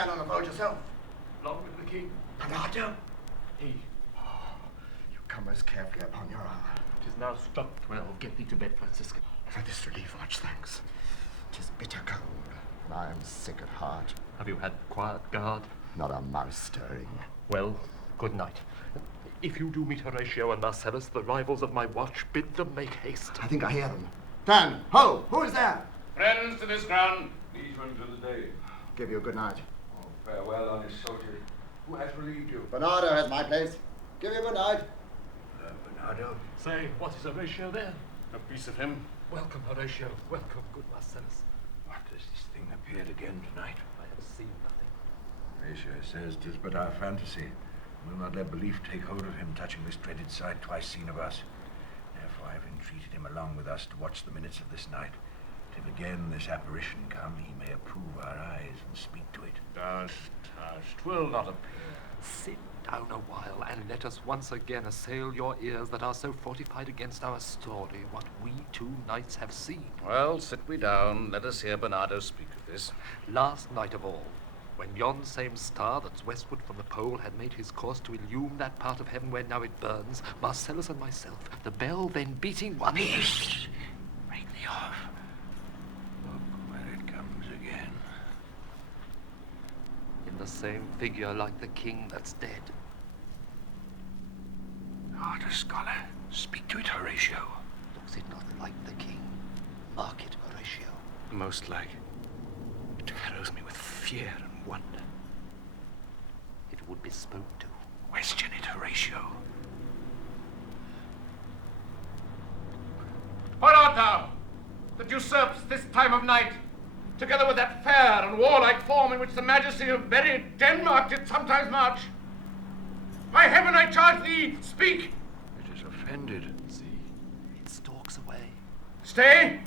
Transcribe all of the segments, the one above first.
stand on the boat yourself. Along with the king. Bernardo? He. Oh, you come most carefully upon your honour. 'Tis now struck 12. Get thee to bed, Franciscan. For this relief, much thanks. 'Tis bitter cold, and I am sick at heart. Have you had quiet guard? Not a mouse stirring. Well, good night. If you do meet Horatio and Marcellus, the rivals of my watch, bid them make haste. I think I hear them. Dan! Ho! Who is there? Friends to this ground, liegemen to the day. Give you a good night. Oh, farewell, honest soldier. Who has relieved you? Bernardo has my place. Give you a good night. Bernardo. Say, what is Horatio there? A piece of him. Welcome, Horatio. Welcome, good Marcellus. What, has this thing appeared again tonight? I have seen nothing. Horatio says 'tis but our fantasy. Will not let belief take hold of him, touching this dreaded sight twice seen of us. Therefore I have entreated him along with us to watch the minutes of this night. If again this apparition come, he may approve our eyes and speak to it. Tush, 'twill not appear. Sit down a while, and let us once again assail your ears that are so fortified against our story, what we 2 nights have seen. Well, sit we down. Let us hear Bernardo speak of this. Last night of all, when yon same star that's westward from the pole had made his course to illume that part of heaven where now it burns, Marcellus and myself, the bell then beating one... Peace! Break thee off. Look where it comes again. In the same figure like the king that's dead. Art a scholar. Speak to it, Horatio. Looks it not like the king? Mark it, Horatio. Most like. It harrows me with fear and wonder. It would be spoke to. Question it, Horatio. What art thou, that usurps this time of night, together with that fair and warlike form in which the majesty of very Denmark did sometimes march? By heaven, I charge thee, speak! It is offended. See, it stalks away. Stay!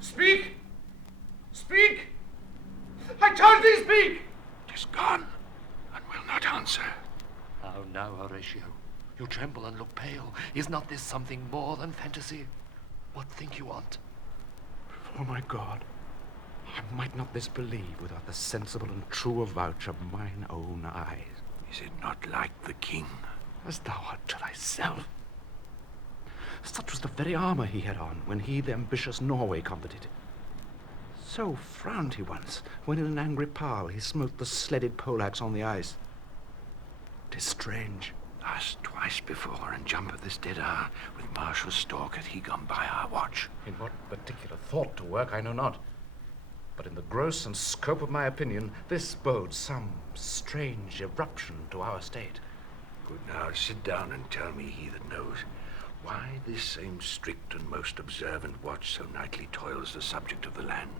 Speak! Speak! I charge thee, speak! 'Tis gone, and will not answer. How now, Horatio? You tremble and look pale. Is not this something more than fantasy? What think you on't? Oh, my God. I might not this believe without the sensible and true avouch of mine own eyes. Is it not like the king? As thou art to thyself. Such was the very armour he had on when he the ambitious Norway combated. So frowned he once, when in an angry parle he smote the sledded poleaxe on the ice. 'Tis strange. Thus twice before, and jump of this dead hour, with Marshal Stork had he gone by our watch. In what particular thought to work, I know not. But in the gross and scope of my opinion, this bodes some strange eruption to our state. Good, now sit down and tell me, he that knows, why this same strict and most observant watch so nightly toils the subject of the land,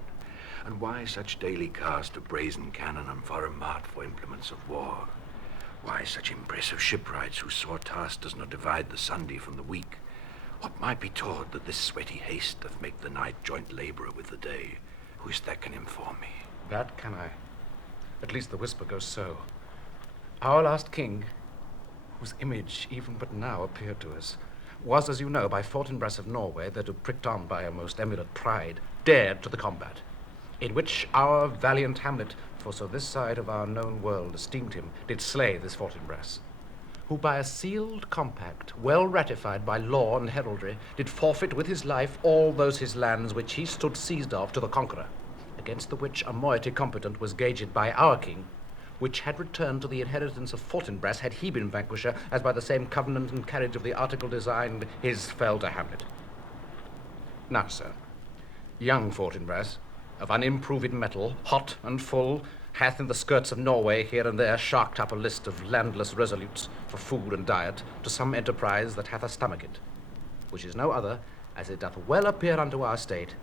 and why such daily cast of brazen cannon and foreign mart for implements of war? Why such impressive shipwrights whose sore task does not divide the Sunday from the week? What might be taught that this sweaty haste doth make the night joint labourer with the day? Who is that can inform me? That can I. At least the whisper goes so. Our last king, whose image even but now appeared to us, was, as you know, by Fortinbras of Norway, that who pricked on by a most eminent pride, dared to the combat, in which our valiant Hamlet, for so this side of our known world esteemed him, did slay this Fortinbras, who by a sealed compact, well ratified by law and heraldry, did forfeit with his life all those his lands which he stood seized of to the conqueror, against the which a moiety competent was gauged by our king, which had returned to the inheritance of Fortinbras had he been vanquisher, as by the same covenant and carriage of the article designed, his fell to Hamlet. Now, sir, young Fortinbras, of unimproved metal, hot and full, hath in the skirts of Norway here and there sharked up a list of landless resolutes for food and diet to some enterprise that hath a stomach it, which is no other, as it doth well appear unto our state,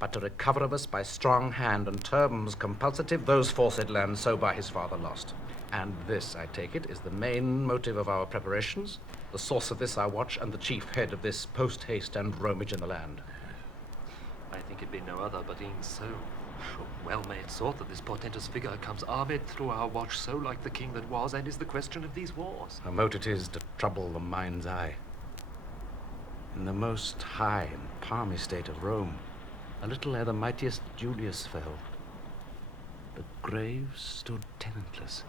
but to recover of us by strong hand and terms compulsative those foresaid lands so by his father lost. And this, I take it, is the main motive of our preparations, the source of this our watch, and the chief head of this post-haste and roamage in the land. I think it be no other but e'en so. Well may it sort that this portentous figure comes armed through our watch so like the king that was, and is the question of these wars. A mote it is to trouble the mind's eye. In the most high and palmy state of Rome, a little ere the mightiest Julius fell, The graves stood tenantless,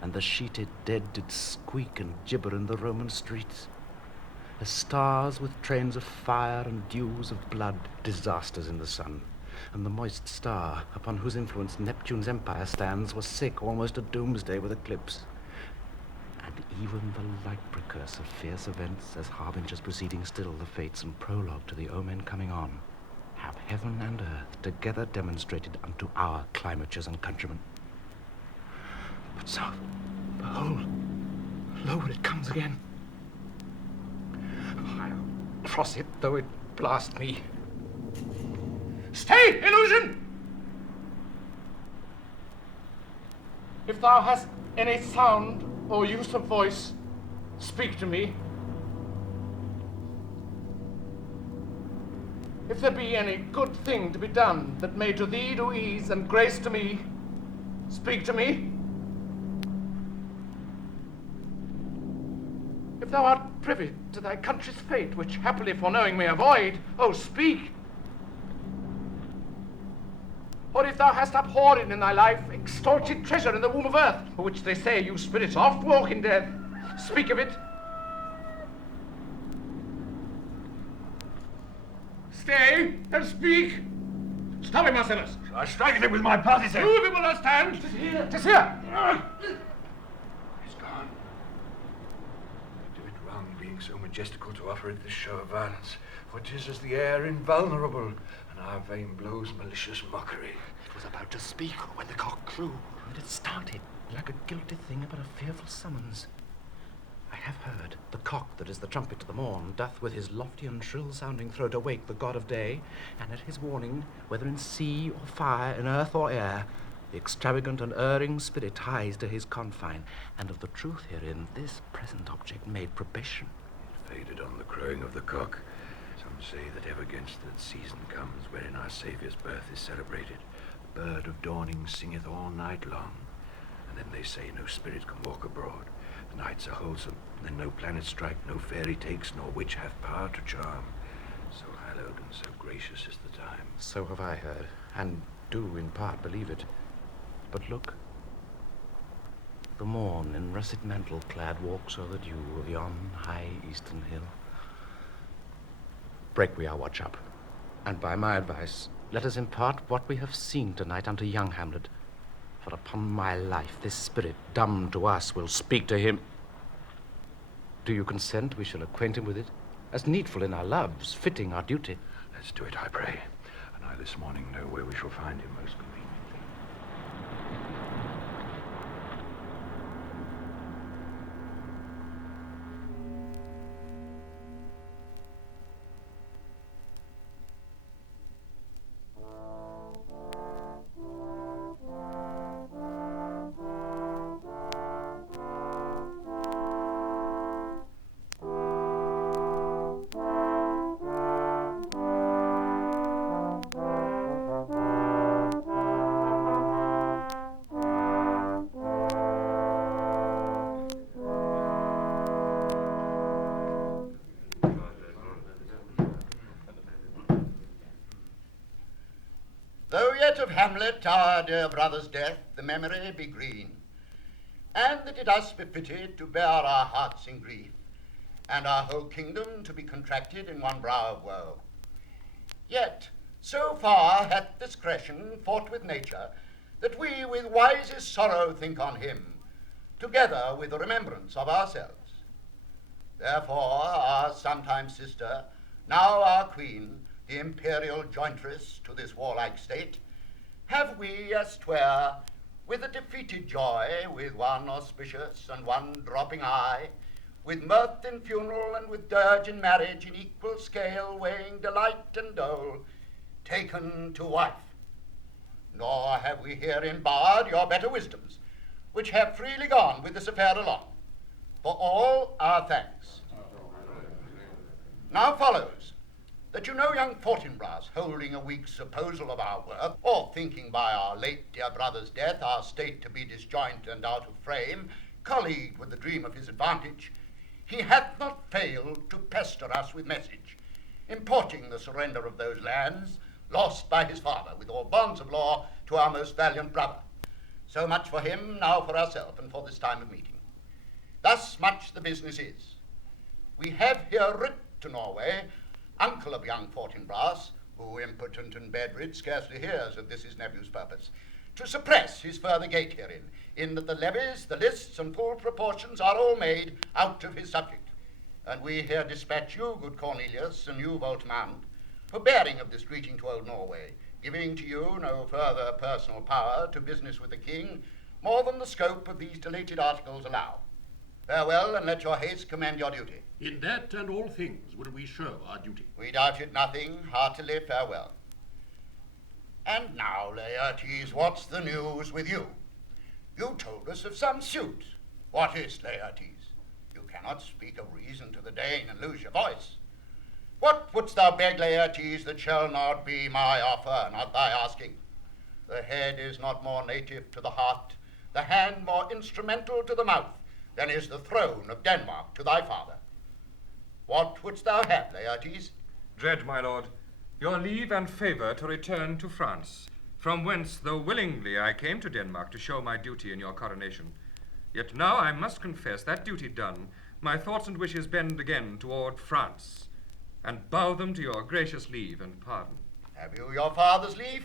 and the sheeted dead did squeak and gibber in the Roman streets. As stars with trains of fire and dews of blood, disasters in the sun, and the moist star, upon whose influence Neptune's empire stands, was sick almost at doomsday with eclipse. And even the light precursor fierce events, as harbingers preceding still the fates and prologue to the omen coming on, have heaven and earth together demonstrated unto our climatures and countrymen. But south, behold, lo, it comes again. I'll cross it, though it blast me. Stay, illusion! If thou hast any sound or use of voice, speak to me. If there be any good thing to be done that may to thee do ease and grace to me, speak to me. If thou art privy to thy country's fate, which happily foreknowing may avoid, oh, speak. Or if thou hast abhorred in thy life extorted treasure in the womb of earth, for which they say you spirits oft walk in death, speak of it. Stay and speak. Stop him, Marcellus. I strike at him with my partisan. Move him will not stand. 'Tis here. 'Tis here. He's gone. I do it wrong, being so majestical to offer it this show of violence, for 'tis as the air invulnerable, and our vein blows malicious mockery. It was about to speak when the cock crew. And it started like a guilty thing about a fearful summons. I have heard the cock that is the trumpet to the morn doth with his lofty and shrill-sounding throat awake the god of day, and at his warning, whether in sea or fire, in earth or air, the extravagant and erring spirit hies to his confine, and of the truth herein this present object made probation. It faded on the crowing of the cock. Some say that ever against that season comes wherein our Saviour's birth is celebrated, the bird of dawning singeth all night long, and then they say no spirit can walk abroad. The nights are wholesome, and then no planet strike, no fairy takes, nor witch hath power to charm. So hallowed and so gracious is the time. So have I heard, and do in part believe it. But look, the morn in russet mantle clad walks o'er the dew of yon high eastern hill. Break we our watch up, and by my advice, let us impart what we have seen tonight unto young Hamlet. For upon my life, this spirit, dumb to us, will speak to him. Do you consent we shall acquaint him with it, as needful in our loves, fitting our duty? Let's do it, I pray, and I this morning know where we shall find him most conveniently. Though yet of Hamlet, our dear brother's death, the memory be green, and that it us befitted to bear our hearts in grief, and our whole kingdom to be contracted in one brow of woe. Yet so far hath discretion fought with nature, that we with wisest sorrow think on him, together with the remembrance of ourselves. Therefore our sometime sister, now our queen, the imperial jointress to this warlike state, have we, as 'twere, with a defeated joy, with one auspicious and one dropping eye, with mirth in funeral and with dirge in marriage, in equal scale weighing delight and dole, taken to wife. Nor have we herein barred your better wisdoms, which have freely gone with this affair along. For all our thanks. Now follows, that you know young Fortinbras, holding a weak supposal of our worth, or thinking by our late dear brother's death our state to be disjoint and out of frame, colleagued with the dream of his advantage, he hath not failed to pester us with message, importing the surrender of those lands, lost by his father, with all bonds of law, to our most valiant brother. So much for him, now for ourselves, and for this time of meeting. Thus much the business is. We have here writ to Norway, uncle of young Fortinbras, who, impotent and bedrid, scarcely hears of this his nephew's purpose, to suppress his further gate herein, in that the levies, the lists, and full proportions are all made out of his subject. And we here dispatch you, good Cornelius, and you, Voltmand, for bearing of this greeting to old Norway, giving to you no further personal power to business with the king, more than the scope of these delated articles allow. Farewell, and let your haste commend your duty. In that and all things will we show our duty. We doubt it nothing. Heartily farewell. And now, Laertes, what's the news with you? You told us of some suit. What is, Laertes? You cannot speak of reason to the Dane and lose your voice. What wouldst thou beg, Laertes, that shall not be my offer, not thy asking? The head is not more native to the heart, the hand more instrumental to the mouth, than is the throne of Denmark to thy father. What wouldst thou have, Laertes? Dread, my lord, your leave and favour to return to France, from whence, though willingly, I came to Denmark to show my duty in your coronation. Yet now I must confess, that duty done, my thoughts and wishes bend again toward France, and bow them to your gracious leave and pardon. Have you your father's leave?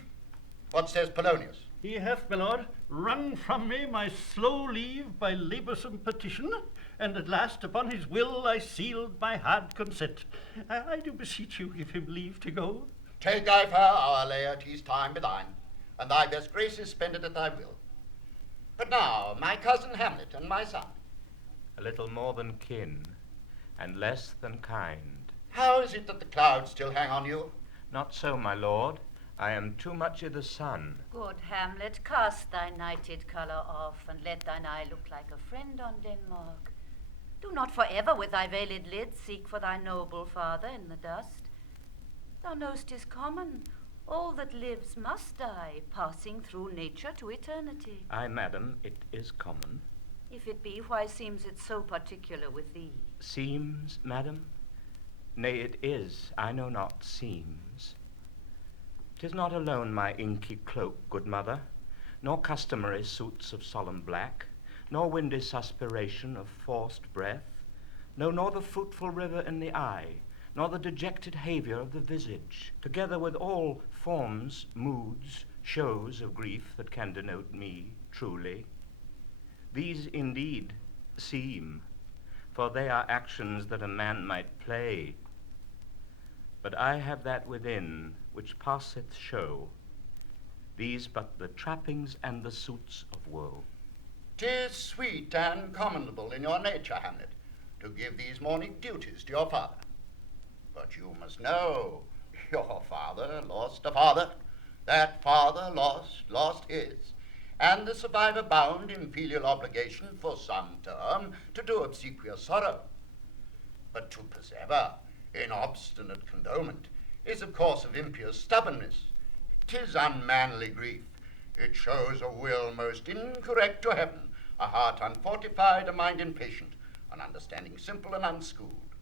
What says Polonius? He hath, my lord, wrung from me my slow leave by laboursome petition, and at last upon his will I sealed my hard consent. I do beseech you, give him leave to go. Take thy fair hour, Laertes, time be thine, and thy best graces spend it at thy will. But now, my cousin Hamlet and my son. A little more than kin, and less than kind. How is it that the clouds still hang on you? Not so, my lord. I am too much i' the sun. Good Hamlet, cast thy nighted colour off, and let thine eye look like a friend on Denmark. Do not forever with thy veiled lids seek for thy noble father in the dust. Thou know'st 'tis common, all that lives must die, passing through nature to eternity. Aye, madam, it is common. If it be, why seems it so particular with thee? Seems, madam? Nay, it is, I know not, seems. 'Tis not alone my inky cloak, good mother, nor customary suits of solemn black, nor windy suspiration of forced breath, no, nor the fruitful river in the eye, nor the dejected haviour of the visage, together with all forms, moods, shows of grief that can denote me truly. These indeed seem, for they are actions that a man might play. But I have that within which passeth show, these but the trappings and the suits of woe. 'Tis sweet and commendable in your nature, Hamlet, to give these morning duties to your father. But you must know, your father lost a father, that father lost his, and the survivor bound in filial obligation for some term to do obsequious sorrow. But to persevere in obstinate condolement is of course of impious stubbornness. 'Tis unmanly grief. It shows a will most incorrect to heaven, a heart unfortified, a mind impatient, an understanding simple and unschooled.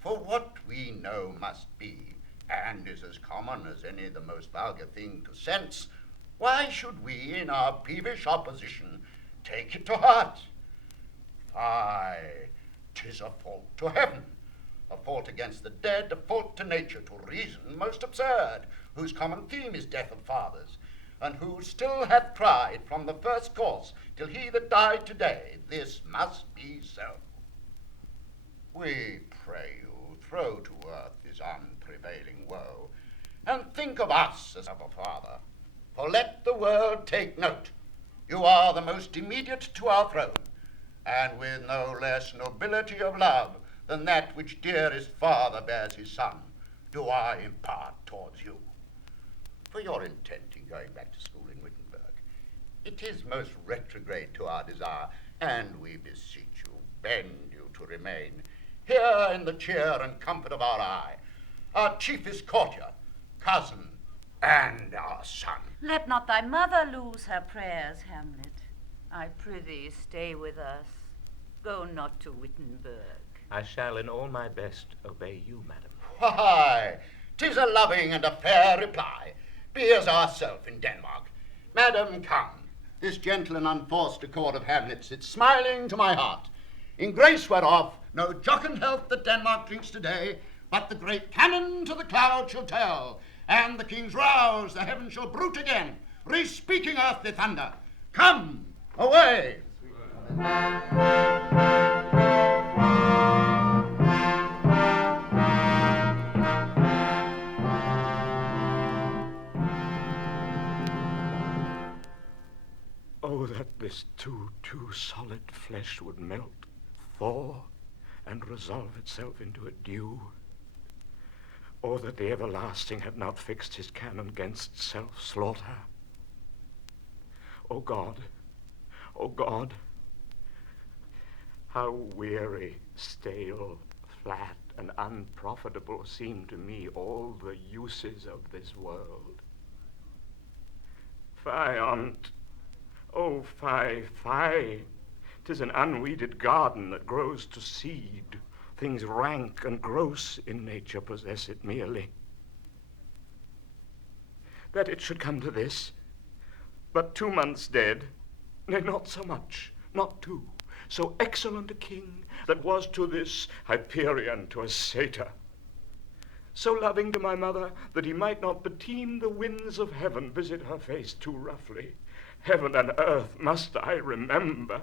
For what we know must be, and is as common as any the most vulgar thing to sense, why should we in our peevish opposition take it to heart? Aye, 'tis a fault to heaven, a fault against the dead, a fault to nature, to reason most absurd, whose common theme is death of fathers, and who still hath cried from the first course till he that died today, this must be so. We pray you, throw to earth this unprevailing woe, and think of us as of a father, for let the world take note, you are the most immediate to our throne, and with no less nobility of love than that which dearest father bears his son, do I impart towards you. For your intent in going back to school in Wittenberg, it is most retrograde to our desire, and we beseech you, bend you to remain here in the cheer and comfort of our eye, our chiefest courtier, cousin, and our son. Let not thy mother lose her prayers, Hamlet. I prithee, stay with us. Go not to Wittenberg. I shall in all my best obey you, madam. Why, 'tis a loving and a fair reply. Be as ourself in Denmark. Madam, come. this gentle and unforced accord of Hamlet sits smiling to my heart, in grace whereof no jocund health that Denmark drinks today, but the great cannon to the cloud shall tell, and the king's rouse, the heavens shall bruit again, re-speaking earthly thunder. Come, away! Oh, that this too solid flesh would melt, thaw, and resolve itself into a dew. Oh, that the everlasting had not fixed his cannon against self-slaughter. Oh God, how weary, stale, flat, and unprofitable seem to me all the uses of this world. Fie on't, oh fie, fie! 'Tis an unweeded garden that grows to seed. Things rank and gross in nature possess it merely. That it should come to this, but 2 months dead, nay, not so much, not 2, so excellent a king that was to this Hyperion to a satyr, so loving to my mother that he might not beteem the winds of heaven visit her face too roughly. Heaven and earth must I remember.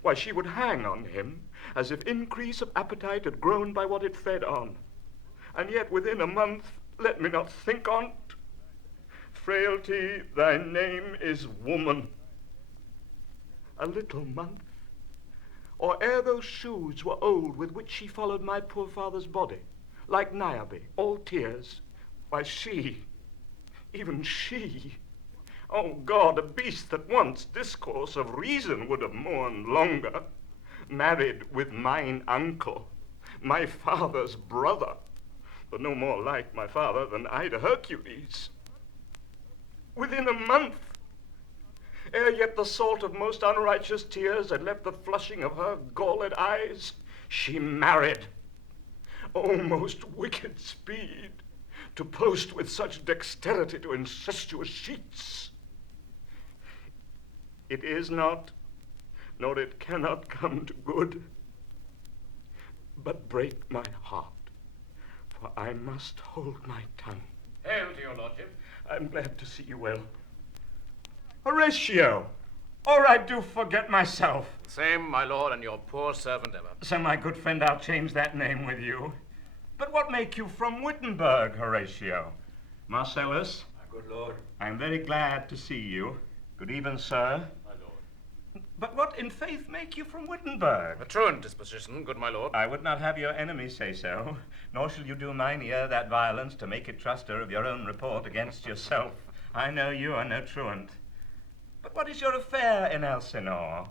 Why, she would hang on him as if increase of appetite had grown by what it fed on. And yet within a month, let me not think on't. Frailty, thy name is woman. A little month, or ere those shoes were old with which she followed my poor father's body, like Niobe, all tears. Why, she, even she, oh God, a beast that once discourse of reason would have mourned longer, married with mine uncle, my father's brother, but no more like my father than I to Hercules. Within a month, ere yet the salt of most unrighteous tears had left the flushing of her galled eyes, she married. O most wicked speed, to post with such dexterity to incestuous sheets! It is not, nor it cannot come to good, but break my heart, for I must hold my tongue. Hail to your lordship. I'm glad to see you well. Horatio! Or I do forget myself. Same, my lord, and your poor servant ever. So, my good friend, I'll change that name with you. But what make you from Wittenberg, Horatio? Marcellus? My good lord. I'm very glad to see you. Good even, sir. My lord. But what in faith make you from Wittenberg? A truant disposition, good my lord. I would not have your enemies say so, nor shall you do mine ear that violence to make it truster of your own report against yourself. I know you are no truant. But what is your affair in Elsinore?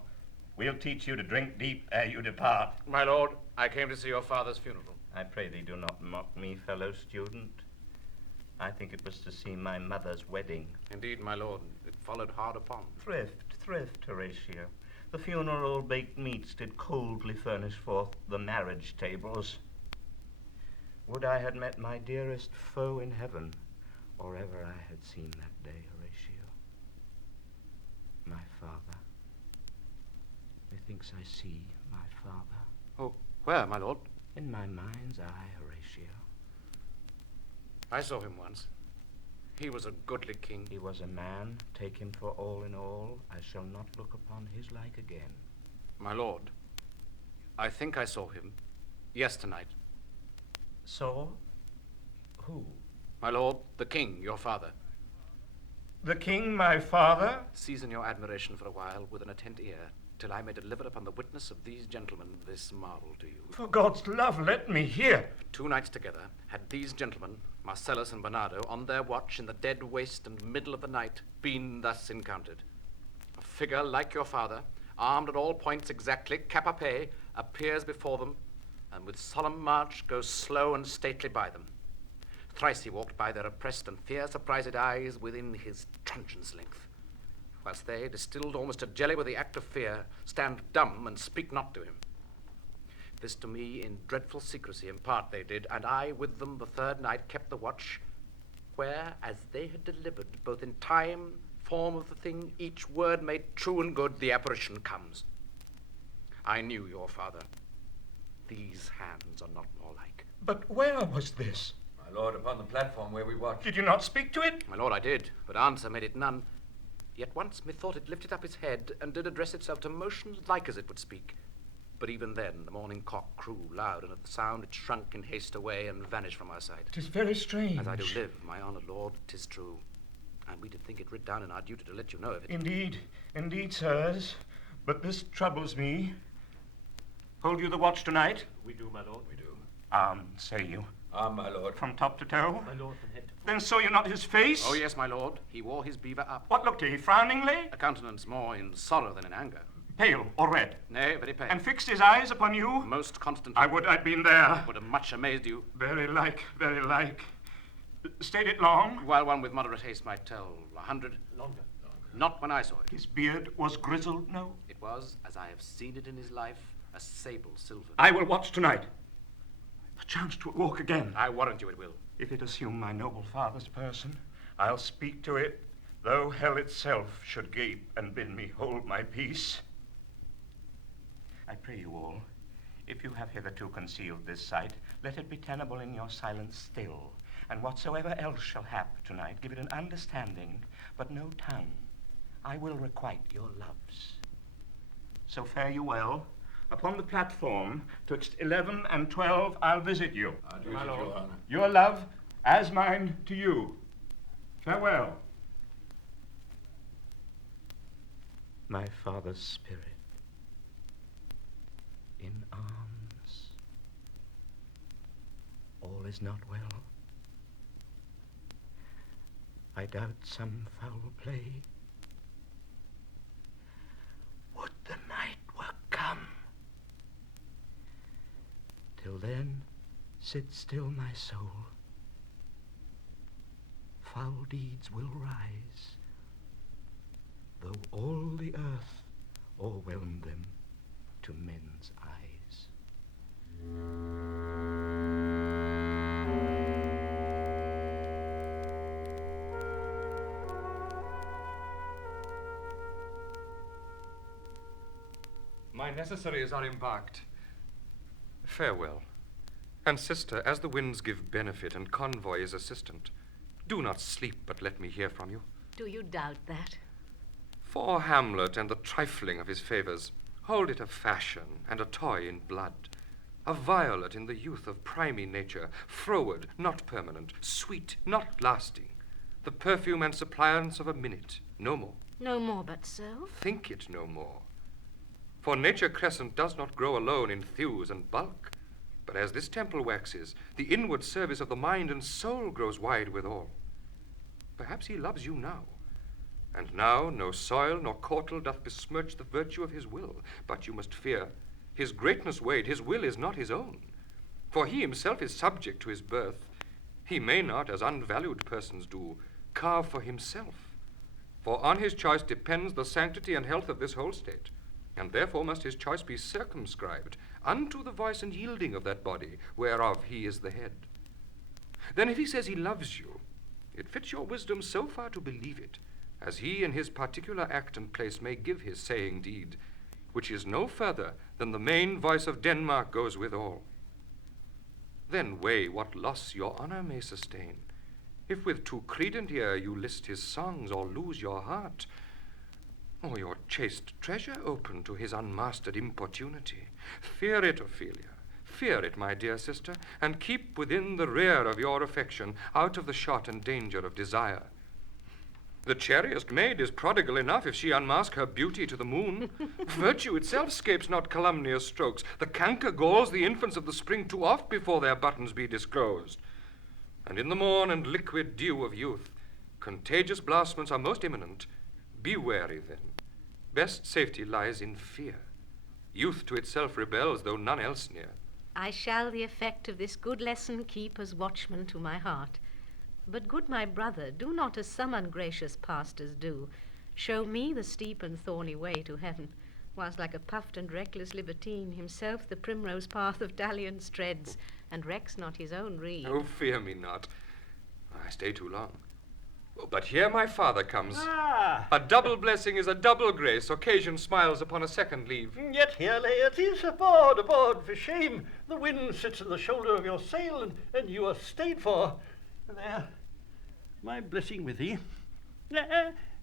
We'll teach you to drink deep ere you depart. My lord, I came to see your father's funeral. I pray thee do not mock me, fellow student. I think it was to see my mother's wedding. Indeed, my lord, it followed hard upon. Thrift, Horatio. The funeral baked meats did coldly furnish forth the marriage tables. Would I had met my dearest foe in heaven, or ever I had seen that day, Horatio. My father. Methinks I see my father. Oh, where, my lord? In my mind's eye, Horatio. I saw him once. He was a goodly king. He was a man, take him for all in all. I shall not look upon his like again. My lord, I think I saw him yesternight. Saw? Who? My lord, the king, your father. The king, my father? Season your admiration for a while with an attent ear, till I may deliver upon the witness of these gentlemen this marvel to you. For God's love, let me hear. 2 nights together had these gentlemen, Marcellus and Bernardo, on their watch in the dead waste and middle of the night, been thus encountered. A figure like your father, armed at all points exactly, cap a pie, appears before them, and with solemn march goes slow and stately by them. Thrice he walked by their oppressed and fear-surprised eyes within his truncheon's length, whilst they, distilled almost to jelly with the act of fear, stand dumb and speak not to him. This to me in dreadful secrecy impart they did, and I with them the 3rd night kept the watch, where, as they had delivered, both in time, form of the thing, each word made true and good, the apparition comes. I knew your father. These hands are not more like. But where was this? My lord, upon the platform where we watched. Did you not speak to it? My lord, I did, but answer made it none. Yet once methought it lifted up its head and did address itself to motions like as it would speak. But even then the morning cock crew loud, and at the sound it shrunk in haste away and vanished from our sight. 'Tis very strange. As I do live, my honoured lord, 'tis true. And we did think it writ down in our duty to let you know of it. Indeed, sirs. But this troubles me. Hold you the watch tonight? We do, my lord. We do. Say you. My lord. From top to toe? My lord, from head to foot. Then saw you not his face? Oh, yes, my lord. He wore his beaver up. What looked he, frowningly? A countenance more in sorrow than in anger. Pale or red? Nay, very pale. And fixed his eyes upon you? Most constantly. I would I'd been there. Would have much amazed you. Very like. Stayed it long? While one with moderate haste might tell 100. Longer. Not when I saw it. His beard was grizzled, no? It was, as I have seen it in his life, a sable silvered. I will watch tonight. Perchance 'twill walk again. I warrant you it will. If it assume my noble father's person, I'll speak to it, though hell itself should gape and bid me hold my peace. I pray you all, if you have hitherto concealed this sight, let it be tenable in your silence still, and whatsoever else shall hap tonight, give it an understanding, but no tongue. I will requite your loves. So fare you well. Upon the platform, twixt 11 and 12, I'll visit you. Adieu, Your Honor. Your love, as mine to you. Farewell. My father's spirit, in arms. All is not well. I doubt some foul play. Would the night were come. Till then, sit still, my soul. Foul deeds will rise, though all the earth o'erwhelm them to men's eyes. My necessaries are embarked. Farewell. And sister, as the winds give benefit and convoy is assistant, do not sleep, but let me hear from you. Do you doubt that? For Hamlet and the trifling of his favors, hold it a fashion and a toy in blood, a violet in the youth of primy nature, froward, not permanent, sweet, not lasting, the perfume and suppliance of a minute, no more. No more but so? Think it no more. For nature crescent does not grow alone in thews and bulk, but as this temple waxes, the inward service of the mind and soul grows wide withal. Perhaps he loves you now, and now no soil nor cortal doth besmirch the virtue of his will, but you must fear, his greatness weighed, his will is not his own, for he himself is subject to his birth. He may not, as unvalued persons do, carve for himself, for on his choice depends the sanctity and health of this whole state, and therefore must his choice be circumscribed unto the voice and yielding of that body, whereof he is the head. Then if he says he loves you, it fits your wisdom so far to believe it, as he in his particular act and place may give his saying deed, which is no further than the main voice of Denmark goes withal. Then weigh what loss your honor may sustain, if with too credent ear you list his songs or lose your heart, or your chaste treasure open to his unmastered importunity. Fear it, Ophelia, fear it, my dear sister, and keep within the rear of your affection, out of the shot and danger of desire. The chariest maid is prodigal enough if she unmask her beauty to the moon. Virtue itself scapes not calumnious strokes. The canker galls the infants of the spring too oft before their buttons be disclosed. And in the morn and liquid dew of youth, contagious blasphements are most imminent. Be wary then. Best safety lies in fear. Youth to itself rebels, though none else near. I shall the effect of this good lesson keep as watchman to my heart. But, good my brother, do not as some ungracious pastors do, show me the steep and thorny way to heaven, whilst like a puffed and reckless libertine himself the primrose path of dalliance treads, and recks not his own reed. Oh, fear me not. I stay too long. But here my father comes. Ah! A double blessing is a double grace. Occasion smiles upon a second leave. Yet here lay it is. Aboard, aboard, for shame. The wind sits in the shoulder of your sail, and you are stayed for. There, my blessing with thee.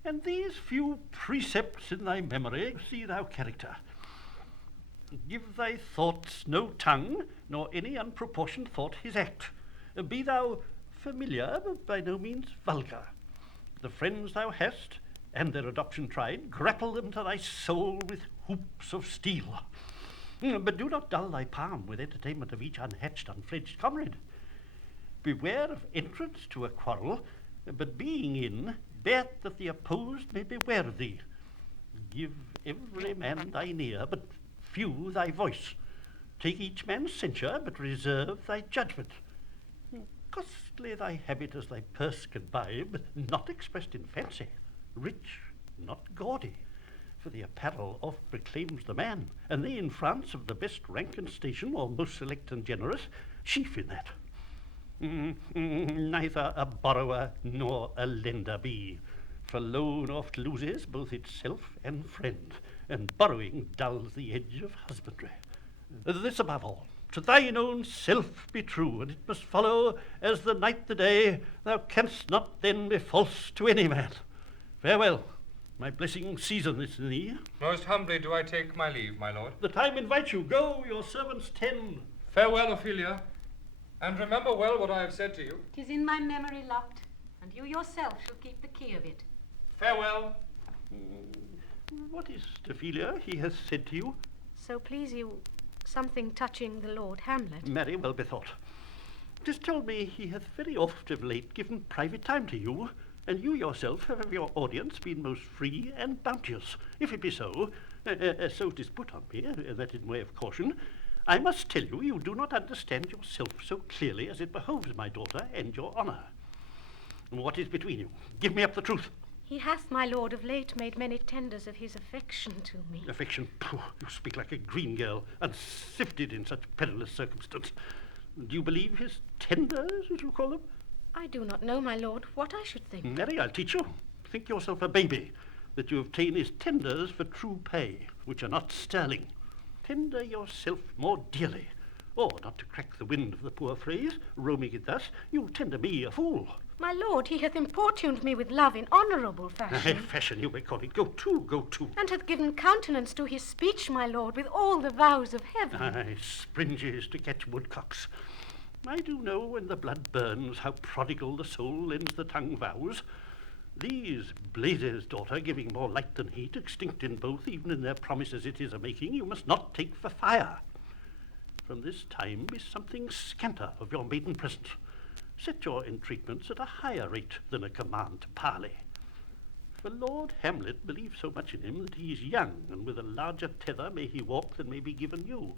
And these few precepts in thy memory, see thou character. Give thy thoughts no tongue, nor any unproportioned thought his act. Be thou familiar, but by no means vulgar. The friends thou hast, and their adoption tried, grapple them to thy soul with hoops of steel. But do not dull thy palm with entertainment of each unhatched, unfledged comrade. Beware of entrance to a quarrel, but being in, bear that the opposed may beware of thee. Give every man thine ear, but few thy voice. Take each man's censure, but reserve thy judgment. Costly thy habit as thy purse can buy, but not expressed in fancy. Rich, not gaudy. For the apparel oft proclaims the man, and they in France of the best rank and station, or most select and generous, chief in that. Neither a borrower nor a lender be, for loan oft loses both itself and friend, and borrowing dulls the edge of husbandry. This above all, to thine own self be true, and it must follow as the night the day, thou canst not then be false to any man. Farewell, my blessing season this in thee. Most humbly do I take my leave, my lord. The time invites you. Go, your servants tend. Farewell, Ophelia, and remember well what I have said to you. 'Tis in my memory locked, and you yourself shall keep the key of it. Farewell. What is it, Ophelia, he has said to you? So please you, something touching the Lord Hamlet. Marry, well bethought. 'Tis told me he hath very oft of late given private time to you, and you yourself have of your audience been most free and bounteous. If it be so, so it is put on me, that in way of caution, I must tell you, you do not understand yourself so clearly as it behoves my daughter and your honour. What is between you? Give me up the truth. He hath, my lord, of late made many tenders of his affection to me. Affection? Pooh, you speak like a green girl, unsifted in such perilous circumstance. Do you believe his tenders, as you call them? I do not know, my lord, what I should think. Mary, I'll teach you. Think yourself a baby, that you obtain his tenders for true pay, which are not sterling. Tender yourself more dearly, or, not to crack the wind of the poor phrase, roaming it thus, you'll tender me a fool. My lord, he hath importuned me with love in honourable fashion. Fashion, you may call it. Go to, go to. And hath given countenance to his speech, my lord, with all the vows of heaven. Aye, springes to catch woodcocks. I do know when the blood burns how prodigal the soul lends the tongue vows. These blazes, daughter, giving more light than heat, extinct in both, even in their promises it is a-making, you must not take for fire. From this time be something scanter of your maiden present. Set your entreatments at a higher rate than a command to parley. For Lord Hamlet believes so much in him that he is young, and with a larger tether may he walk than may be given you.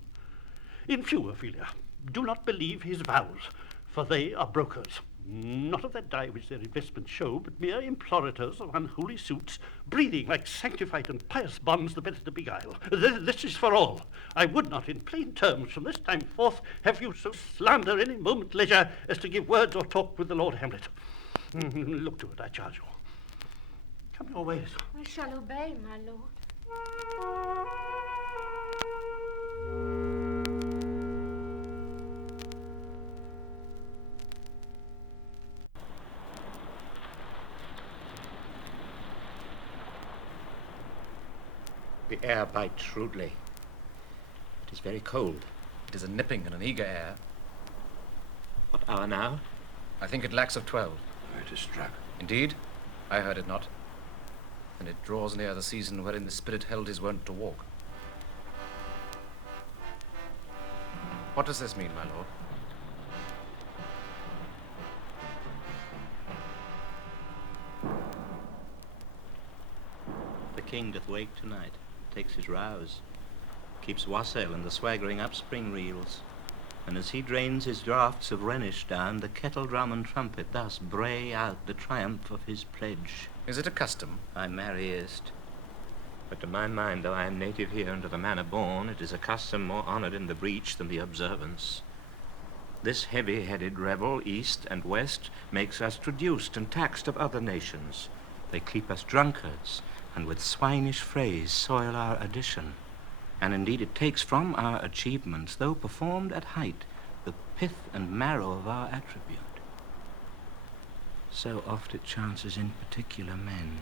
In few, Ophelia, do not believe his vows, for they are brokers, not of that dye which their investments show, but mere implorators of unholy suits, breathing like sanctified and pious bonds the better to beguile. This is for all. I would not, in plain terms, from this time forth, have you so slander any moment leisure as to give words or talk with the Lord Hamlet. Look to it, I charge you. Come your ways. I shall obey, my lord. The air bites shrewdly. It is very cold. It is a nipping and an eager air. What hour now? I think it lacks of 12. It is struck. Indeed? I heard it not. And it draws near the season wherein the spirit held his wont to walk. What does this mean, my lord? The king doth wake tonight, takes his rouse, keeps wassail in the swaggering upspring reels, and as he drains his draughts of Rhenish down, the kettle drum and trumpet thus bray out the triumph of his pledge. Is it a custom? I marriest. But to my mind, though I am native here and to the manner born, it is a custom more honoured in the breach than the observance. This heavy-headed rebel, east and west, makes us traduced and taxed of other nations. They keep us drunkards, and with swinish phrase soil our addition. And indeed it takes from our achievements, though performed at height, the pith and marrow of our attribute. So oft it chances in particular men,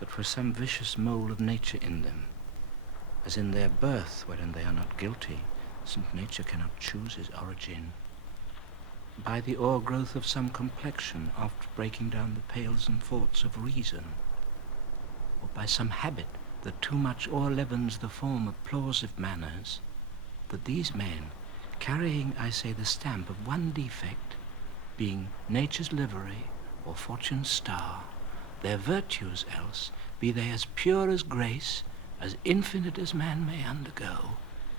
that for some vicious mole of nature in them, as in their birth wherein they are not guilty, since nature cannot choose his origin, by the o'ergrowth of some complexion, oft breaking down the pales and forts of reason, or by some habit that too much o'erleavens the form of plausive manners, that these men, carrying, I say, the stamp of one defect, being nature's livery or fortune's star, their virtues else, be they as pure as grace, as infinite as man may undergo,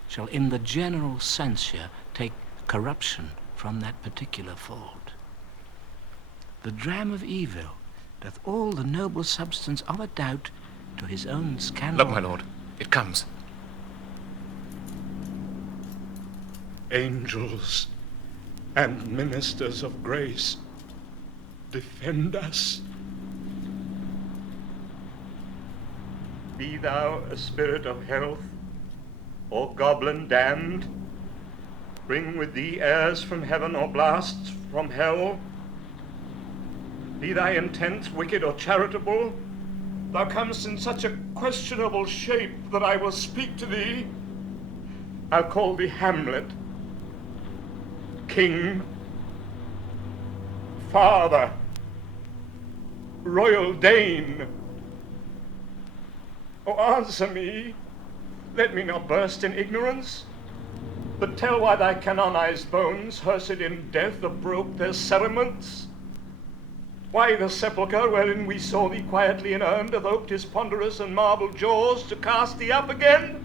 shall in the general censure take corruption from that particular fault. The dram of evil doth all the noble substance of a doubt to his own scandal. Look, my lord, it comes. Angels and ministers of grace, defend us. Be thou a spirit of health, or goblin damned, bring with thee airs from heaven or blasts from hell. Be thy intent wicked or charitable, thou comest in such a questionable shape that I will speak to thee. I'll call thee Hamlet, King, Father, Royal Dane. Oh, answer me. Let me not burst in ignorance, but tell why thy canonized bones, hearsed in death, have broke their cerements. Why the sepulchre wherein we saw thee quietly inurned hath oped his ponderous and marble jaws to cast thee up again?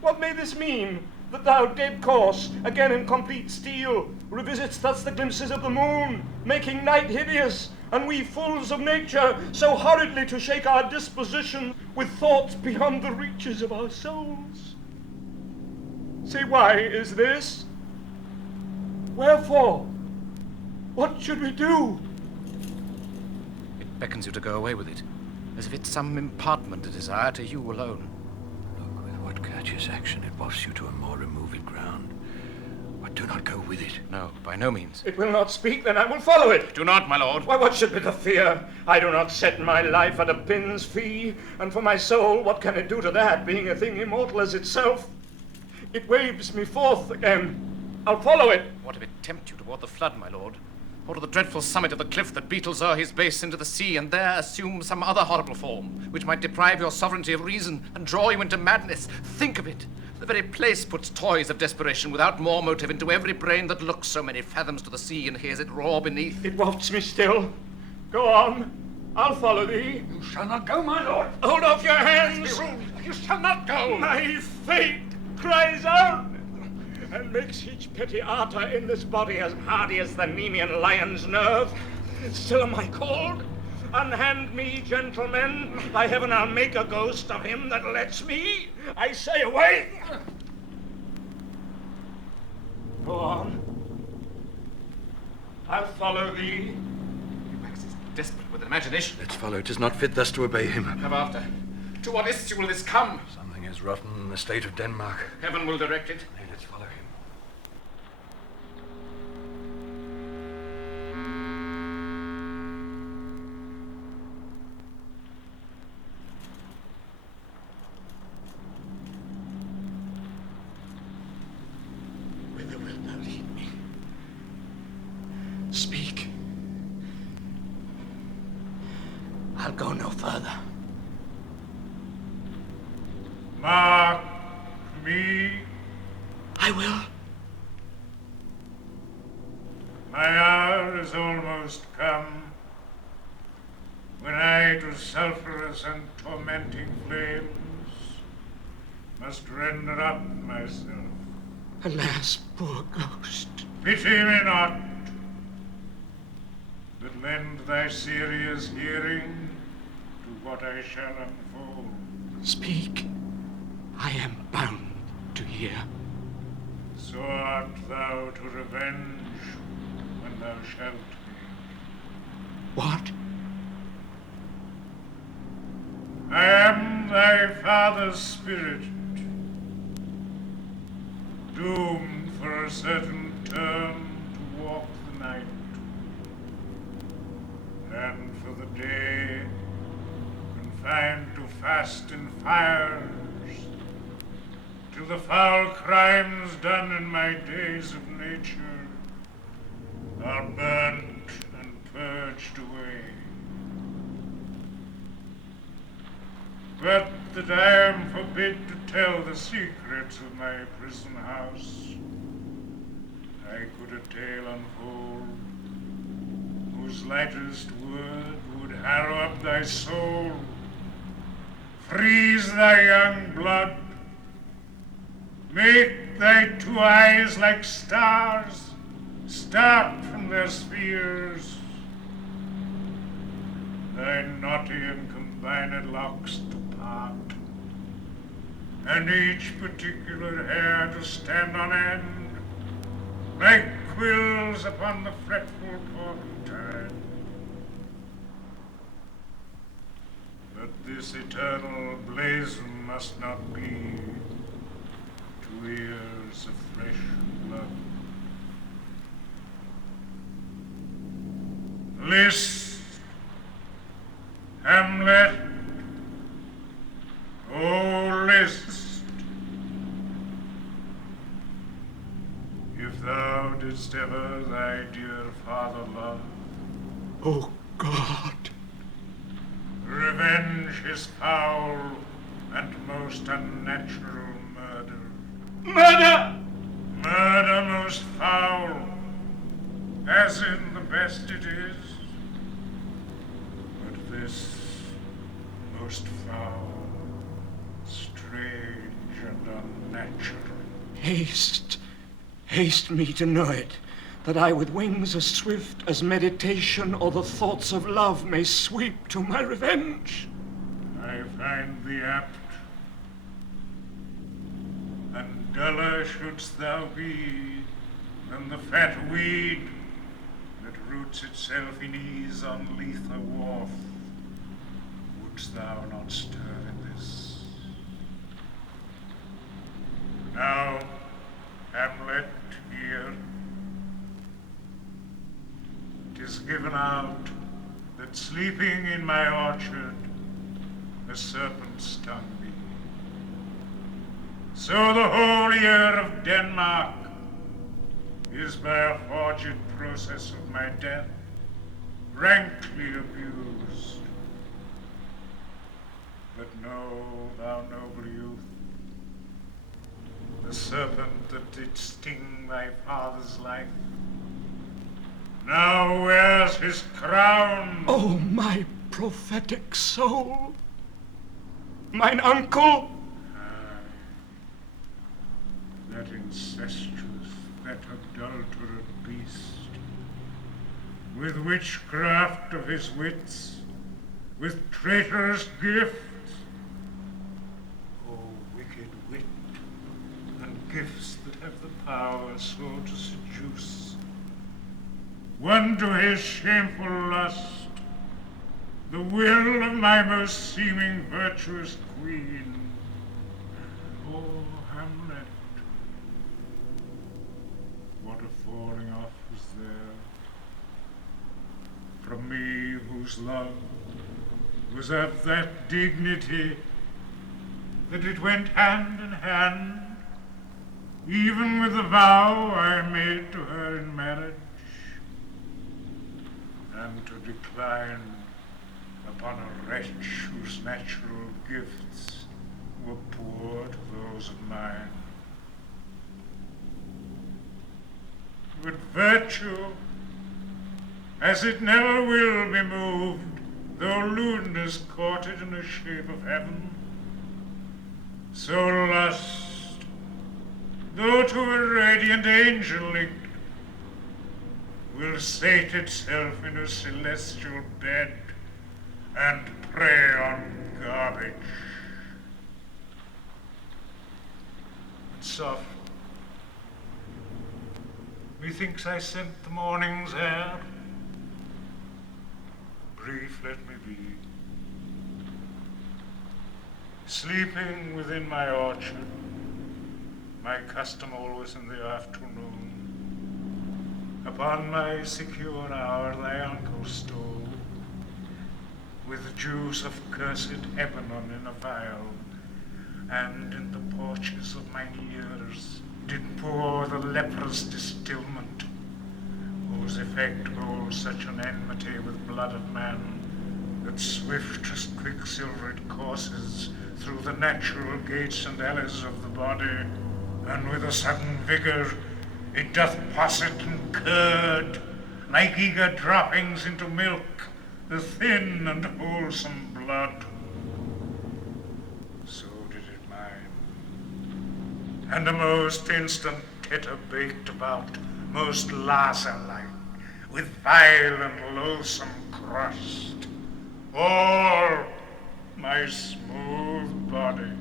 What may this mean, that thou, dead corse, again in complete steel, revisit'st thus the glimpses of the moon, making night hideous, and we fools of nature so horridly to shake our disposition with thoughts beyond the reaches of our souls? Say, why is this? Wherefore? What should we do? It beckons you to go away with it, as if it's some impartment a desire to you alone. Look with what courteous action it wafts you to a more removed ground. But do not go with it. No, by no means. It will not speak, then I will follow it. Do not, my lord. Why, what should be the fear? I do not set my life at a pin's fee, and for my soul, what can it do to that, being a thing immortal as itself? It waves me forth again. I'll follow it. What if it tempt you toward the flood, my lord? Or to the dreadful summit of the cliff that beetles o'er his base into the sea, and there assume some other horrible form, which might deprive your sovereignty of reason and draw you into madness? Think of it. The very place puts toys of desperation without more motive into every brain that looks so many fathoms to the sea and hears it roar beneath. It wafts me still. Go on. I'll follow thee. You shall not go, my lord. Hold off your hands. You shall not go. My fate cries out, and makes each petty arter in this body as hardy as the Nemean lion's nerve. Still am I called? Unhand me, gentlemen. By heaven, I'll make a ghost of him that lets me. I say, away! Go on. I'll follow thee. Max is desperate with an imagination. Let's follow. 'Tis not fit thus to obey him. Come after. To what issue will this come? Something is rotten in the state of Denmark. Heaven will direct it. Nay, let's follow him. Whither wilt thou lead me? Speak. I'll go no further. Mark me. I will. My hour is almost come, when I to sulphurous and tormenting flames must render up myself. Alas, poor ghost. Pity me not, but lend thy serious hearing to what I shall unfold. Speak. I am bound to hear. So art thou to revenge when thou shalt be. What? I am thy father's spirit, doomed for a certain term to walk the night, and for the day confined to fast in fires, till the foul crimes done in my days of nature are burnt and purged away. But that I am forbid to tell the secrets of my prison house, I could a tale unfold, whose lightest word would harrow up thy soul, freeze thy young blood, make thy two eyes like stars start from their spheres, thy knotty and combined locks to part, and each particular hair to stand on end, like quills upon the fretful porcentine. But this eternal blazon must not be to ears of fresh blood. List, Hamlet, oh list, if thou didst ever thy dear father love, Oh, God! revenge his foul and most unnatural murder. Murder! Murder most foul, as in the best it is, but this most foul, strange and unnatural. Haste, haste me to know it, that I with wings as swift as meditation or the thoughts of love may sweep to my revenge. I find thee apt, and duller shouldst thou be than the fat weed that roots itself in ease on Lethe wharf, wouldst thou not stir in this. Now, Hamlet, hear. 'Tis given out that sleeping in my orchard a serpent stung me. So the whole year of Denmark is by a forged process of my death rankly abused. But know, thou noble youth, the serpent that did sting thy father's life now wears his crown. Oh, my prophetic soul! Mine uncle! That incestuous, that adulterate beast, with witchcraft of his wits, with traitorous gifts, oh, wicked wit, and gifts that have the power so to seduce, won to his shameful lust the will of my most seeming virtuous queen. Oh, Hamlet, what a falling off was there from me whose love was of that dignity that it went hand in hand, even with the vow I made to her in marriage, and to decline upon a wretch whose natural gifts were poor to those of mine. But virtue, as it never will be moved, though lewdness courted in the shape of heaven, so lust, though to a radiant angel linked, will sate itself in a celestial bed and prey on garbage. And soft, Methinks I scent the morning's air. Brief let me be, sleeping within my orchard, my custom always in the afternoon. Upon my secure hour thy uncle stole, with juice of cursed Lebanon in a vial, and in the porches of mine ears did pour the leprous distilment, whose effect holds such an enmity with blood of man, that swift as quicksilver it courses through the natural gates and alleys of the body, and with a sudden vigour it doth posset and curd, like eager droppings into milk, the thin and wholesome blood. So did it mine, and a most instant titter baked about, most Lassa-like, with vile and loathsome crust, all my smooth body.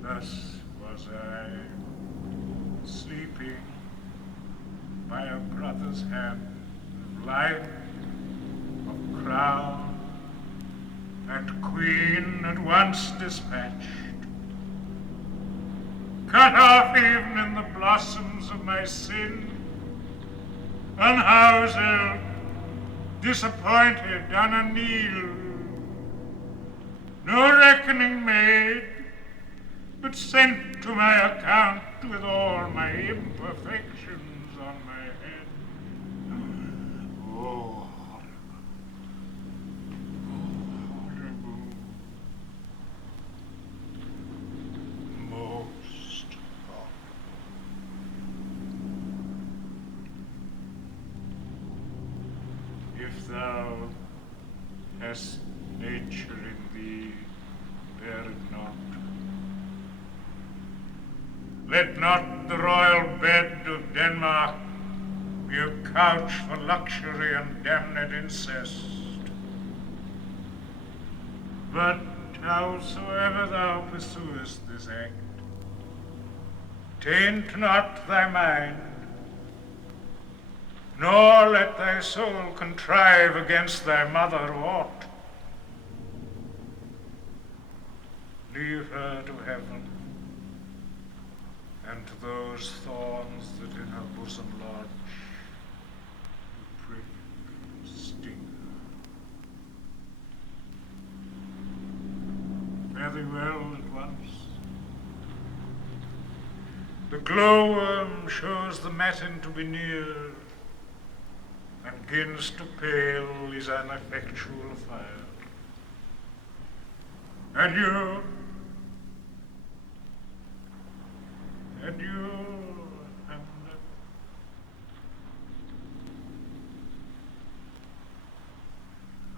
Thus was I, sleeping by a brother's hand, of life, of crown, and queen at once dispatched, cut off even in the blossoms of my sin, unhoused, disappointed, on a kneel, no reckoning made, but sent to my account with all my imperfections on my head. Oh, horrible, most horrible. If thou hast nature in thee, bear it not. Let not the royal bed of Denmark be a couch for luxury and damned incest. But howsoever thou pursuest this act, taint not thy mind, nor let thy soul contrive against thy mother aught. Leave her to heaven, and to those thorns that in her bosom lodge, prick, sting. Fare thee well at once. The glowworm shows the matin to be near, and gins to pale his ineffectual fire. Adieu. Adieu, Hamlet.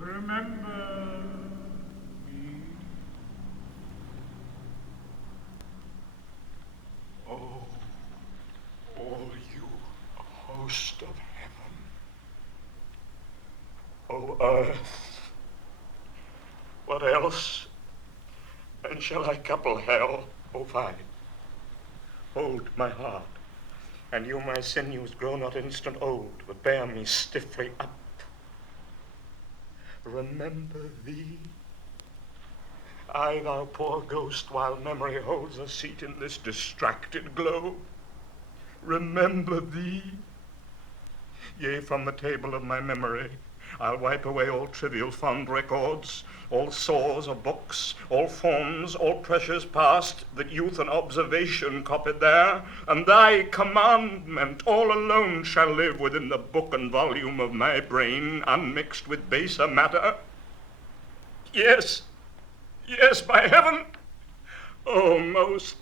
Remember me. Oh, all you host of heaven, O earth, what else? And shall I couple hell, O fine? Hold my heart, and you my sinews grow not instant old, but bear me stiffly up. Remember thee, I, thou poor ghost, while memory holds a seat in this distracted globe. Remember thee, yea, from the table of my memory, I'll wipe away all trivial fond records, all sores of books, all forms, all pressures past, that youth and observation copied there, and thy commandment all alone shall live within the book and volume of my brain, unmixed with baser matter. Yes, yes, by heaven, O most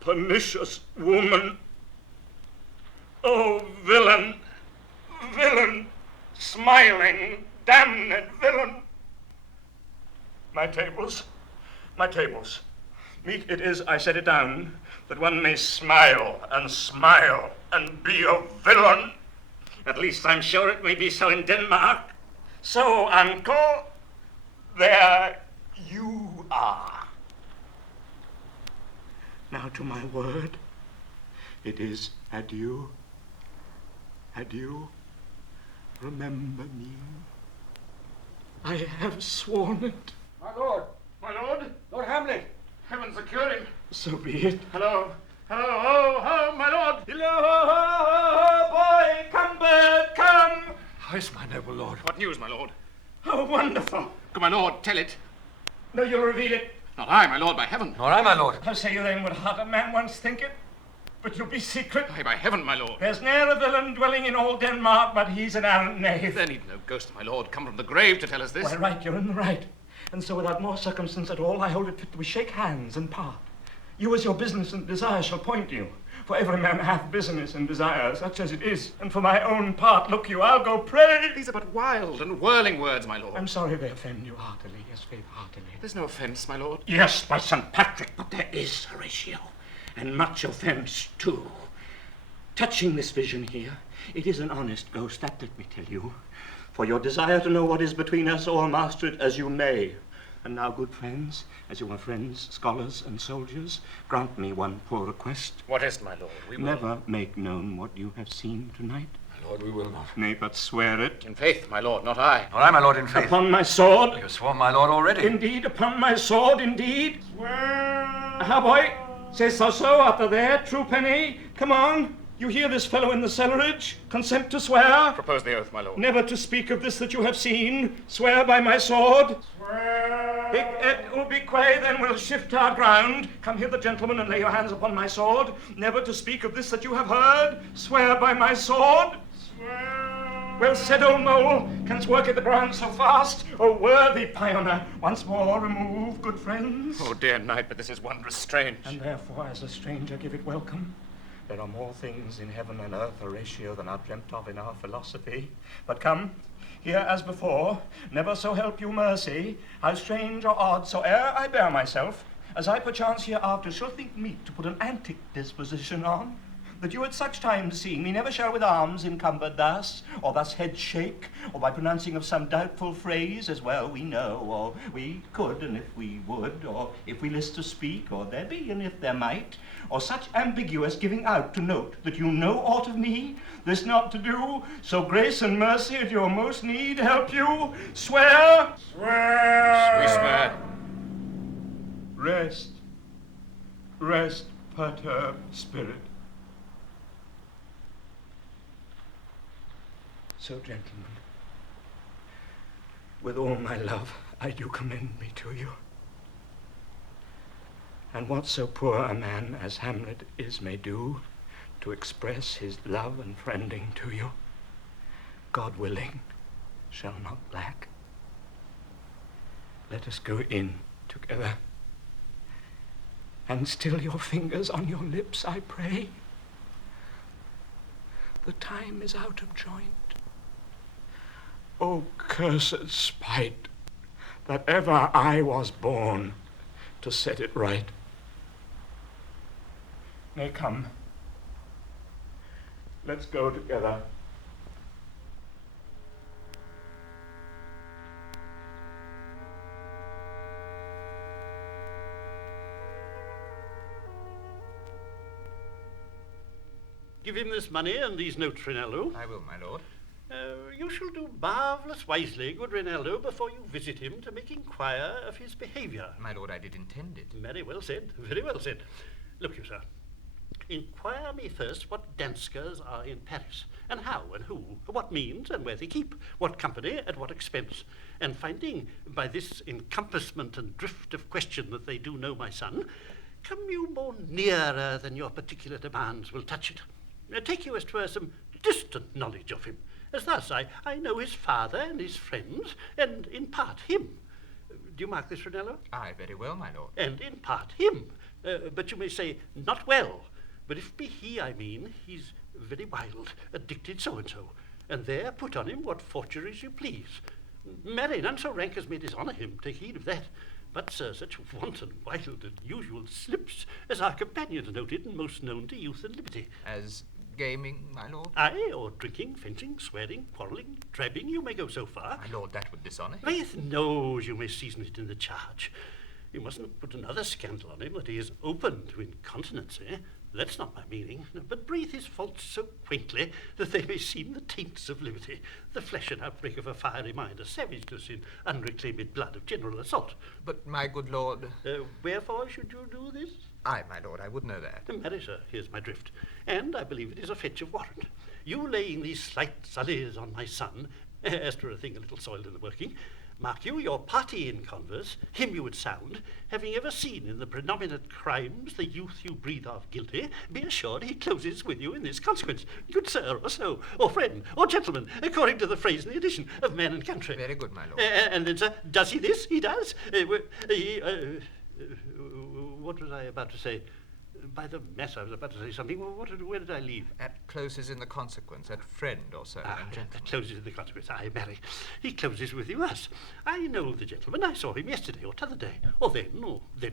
pernicious woman, O villain, villain, smiling, damned villain. My tables, meet it is, I set it down, that one may smile and be a villain. At least I'm sure it may be so in Denmark. So, uncle, there you are. Now to my word, It is adieu. Adieu. Remember me. I have sworn it. My lord! My lord! Lord Hamlet! Heaven secure him! So be it. Hello! Hello! Ho! Ho! My lord! Hello, boy! Come, bird, come! How is my noble lord? What news, my lord? Oh, wonderful! Good, my lord, tell it. No, you'll reveal it. Not I, my lord, by heaven. Nor I, my lord. How say you then, would heart a man once think it? But you'll be secret. Aye, by heaven, my lord. There's ne'er a villain dwelling in all Denmark, but he's an arrant knave. There need no ghost, my lord, come from the grave to tell us this. Why, right, you're in the right. And so without more circumstance at all, I hold it fit that we shake hands and part. You as your business and desire shall point you. For every man hath business and desire, such as it is. And for my own part, look you, I'll go pray. These are but wild and whirling words, my lord. I'm sorry they offend you heartily. Yes, very heartily. There's no offence, my lord. Yes, by St. Patrick, but there is, Horatio. And much offence, too. Touching this vision here, it is an honest ghost, that let me tell you. For your desire to know what is between us, or master it as you may. And now, good friends, as you are friends, scholars, and soldiers, grant me one poor request. What is it, my lord? We will. Never make known what you have seen tonight. My lord, we will not. Nay, but swear it. In faith, my lord, not I. Nor I, my lord, in faith. Upon my sword. You have sworn, my lord, already. Indeed, upon my sword, indeed. Swear. How, boy? Say so, up there, true penny. Come on. You hear this fellow in the cellarage? Consent to swear? Propose the oath, my lord. Never to speak of this that you have seen. Swear by my sword. Swear. Hic et ubique, then we'll shift our ground. Come hither, gentlemen, and lay your hands upon my sword. Never to speak of this that you have heard. Swear by my sword. Swear. Well said, old mole. Canst work at the ground so fast? O worthy pioneer, once more remove, good friends. Oh, dear knight, but this is wondrous strange. And therefore, as a stranger, give it welcome. There are more things in heaven and earth, Horatio, than are dreamt of in our philosophy. But come, here as before, never so help you mercy, how strange or odd soe'er I bear myself, as I perchance hereafter shall think meet to put an antic disposition on, that you at such times seeing me never shall with arms encumbered thus, or thus head shake, or by pronouncing of some doubtful phrase, as well we know, or we could, and if we would, or if we list to speak, or there be, and if there might, or such ambiguous giving out to note that you know aught of me, this not to do, so grace and mercy at your most need help you. Swear. Swear. We swear. Rest. Rest, perturbed spirit. So, gentlemen, with all my love, I do commend me to you. And what so poor a man as Hamlet is may do to express his love and friending to you, God willing, shall not lack. Let us go in together. And still your fingers on your lips, I pray. The time is out of joint. O cursed spite, that ever I was born to set it right. Nay, come. Let's go together. Give him this money and these notes, Rinaldo. I will, my lord. You shall do marvellous wisely, good Rinaldo, before you visit him to make inquire of his behaviour. My lord, I did intend it. Very well said, very well said. Look you, sir. Inquire me first what danskers are in Paris, and how and who, what means and where they keep, what company at what expense, and finding by this encompassment and drift of question that they do know my son, come you more nearer than your particular demands will touch it. Take you as 'twere some distant knowledge of him, as thus I know his father and his friends, and in part him. Do you mark this, Rinaldo? Aye, very well, my lord. And in part him. But you may say, not well. But if be he, I mean, he's very wild, addicted so-and-so, and there put on him what forgeries you please. Marry, none so rank as may dishonour him, take heed of that. But, sir, such wanton, wild, and usual slips as our companions noted and most known to youth and liberty. As gaming, my lord? Aye, or drinking, fencing, swearing, quarrelling, drabbing, you may go so far. My lord, that would dishonour him. Faith knows you may season it in the charge. You mustn't put another scandal on him that he is open to incontinence, That's not my meaning, but breathe his faults so quaintly that they may seem the taints of liberty, the flesh and outbreak of a fiery mind, a savageness in unreclaimed blood of general assault. But, my good lord... Wherefore should you do this? Aye, my lord, I would know that. Marry, sir, here's my drift, and I believe it is a fetch of warrant. You laying these slight sullies on my son, as to a thing a little soiled in the working, mark you, your party in converse, him you would sound, having ever seen in the predominant crimes the youth you breathe of guilty, be assured he closes with you in this consequence, good sir, or so, or friend, or gentleman, according to the phrase in the edition of Man and Country. Very good, my lord. And then, sir, does he this? He does. What was I about to say? By the mess, I was about to say something. Where did I leave? At closes in the consequence, at friend or so, and gentleman. At closes in the consequence. Aye, marry. He closes with you, us. I know the gentleman. I saw him yesterday or t'other day, or then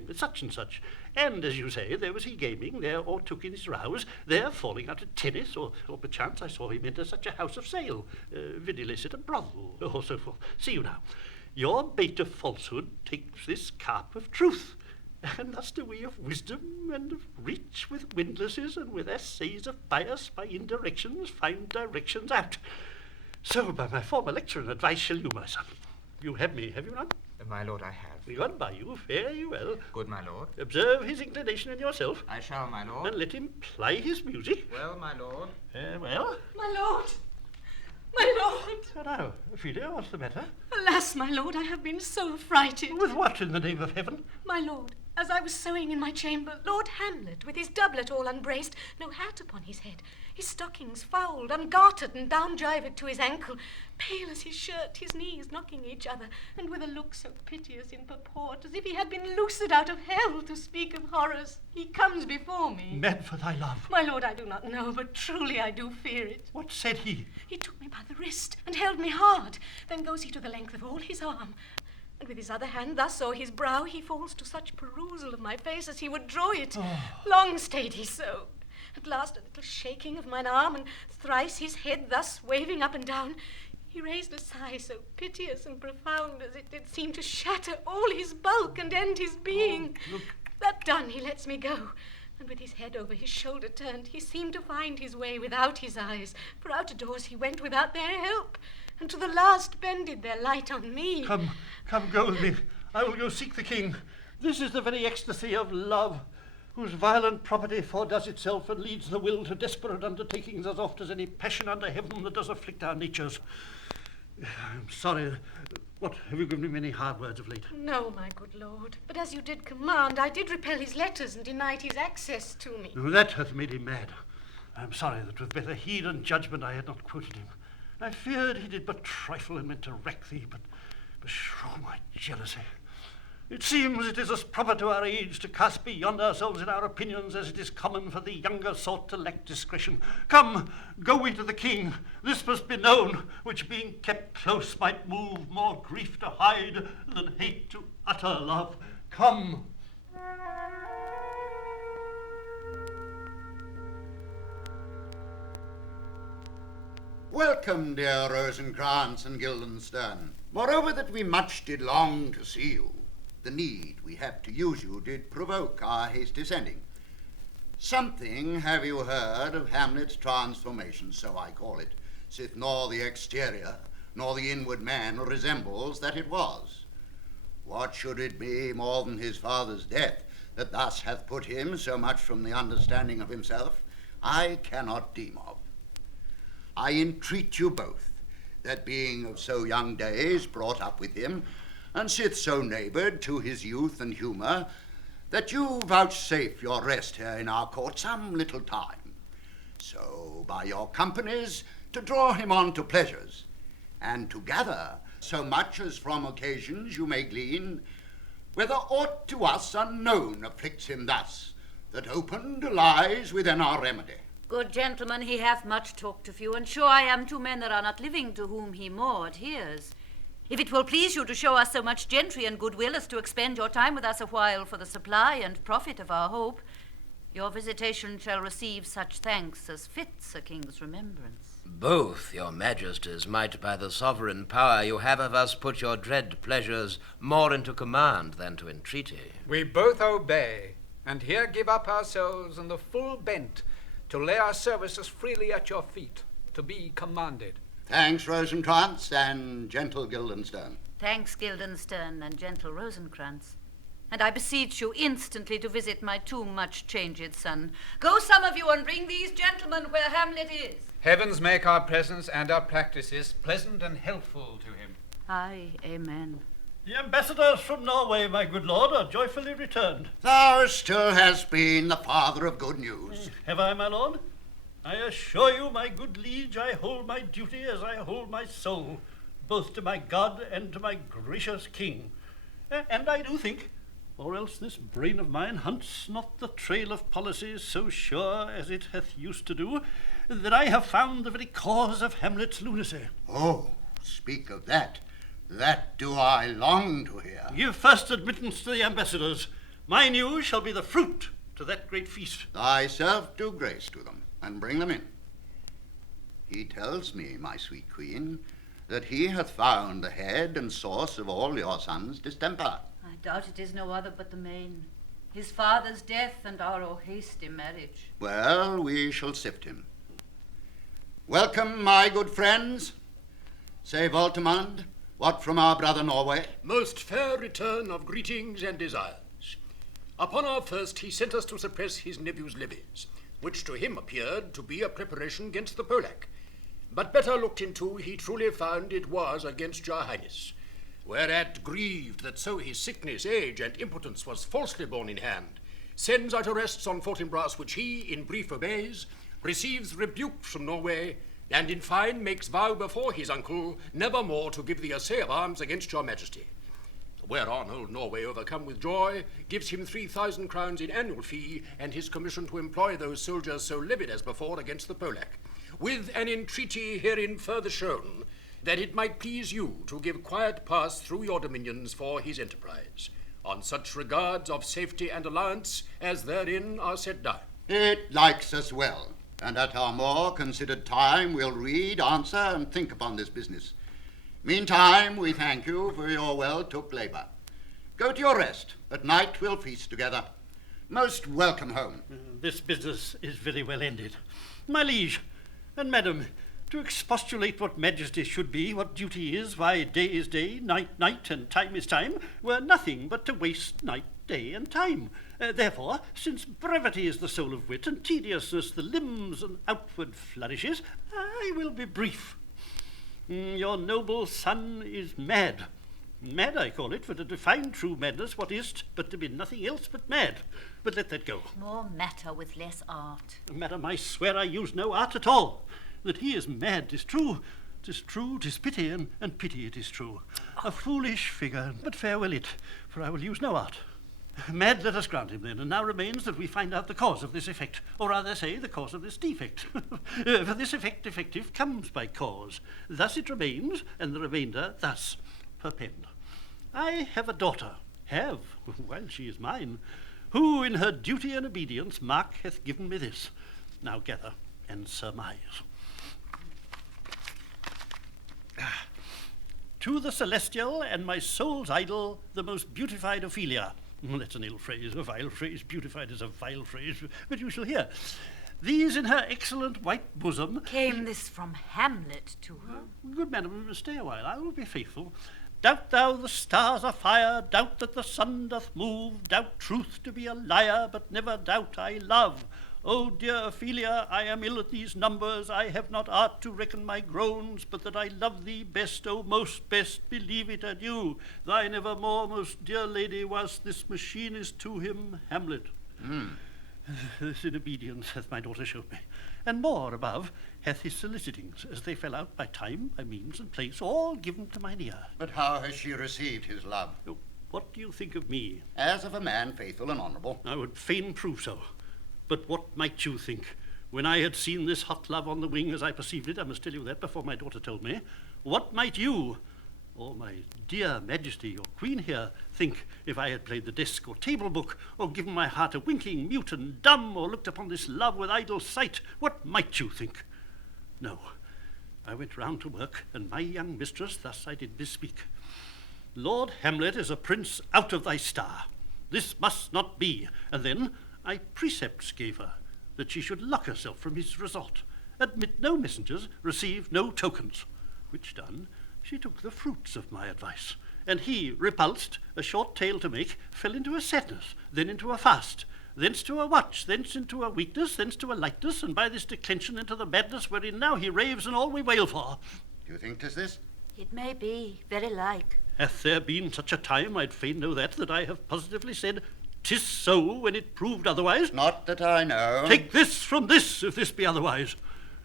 with such and such. And, as you say, there was he gaming, there or took in his rouse, there falling out at tennis, or perchance I saw him enter such a house of sale, vidilis at a brothel, or so forth. See you now. Your bait of falsehood takes this carp of truth. And thus do we of wisdom and of reach with windlasses and with essays of bias by indirections find directions out. So by my former lecture and advice shall you, my son. You have me, have you not? My lord, I have. Gone by you, fare you well. Good, my lord. Observe his inclination in yourself. I shall, my lord. And let him ply his music. Well, my lord. Well? My lord! My lord! So now, Ophelia, what's the matter? Alas, my lord, I have been so frighted. With what, in the name of heaven? My lord, as I was sewing in my chamber, Lord Hamlet, with his doublet all unbraced, no hat upon his head, his stockings fouled, ungartered, and down-gyved to his ankle, pale as his shirt, his knees knocking each other, and with a look so piteous in purport, as if he had been loosed out of hell to speak of horrors, he comes before me. Mad for thy love. My lord, I do not know, but truly I do fear it. What said he? He took me by the wrist, and held me hard. Then goes he to the length of all his arm, and with his other hand thus o'er his brow he falls to such perusal of my face as he would draw it. Long stayed he so. At last a little shaking of mine arm, and thrice his head thus waving up and down, he raised a sigh so piteous and profound as it did seem to shatter all his bulk and end his being. That done, he lets me go, and with his head over his shoulder turned, he seemed to find his way without his eyes, for out of doors he went without their help, and to the last bended their light on me. Come, go with me. I will go seek the king. This is the very ecstasy of love, whose violent property foredoes itself and leads the will to desperate undertakings as oft as any passion under heaven that does afflict our natures. I'm sorry. What, have you given him any hard words of late? No, my good lord, but as you did command, I did repel his letters and denied his access to me. That hath made him mad. I'm sorry that with better heed and judgment I had not quoted him. I feared he did but trifle and meant to wreck thee, but beshrew my jealousy. It seems it is as proper to our age to cast beyond ourselves in our opinions as it is common for the younger sort to lack discretion. Come, go we to the king. This must be known, which being kept close might move more grief to hide than hate to utter love. Come. Welcome, dear Rosencrantz and Guildenstern. Moreover that we much did long to see you, the need we have to use you did provoke our hasty sending. Something have you heard of Hamlet's transformation, so I call it, sith nor the exterior nor the inward man resembles that it was. What should it be more than his father's death that thus hath put him so much from the understanding of himself, I cannot deem of. I entreat you both, that being of so young days brought up with him, and sith so neighboured to his youth and humour, that you vouchsafe your rest here in our court some little time, so by your companies to draw him on to pleasures, and to gather so much as from occasions you may glean, whether aught to us unknown afflicts him thus, that opened lies within our remedy. Good gentleman, he hath much talked of you, and sure I am two men that are not living to whom he more adheres. If it will please you to show us so much gentry and goodwill as to expend your time with us a while for the supply and profit of our hope, your visitation shall receive such thanks as fits a king's remembrance. Both your majesties might by the sovereign power you have of us put your dread pleasures more into command than to entreaty. We both obey. and here give up ourselves in the full bent to lay our services freely at your feet, to be commanded. Thanks, Rosencrantz and gentle Guildenstern. Thanks, Guildenstern and gentle Rosencrantz. And I beseech you instantly to visit my too much changed son. Go, some of you, and bring these gentlemen where Hamlet is. Heavens make our presence and our practices pleasant and helpful to him. Aye, amen. The ambassadors from Norway, my good lord, are joyfully returned. Thou still hast been the father of good news. Have I, my lord? I assure you, my good liege, I hold my duty as I hold my soul, both to my God and to my gracious king. And I do think, or else this brain of mine hunts not the trail of policy so sure as it hath used to do, that I have found the very cause of Hamlet's lunacy. Oh, speak of that. That do I long to hear. Give first admittance to the ambassadors. My news shall be the fruit to that great feast. Thyself do grace to them, and bring them in. He tells me, my sweet queen, that he hath found the head and source of all your son's distemper. I doubt it is no other but the main. His father's death and our hasty marriage. Well, we shall sift him. Welcome, my good friends. Say, Voltimand, what from our brother Norway? Most fair return of greetings and desires. Upon our first, he sent us to suppress his nephew's levies, which to him appeared to be a preparation against the Polack. But better looked into, he truly found it was against your highness. Whereat, grieved that so his sickness, age, and impotence was falsely borne in hand, sends out arrests on Fortinbras, which he, in brief, obeys, receives rebuke from Norway, and in fine makes vow before his uncle never more to give the assay of arms against your majesty. Whereon old Norway, overcome with joy, gives him 3,000 crowns in annual fee, and his commission to employ those soldiers so levied as before against the Polack, with an entreaty herein further shown, that it might please you to give quiet pass through your dominions for his enterprise, on such regards of safety and allowance as therein are set down. It likes us well, and at our more considered time we'll read, answer, and think upon this business. Meantime, we thank you for your well-took labour. Go to your rest. At night we'll feast together. Most welcome home. This business is very well ended. My liege, and madam, to expostulate what majesty should be, what duty is, why day is day, night night, and time is time, were nothing but to waste night, day, and time. Therefore, since brevity is the soul of wit, and tediousness the limbs and outward flourishes, I will be brief. Your noble son is mad. Mad, I call it, for to define true madness, what is't but to be nothing else but mad. But let that go. More matter with less art. Madam, I swear I use no art at all. That he is mad, 'tis true. 'Tis true, 'tis pity, and pity it is true. A foolish figure, but farewell it, for I will use no art. Mad, let us grant him then, and now remains that we find out the cause of this effect, or rather say the cause of this defect. For this effect defective comes by cause. Thus it remains, and the remainder thus. Perpend. I have a daughter, while she is mine, who in her duty and obedience Mark hath given me this. Now gather and surmise. To the celestial and my soul's idol, the most beautified Ophelia. That's an ill phrase, a vile phrase. Beautified is a vile phrase, but you shall hear. These in her excellent white bosom. Came this from Hamlet to her? Good madam, stay a while, I will be faithful. Doubt thou the stars are fire, doubt that the sun doth move, doubt truth to be a liar, but never doubt I love. O dear Ophelia, I am ill at these numbers, I have not art to reckon my groans, but that I love thee best, O most best, believe it adieu. Thine evermore, most dear lady, was this machine is to him, Hamlet. This in obedience hath my daughter showed me, and more above hath his solicitings, as they fell out by time, by means, and place, all given to mine ear. But how has she received his love? What do you think of me? As of a man faithful and honourable. I would fain prove so. But what might you think? When I had seen this hot love on the wing as I perceived it, I must tell you that before my daughter told me, what might you, or my dear majesty, your queen here, think if I had played the desk or table book, or given my heart a winking, mute and dumb, or looked upon this love with idle sight? What might you think? No, I went round to work, and my young mistress thus I did bespeak. Lord Hamlet is a prince out of thy star. This must not be. And then I precepts gave her, that she should lock herself from his resort, admit no messengers, receive no tokens. Which done, she took the fruits of my advice, and he, repulsed, a short tale to make, fell into a sadness, then into a fast, thence to a watch, thence into a weakness, thence to a lightness, and by this declension into the madness wherein now he raves, and all we wail for. Do you think 'tis this? It may be, very like. Hath there been such a time, I'd fain know that I have positively said, 'tis so, when it proved otherwise? Not that I know. Take this from this, if this be otherwise.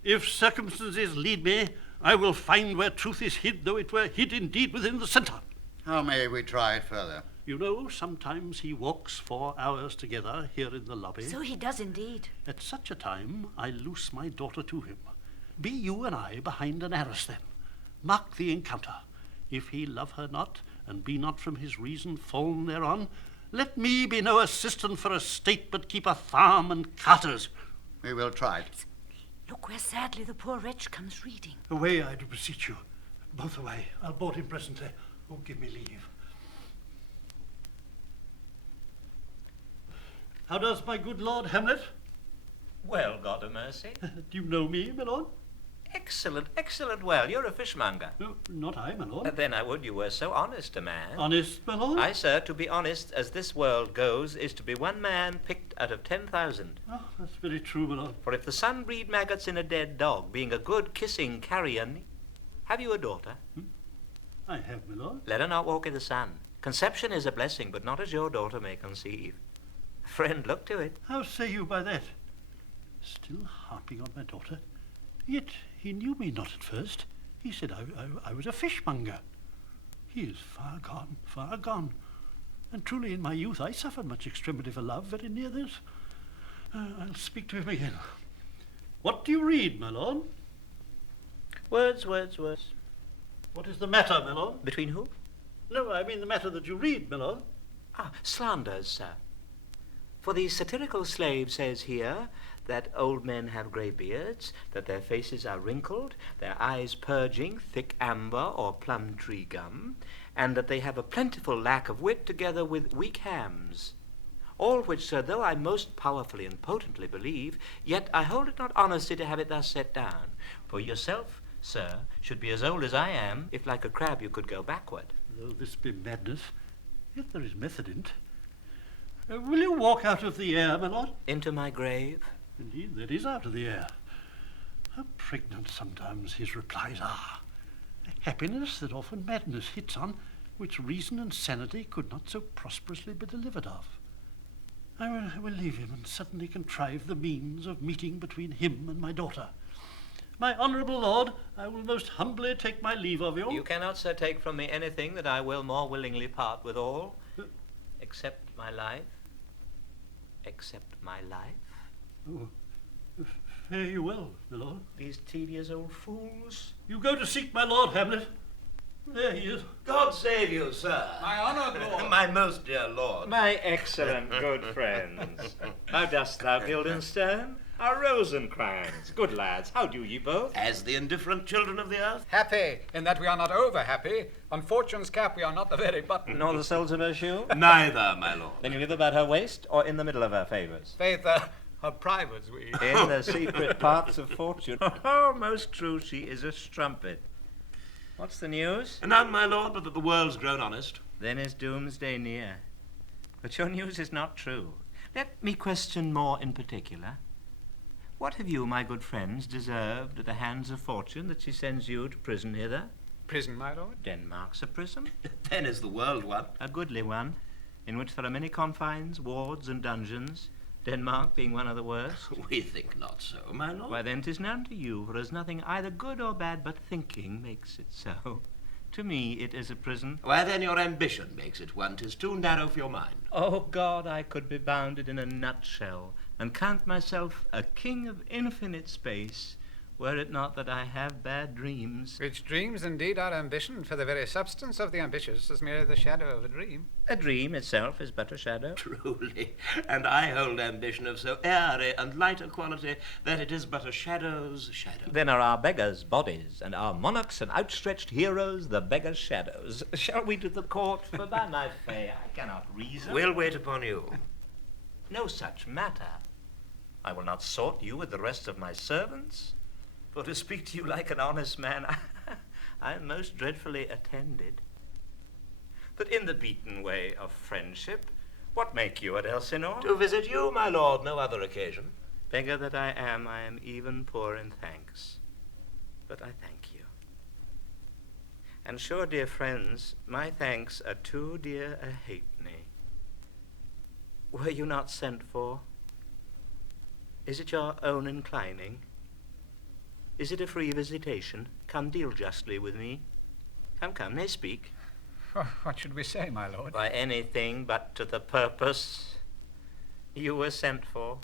If circumstances lead me, I will find where truth is hid, though it were hid indeed within the centre. How may we try it further? You know, sometimes he walks 4 hours together here in the lobby. So he does indeed. At such a time, I loose my daughter to him. Be you and I behind an arras then. Mark the encounter. If he love her not, and be not from his reason fall'n thereon, let me be no assistant for a state, but keep a farm and carters. We will try it. Look where sadly the poor wretch comes reading. Away, I do beseech you. Both away. I'll board him presently. Oh, give me leave. How does my good Lord Hamlet? Well, God a mercy. Do you know me, my lord? Excellent, excellent. Well, you're a fishmonger. No, not I, my lord. Then I would you were so honest a man. Honest, my lord? Aye, sir, to be honest, as this world goes, is to be one man picked out of 10,000. Oh, that's very true, my lord. For if the sun breed maggots in a dead dog, being a good kissing carrion, have you a daughter? I have, my lord. Let her not walk in the sun. Conception is a blessing, but not as your daughter may conceive. Friend, look to it. How say you by that? Still harping on my daughter? Yet he knew me not at first. He said I was a fishmonger. He is far gone, far gone. And truly in my youth I suffered much extremity for love, very near this. I'll speak to him again. What do you read, my lord? Words, words, words. What is the matter, my lord? Between who? No, I mean the matter that you read, my lord. Ah, slanders, sir. For the satirical slave says here that old men have grey beards, that their faces are wrinkled, their eyes purging thick amber or plum tree gum, and that they have a plentiful lack of wit together with weak hams. All which, sir, though I most powerfully and potently believe, yet I hold it not honesty to have it thus set down. For yourself, sir, should be as old as I am, if like a crab you could go backward. Though this be madness, yet there is method in't. Will you walk out of the air, my lord? Into my grave? Indeed, that is out of the air. How pregnant sometimes his replies are. A happiness that often madness hits on, which reason and sanity could not so prosperously be delivered of. I will leave him and suddenly contrive the means of meeting between him and my daughter. My honourable lord, I will most humbly take my leave of you. You cannot, sir, take from me anything that I will more willingly part with all, except my life. Except my life. Oh, fare you well, my lord. These tedious old fools. You go to seek my lord, Hamlet. There he is. God save you, sir. My honoured lord. My most dear lord. My excellent good friends. How dost thou, Guildenstern? Our Rosencrantz. Good lads, how do ye both? As the indifferent children of the earth. Happy, in that we are not over happy. On Fortune's cap we are not the very button. Nor the soles of her shoe? Neither, my lord. Then you live about her waist, or in the middle of her favours? Faith, her privates we. In the secret parts of Fortune. Oh, most true, she is a strumpet. What's the news? None, my lord, but that the world's grown honest. Then is doomsday near. But your news is not true. Let me question more in particular. What have you, my good friends, deserved at the hands of Fortune that she sends you to prison hither? Prison, my lord? Denmark's a prison. Then is the world one. A goodly one, in which there are many confines, wards, and dungeons, Denmark being one of the worst. We think not so, my lord. Why, then 'tis none to you, for as nothing either good or bad but thinking makes it so. To me it is a prison. Why, then your ambition makes it one. 'Tis too narrow for your mind. Oh, God, I could be bounded in a nutshell, and count myself a king of infinite space, were it not that I have bad dreams. Which dreams indeed are ambition, for the very substance of the ambitious is merely the shadow of a dream. A dream itself is but a shadow. Truly, and I hold ambition of so airy and light a quality that it is but a shadow's shadow. Then are our beggars bodies, and our monarchs and outstretched heroes the beggars' shadows. Shall we to the court? For by my fay I cannot reason. We'll wait upon you. No such matter. I will not sort you with the rest of my servants. For to speak to you like an honest man, I am most dreadfully attended. But in the beaten way of friendship, what make you at Elsinore? To visit you, my lord, no other occasion. Beggar that I am even poor in thanks. But I thank you. And sure, dear friends, my thanks are too dear a halfpenny. Were you not sent for? Is it your own inclining? Is it a free visitation? Come, deal justly with me. Come, nay, speak. What should we say, my lord? By anything but to the purpose. You were sent for,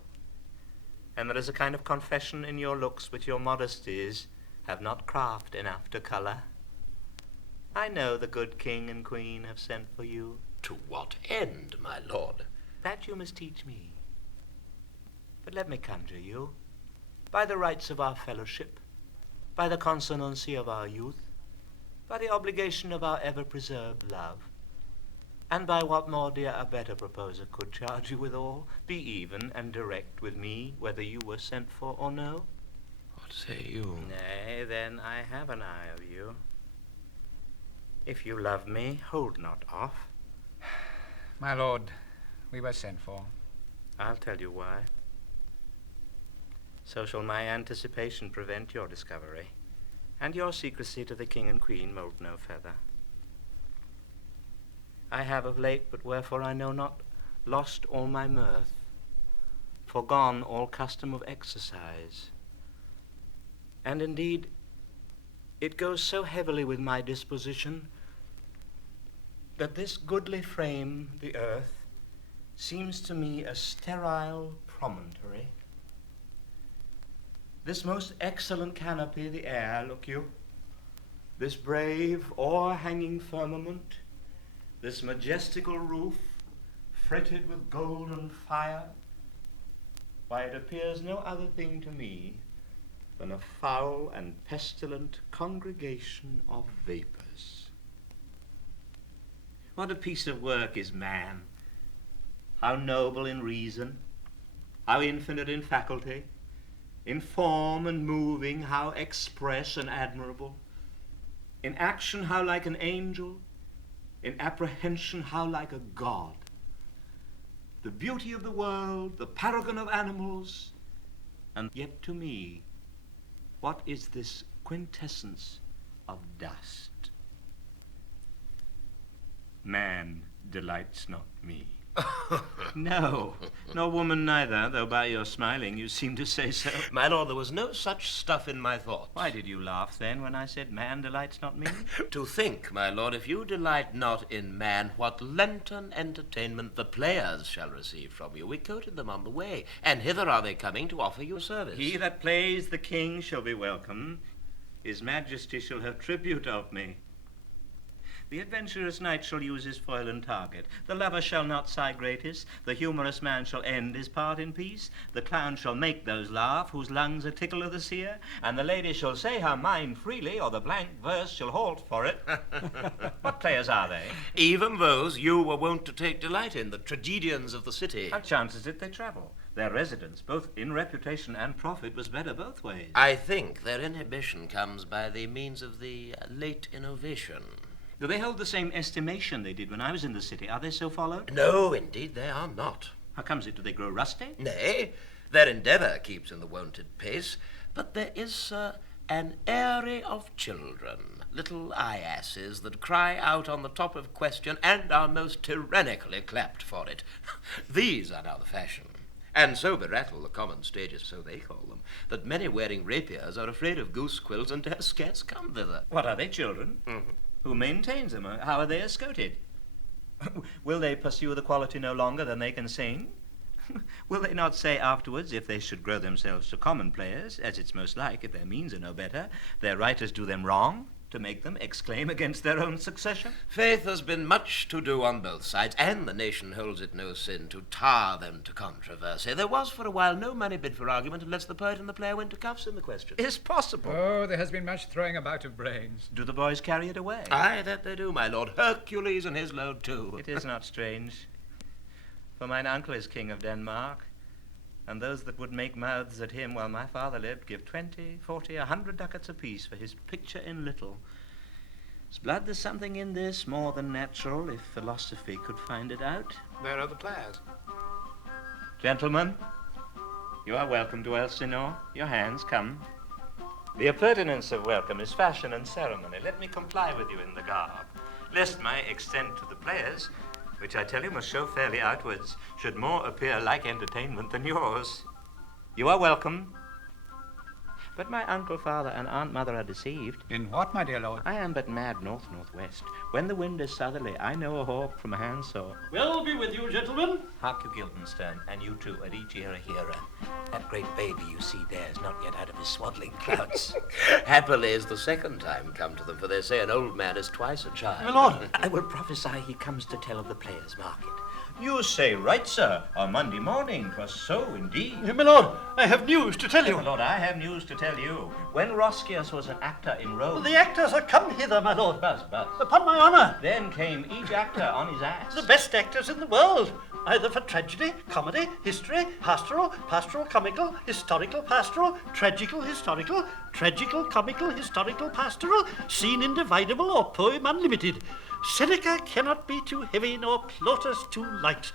and there is a kind of confession in your looks which your modesties have not craft enough to colour. I know the good king and queen have sent for you. To what end, my lord? That you must teach me. But let me conjure you, by the rights of our fellowship, by the consonancy of our youth, by the obligation of our ever-preserved love, and by what more dear a better proposer could charge you withal, be even and direct with me whether you were sent for or no. What say you? Nay, then I have an eye of you. If you love me, hold not off. My lord, we were sent for. I'll tell you why. So shall my anticipation prevent your discovery, and your secrecy to the king and queen moult no feather. I have of late, but wherefore I know not, lost all my mirth, forgone all custom of exercise. And indeed, it goes so heavily with my disposition that this goodly frame, the earth, seems to me a sterile promontory. This most excellent canopy, the air, look you, this brave, o'erhanging firmament, this majestical roof, fretted with golden fire, why, it appears no other thing to me than a foul and pestilent congregation of vapors. What a piece of work is man! How noble in reason, how infinite in faculty, in form and moving, how express and admirable, in action, how like an angel, in apprehension, how like a god. The beauty of the world, the paragon of animals, and yet to me, what is this quintessence of dust? Man delights not me. No, nor woman neither, though by your smiling you seem to say so. My lord, there was no such stuff in my thoughts. Why did you laugh then when I said man delights not me? To think, my lord, if you delight not in man, what Lenten entertainment the players shall receive from you. We quoted them on the way, and hither are they coming to offer you service. He that plays the king shall be welcome. His majesty shall have tribute of me. The adventurous knight shall use his foil and target. The lover shall not sigh greatest. The humorous man shall end his part in peace. The clown shall make those laugh whose lungs are tickle of the seer. And the lady shall say her mind freely, or the blank verse shall halt for it. What players are they? Even those you were wont to take delight in, the tragedians of the city. How chances it they travel? Their residence, both in reputation and profit, was better both ways. I think their inhibition comes by the means of the late innovation. Do they hold the same estimation they did when I was in the city? Are they so followed? No, indeed they are not. How comes it? Do they grow rusty? Nay, their endeavour keeps in the wonted pace, but there is an airy of children, little eye-asses that cry out on the top of question and are most tyrannically clapped for it. These are now the fashion, and so berattle the common stages, so they call them, that many wearing rapiers are afraid of goose quills and dare scarce come thither. What are they, children? Mm-hmm. Who maintains them? How are they escoted? Will they pursue the quality no longer than they can sing? Will they not say afterwards, if they should grow themselves to common players, as it's most like, if their means are no better, their writers do them wrong, to make them exclaim against their own succession? Faith, has been much to do on both sides, and the nation holds it no sin to tar them to controversy. There was for a while no money bid for argument unless the poet and the player went to cuffs in the question. It's possible. Oh, there has been much throwing about of brains. Do the boys carry it away? Aye, that they do, my lord. Hercules and his load too. It is not strange. For mine uncle is king of Denmark, and those that would make mouths at him while my father lived give 20, 40, 100 ducats apiece for his picture in little. 'Sblood, there's something in this more than natural, if philosophy could find it out. Where are the players? Gentlemen, you are welcome to Elsinore. Your hands, come. The appurtenance of welcome is fashion and ceremony. Let me comply with you in the garb, lest my extent to the players, which I tell you must show fairly outwards, should more appear like entertainment than yours. You are welcome. But my uncle, father, and aunt mother are deceived. In what, my dear lord? I am but mad north-northwest. When the wind is southerly, I know a hawk from a handsaw. Well be with you, gentlemen. Hark you, Guildenstern, and you too, at each ear a hearer. That great baby you see there is not yet out of his swaddling clouds. Happily is the second time come to them, for they say an old man is twice a child. My lord, I will prophesy he comes to tell of the players' market. You say right, sir. On Monday morning, 'twas so indeed. My lord, I have news to tell you. My lord, I have news to tell you. When Roscius was an actor in Rome... The actors are come hither, my lord. Buzz. Upon my honour. Then came each actor on his ass. The best actors in the world, either for tragedy, comedy, history, pastoral, comical, historical, pastoral, tragical, historical, tragical, comical, historical, pastoral, scene individable, or poem unlimited. Seneca cannot be too heavy, nor Plautus too light.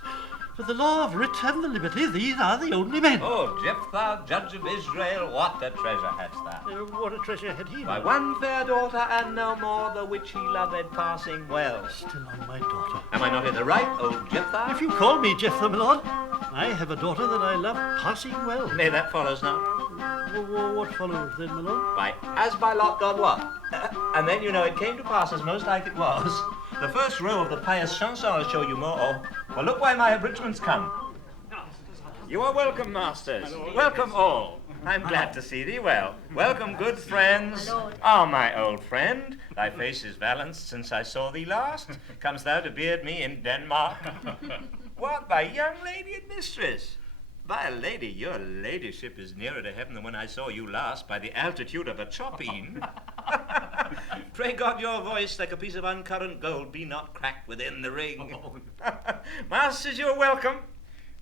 For the law of writ and the liberty, these are the only men. Oh, Jephthah, judge of Israel, what a treasure hadst thou! What a treasure had he? By one fair daughter, and no more, the which he loved passing well. Still on my daughter. Am I not in the right, old Jephthah? If you call me Jephthah, my lord, I have a daughter that I love passing well. Nay, that follows not. What follows then, my lord? Why, as by lot God what? And then, you know, it came to pass as most like it was. The first row of the pious chanson I'll show you more. Well, look why my abridgments come. You are welcome, masters. Welcome all. I'm glad to see thee well. Welcome, good friends. Ah, my old friend, thy face is valanced since I saw thee last. Comes thou to beard me in Denmark? What, my young lady and mistress? By a lady, your ladyship is nearer to heaven than when I saw you last by the altitude of a chopine. Pray God your voice, like a piece of uncurrent gold, be not cracked within the ring. Masters, you're welcome.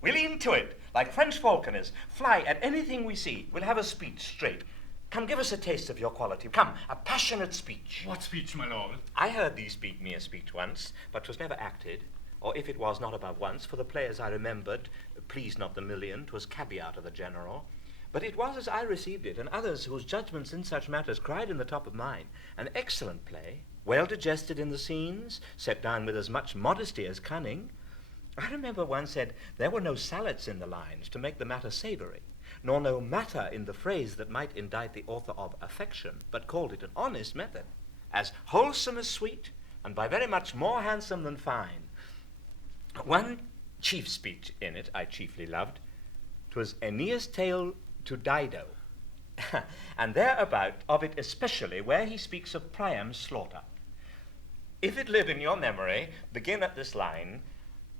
We'll e'en to it, like French falconers. Fly at anything we see. We'll have a speech straight. Come, give us a taste of your quality. Come, a passionate speech. What speech, my lord? I heard thee speak me a speech once, but 'twas never acted. Or if it was not above once, for the players I remembered, pleased not the million, 'twas caveat of the general. But it was as I received it, and others whose judgments in such matters cried in the top of mine. An excellent play, well digested in the scenes, set down with as much modesty as cunning. I remember one said there were no salads in the lines to make the matter savoury, nor no matter in the phrase that might indict the author of affection, but called it an honest method, as wholesome as sweet, and by very much more handsome than fine. One chief speech in it I chiefly loved. 'Twas Aeneas' tale to Dido, and thereabout of it especially, where he speaks of Priam's slaughter. If it live in your memory, begin at this line.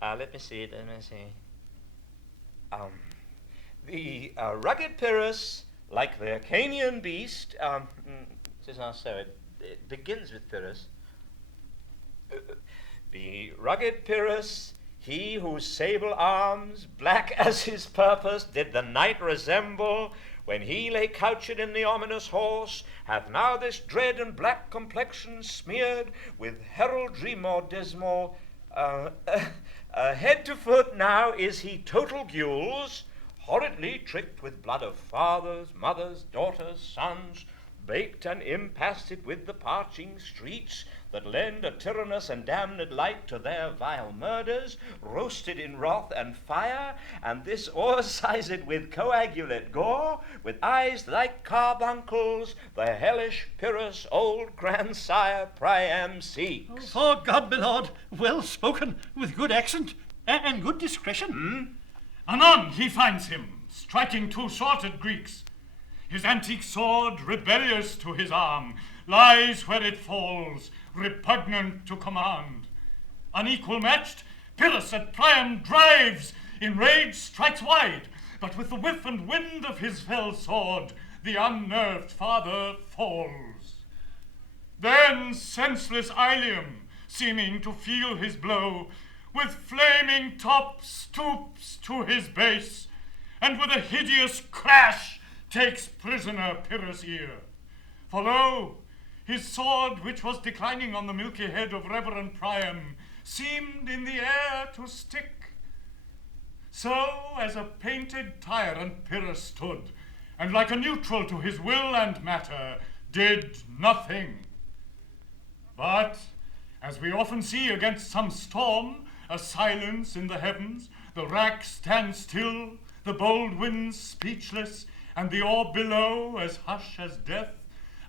Let me see. The rugged Pyrrhus, like the Acanian beast, it is not so. It begins with Pyrrhus. The rugged Pyrrhus, he whose sable arms, black as his purpose, did the night resemble, when he lay couched in the ominous horse, hath now this dread and black complexion smeared with heraldry more dismal. Head to foot now is he total gules, horridly tricked with blood of fathers, mothers, daughters, sons, baked and impasted with the parching streets, that lend a tyrannous and damned light to their vile murders, roasted in wrath and fire, and this o'ersized with coagulate gore, with eyes like carbuncles, the hellish Pyrrhus old grandsire Priam seeks. For God, my lord, well spoken, with good accent and good discretion. Anon he finds him, striking two sworded Greeks. His antique sword, rebellious to his arm, lies where it falls, repugnant to command. Unequal matched, Pyrrhus at Priam drives, in rage strikes wide, but with the whiff and wind of his fell sword, the unnerved father falls. Then senseless Ilium, seeming to feel his blow, with flaming top stoops to his base, and with a hideous crash takes prisoner Pyrrhus' ear. For lo, his sword, which was declining on the milky head of reverend Priam, seemed in the air to stick. So as a painted tyrant Pyrrhus stood, and like a neutral to his will and matter, did nothing. But, as we often see against some storm, a silence in the heavens, the rack stands still, the bold winds speechless, and the orb below as hush as death,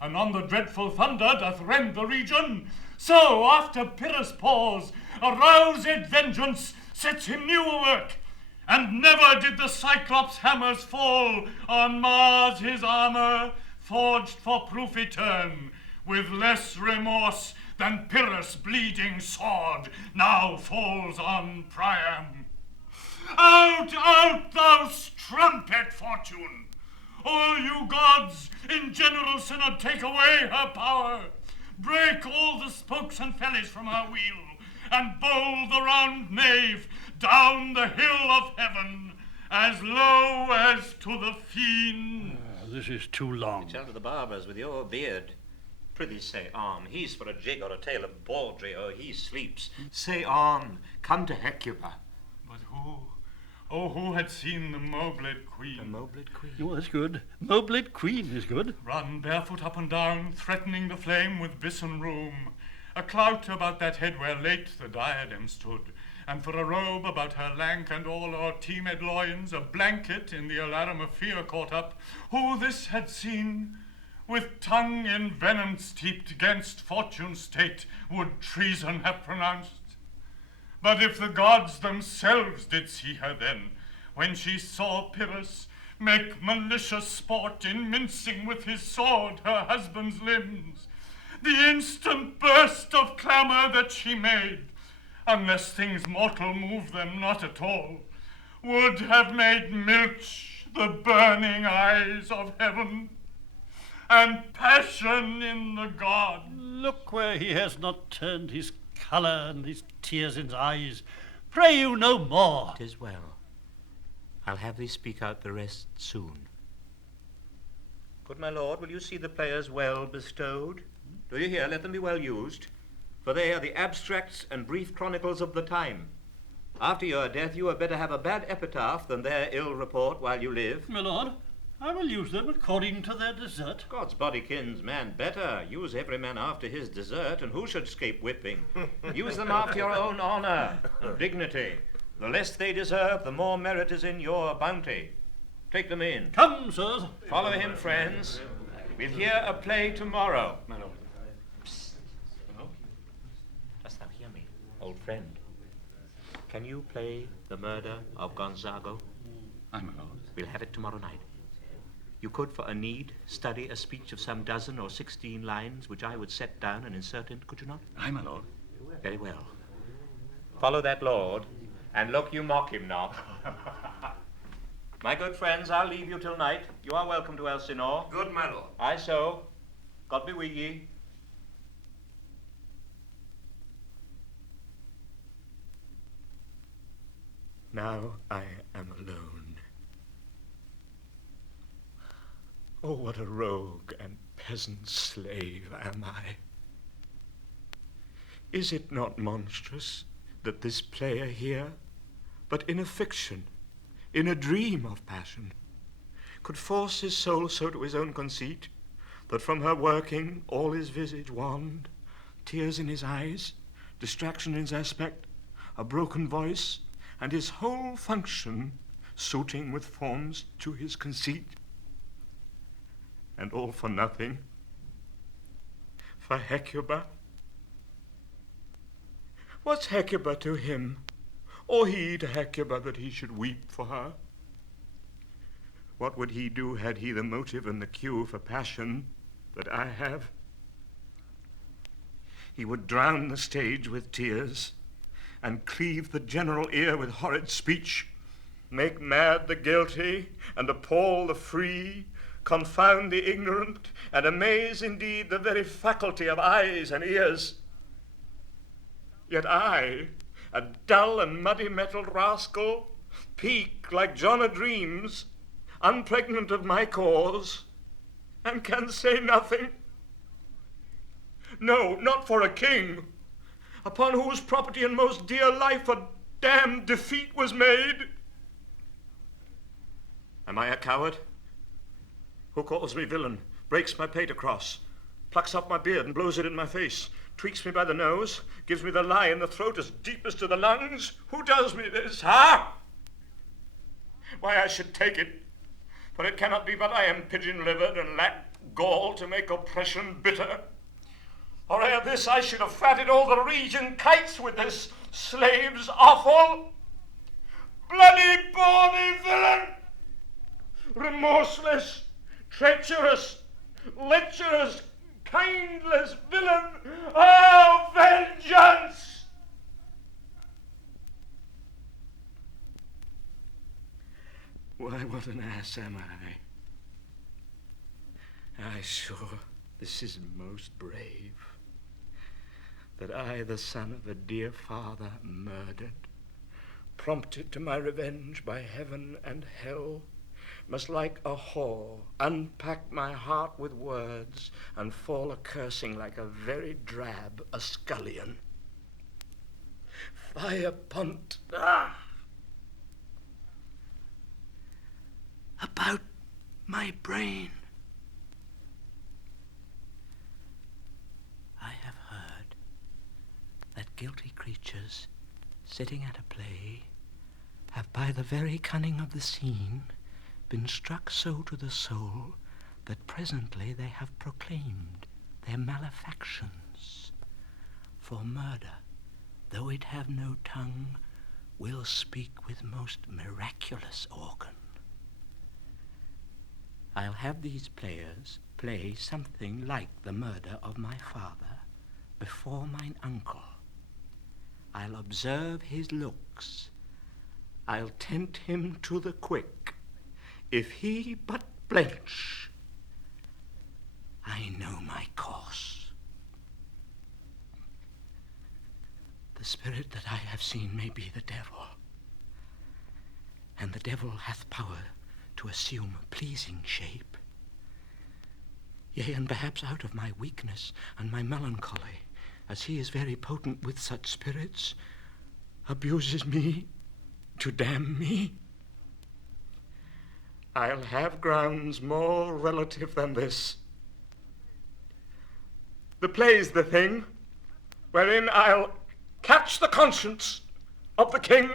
and on the dreadful thunder doth rend the region, so after Pyrrhus' pause, aroused vengeance sets him new awork, and never did the Cyclops' hammers fall on Mars his armor, forged for proof etern, with less remorse than Pyrrhus' bleeding sword now falls on Priam. Out, out, thou strumpet Fortune! All you gods, in general synod take away her power, break all the spokes and fellies from her wheel, and bowl the round nave down the hill of heaven, as low as to the fiend. This is too long. It's out of the barbers with your beard. Prithee say on. He's for a jig or a tale of bawdry, or he sleeps. Say on. Come to Hecuba. But who? Oh, who had seen the Mobled Queen? The Mobled Queen? Oh, that's good. Mobled Queen is good. Run barefoot up and down, threatening the flame with bison rheum. A clout about that head where late the diadem stood, and for a robe about her lank and all o'er teamed loins, a blanket in the alarum of fear caught up. Who this had seen, with tongue in venom steeped, 'gainst Fortune's state would treason have pronounced. But if the gods themselves did see her then, when she saw Pyrrhus make malicious sport in mincing with his sword her husband's limbs, the instant burst of clamour that she made, unless things mortal move them not at all, would have made milch the burning eyes of heaven, and passion in the god. Look where he has not turned his colour and his tears in his eyes. Pray you no more. 'Tis well. I'll have thee speak out the rest soon. Good my lord, will you see the players well bestowed? Do you hear? Let them be well used, for they are the abstracts and brief chronicles of the time. After your death, you had better have a bad epitaph than their ill report while you live. My lord, I will use them according to their desert. God's bodykins, man, better. Use every man after his desert, and who should scape whipping? Use them after your own honour and dignity. The less they deserve, the more merit is in your bounty. Take them in. Come, sirs. Follow him, friends. We'll hear a play tomorrow. My lord. Dost thou hear me, old friend? Can you play The Murder of Gonzago? Aye, my lord. We'll have it tomorrow night. You could, for a need, study a speech of some 12 or 16 lines, which I would set down and insert in, could you not? Aye, my lord. Very well. Follow that lord, and look you mock him not. My good friends, I'll leave you till night. You are welcome to Elsinore. Good, my lord. Aye so. God be with ye. Now I am alone. Oh, what a rogue and peasant slave am I. Is it not monstrous that this player here, but in a fiction, in a dream of passion, could force his soul so to his own conceit, that from her working all his visage wanned, tears in his eyes, distraction in his aspect, a broken voice, and his whole function suiting with forms to his conceit? And all for nothing? For Hecuba? What's Hecuba to him? or he to Hecuba that he should weep for her? What would he do had he the motive and the cue for passion that I have? He would drown the stage with tears, and cleave the general ear with horrid speech, make mad the guilty, and appall the free, confound the ignorant, and amaze indeed the very faculty of eyes and ears. Yet I, a dull and muddy-mettled rascal, peak like John o' Dreams, unpregnant of my cause, and can say nothing. No, not for a king, upon whose property and most dear life a damned defeat was made. Am I a coward? Who calls me villain, breaks my pate across, plucks off my beard and blows it in my face, tweaks me by the nose, gives me the lie in the throat as deep as to the lungs? Who does me this, ha? Why, I should take it, for it cannot be but I am pigeon-livered and lack gall to make oppression bitter. Or ere this I should have fatted all the region kites with this slave's offal. Bloody bawny villain! Remorseless, treacherous, lecherous, kindless villain! Oh, vengeance! Why, what an ass am I? Aye, sure, this is most brave. That I, the son of a dear father, murdered, prompted to my revenge by heaven and hell, must like a whore unpack my heart with words and fall a-cursing like a very drab a scullion. Fire punt. Ah! About my brain. I have heard that guilty creatures, sitting at a play, have by the very cunning of the scene been struck so to the soul that presently they have proclaimed their malefactions. For murder, though it have no tongue, will speak with most miraculous organ. I'll have these players play something like the murder of my father before mine uncle. I'll observe his looks. I'll tempt him to the quick. If he but blench, I know my course. The spirit that I have seen may be the devil, and the devil hath power to assume a pleasing shape. Yea, and perhaps out of my weakness and my melancholy, as he is very potent with such spirits, abuses me to damn me. I'll have grounds more relative than this. The play's the thing, wherein I'll catch the conscience of the king.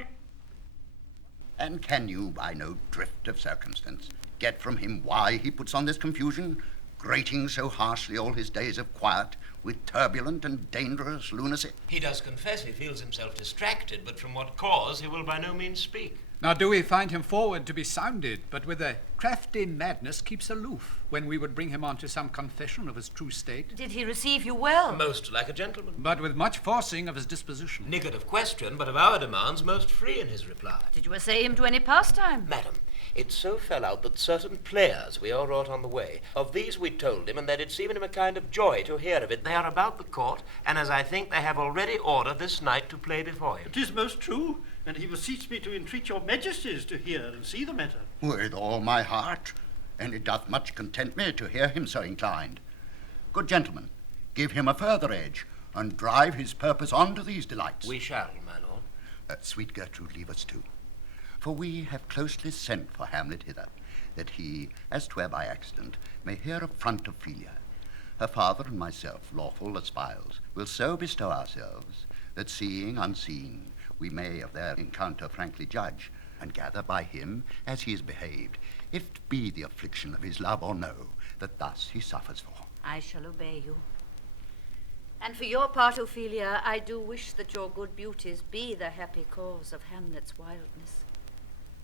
And can you, by no drift of circumstance, get from him why he puts on this confusion, grating so harshly all his days of quiet with turbulent and dangerous lunacy? He does confess he feels himself distracted, but from what cause he will by no means speak. Now do we find him forward to be sounded, but with a crafty madness keeps aloof, when we would bring him on to some confession of his true state? Did he receive you well? Most like a gentleman. But with much forcing of his disposition. Niggard of question, but of our demands most free in his reply. Did you essay him to any pastime? Madam, it so fell out that certain players we all wrought on the way, of these we told him, and that it's even him a kind of joy to hear of it. They are about the court, and as I think they have already ordered this night to play before him. It is most true, and he beseeched me to entreat your majesties to hear and see the matter. With all my heart, and it doth much content me to hear him so inclined. Good gentlemen, give him a further edge, and drive his purpose on to these delights. We shall, my lord. Sweet Gertrude, leave us too. For we have closely sent for Hamlet hither, that he, as 'twere by accident, may hear affront of Ophelia. Her father and myself, lawful espials, will so bestow ourselves, that seeing unseen, we may of their encounter frankly judge, and gather by him as he is behaved, if it be the affliction of his love or no, that thus he suffers for. I shall obey you. And for your part, Ophelia, I do wish that your good beauties be the happy cause of Hamlet's wildness.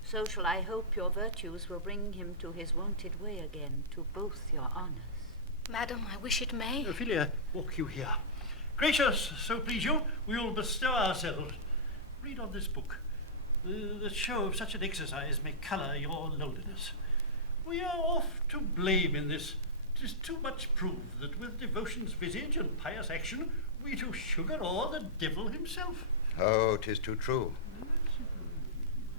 So shall I hope your virtues will bring him to his wonted way again, to both your honours. Madam, I wish it may. Ophelia, walk you here. Gracious, so please you, we will bestow ourselves. Read on this book. The show of such an exercise may colour your loneliness. We are oft to blame in this. 'Tis too much proved that with devotion's visage and pious action we do sugar o'er the devil himself. Oh, 'tis too true.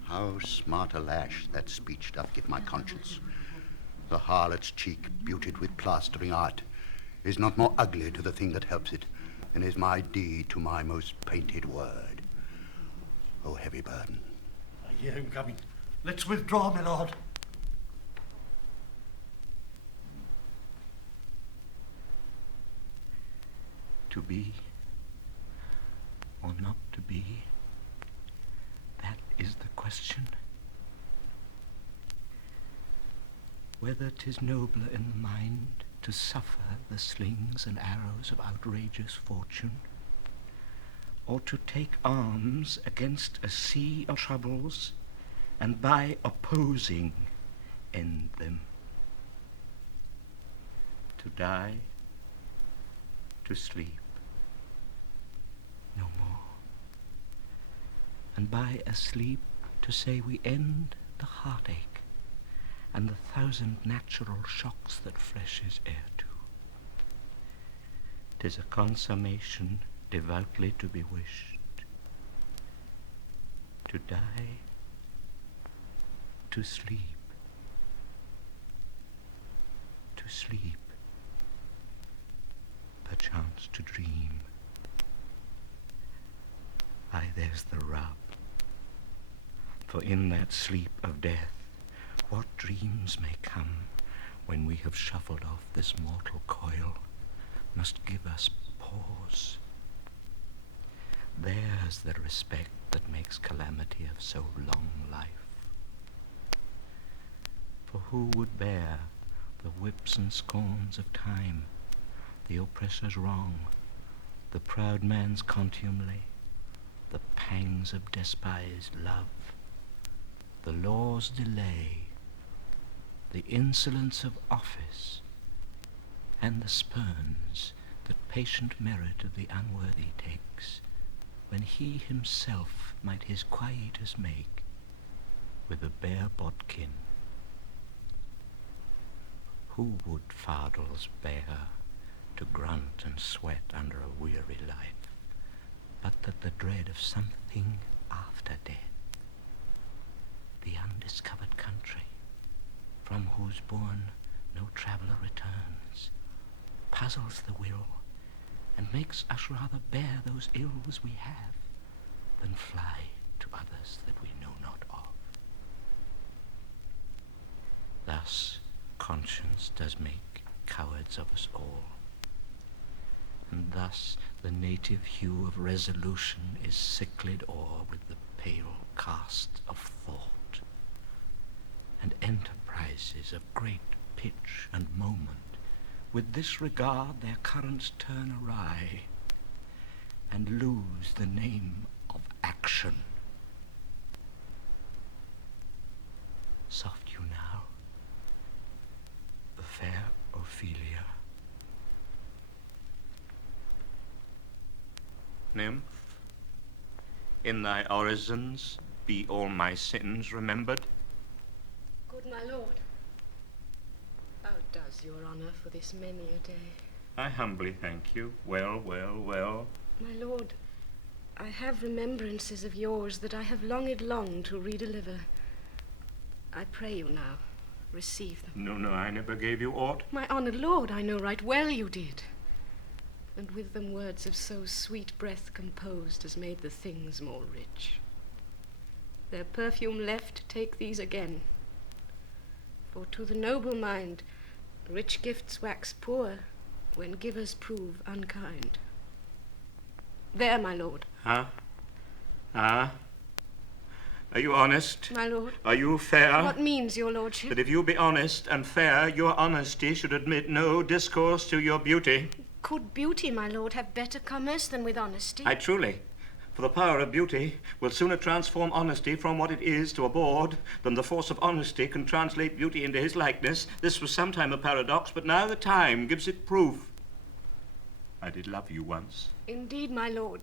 How smart a lash that speech doth give my conscience. The harlot's cheek, beautied with plastering art, is not more ugly to the thing that helps it than is my deed to my most painted word. Oh, heavy burden. I hear him coming. Let's withdraw, my lord. To be or not to be, that is the question. Whether 'tis nobler in the mind to suffer the slings and arrows of outrageous fortune, or to take arms against a sea of troubles, and by opposing end them. To die, to sleep, no more. And by a sleep to say we end the heartache and the thousand natural shocks that flesh is heir to. 'Tis a consummation devoutly to be wished. To die, to sleep, perchance to dream. Aye, there's the rub. For in that sleep of death, what dreams may come when we have shuffled off this mortal coil must give us pause. There's the respect that makes calamity of so long life. For who would bear the whips and scorns of time, the oppressor's wrong, the proud man's contumely, the pangs of despised love, the law's delay, the insolence of office, and the spurns that patient merit of the unworthy takes, when he himself might his quietus make with a bare bodkin? Who would fardels bear to grunt and sweat under a weary life, but that the dread of something after death, the undiscovered country, from whose bourne no traveller returns, puzzles the will, and makes us rather bear those ills we have, than fly to others that we know not of. Thus conscience does make cowards of us all, and thus the native hue of resolution is sicklied o'er with the pale cast of thought, and enterprises of great pitch and moment with this regard their currents turn awry, and lose the name of action. Soft you now, the fair Ophelia. Nymph, in thy orisons be all my sins remembered. Good my lord, how does your honour for this many a day? I humbly thank you. Well, well, well. My lord, I have remembrances of yours that I have longed long to redeliver. I pray you now, receive them. No, I never gave you aught. My honoured lord, I know right well you did. And with them words of so sweet breath composed as made the things more rich. Their perfume left, take these again. For to the noble mind, rich gifts wax poor when givers prove unkind. There, my lord. Are you honest? My lord. Are you fair? What means your lordship? That if you be honest and fair, your honesty should admit no discourse to your beauty. Could beauty, my lord, have better commerce than with honesty? Aye, truly. For the power of beauty will sooner transform honesty from what it is to a bawd than the force of honesty can translate beauty into his likeness. This was sometime a paradox, but now the time gives it proof. I did love you once. Indeed, my lord,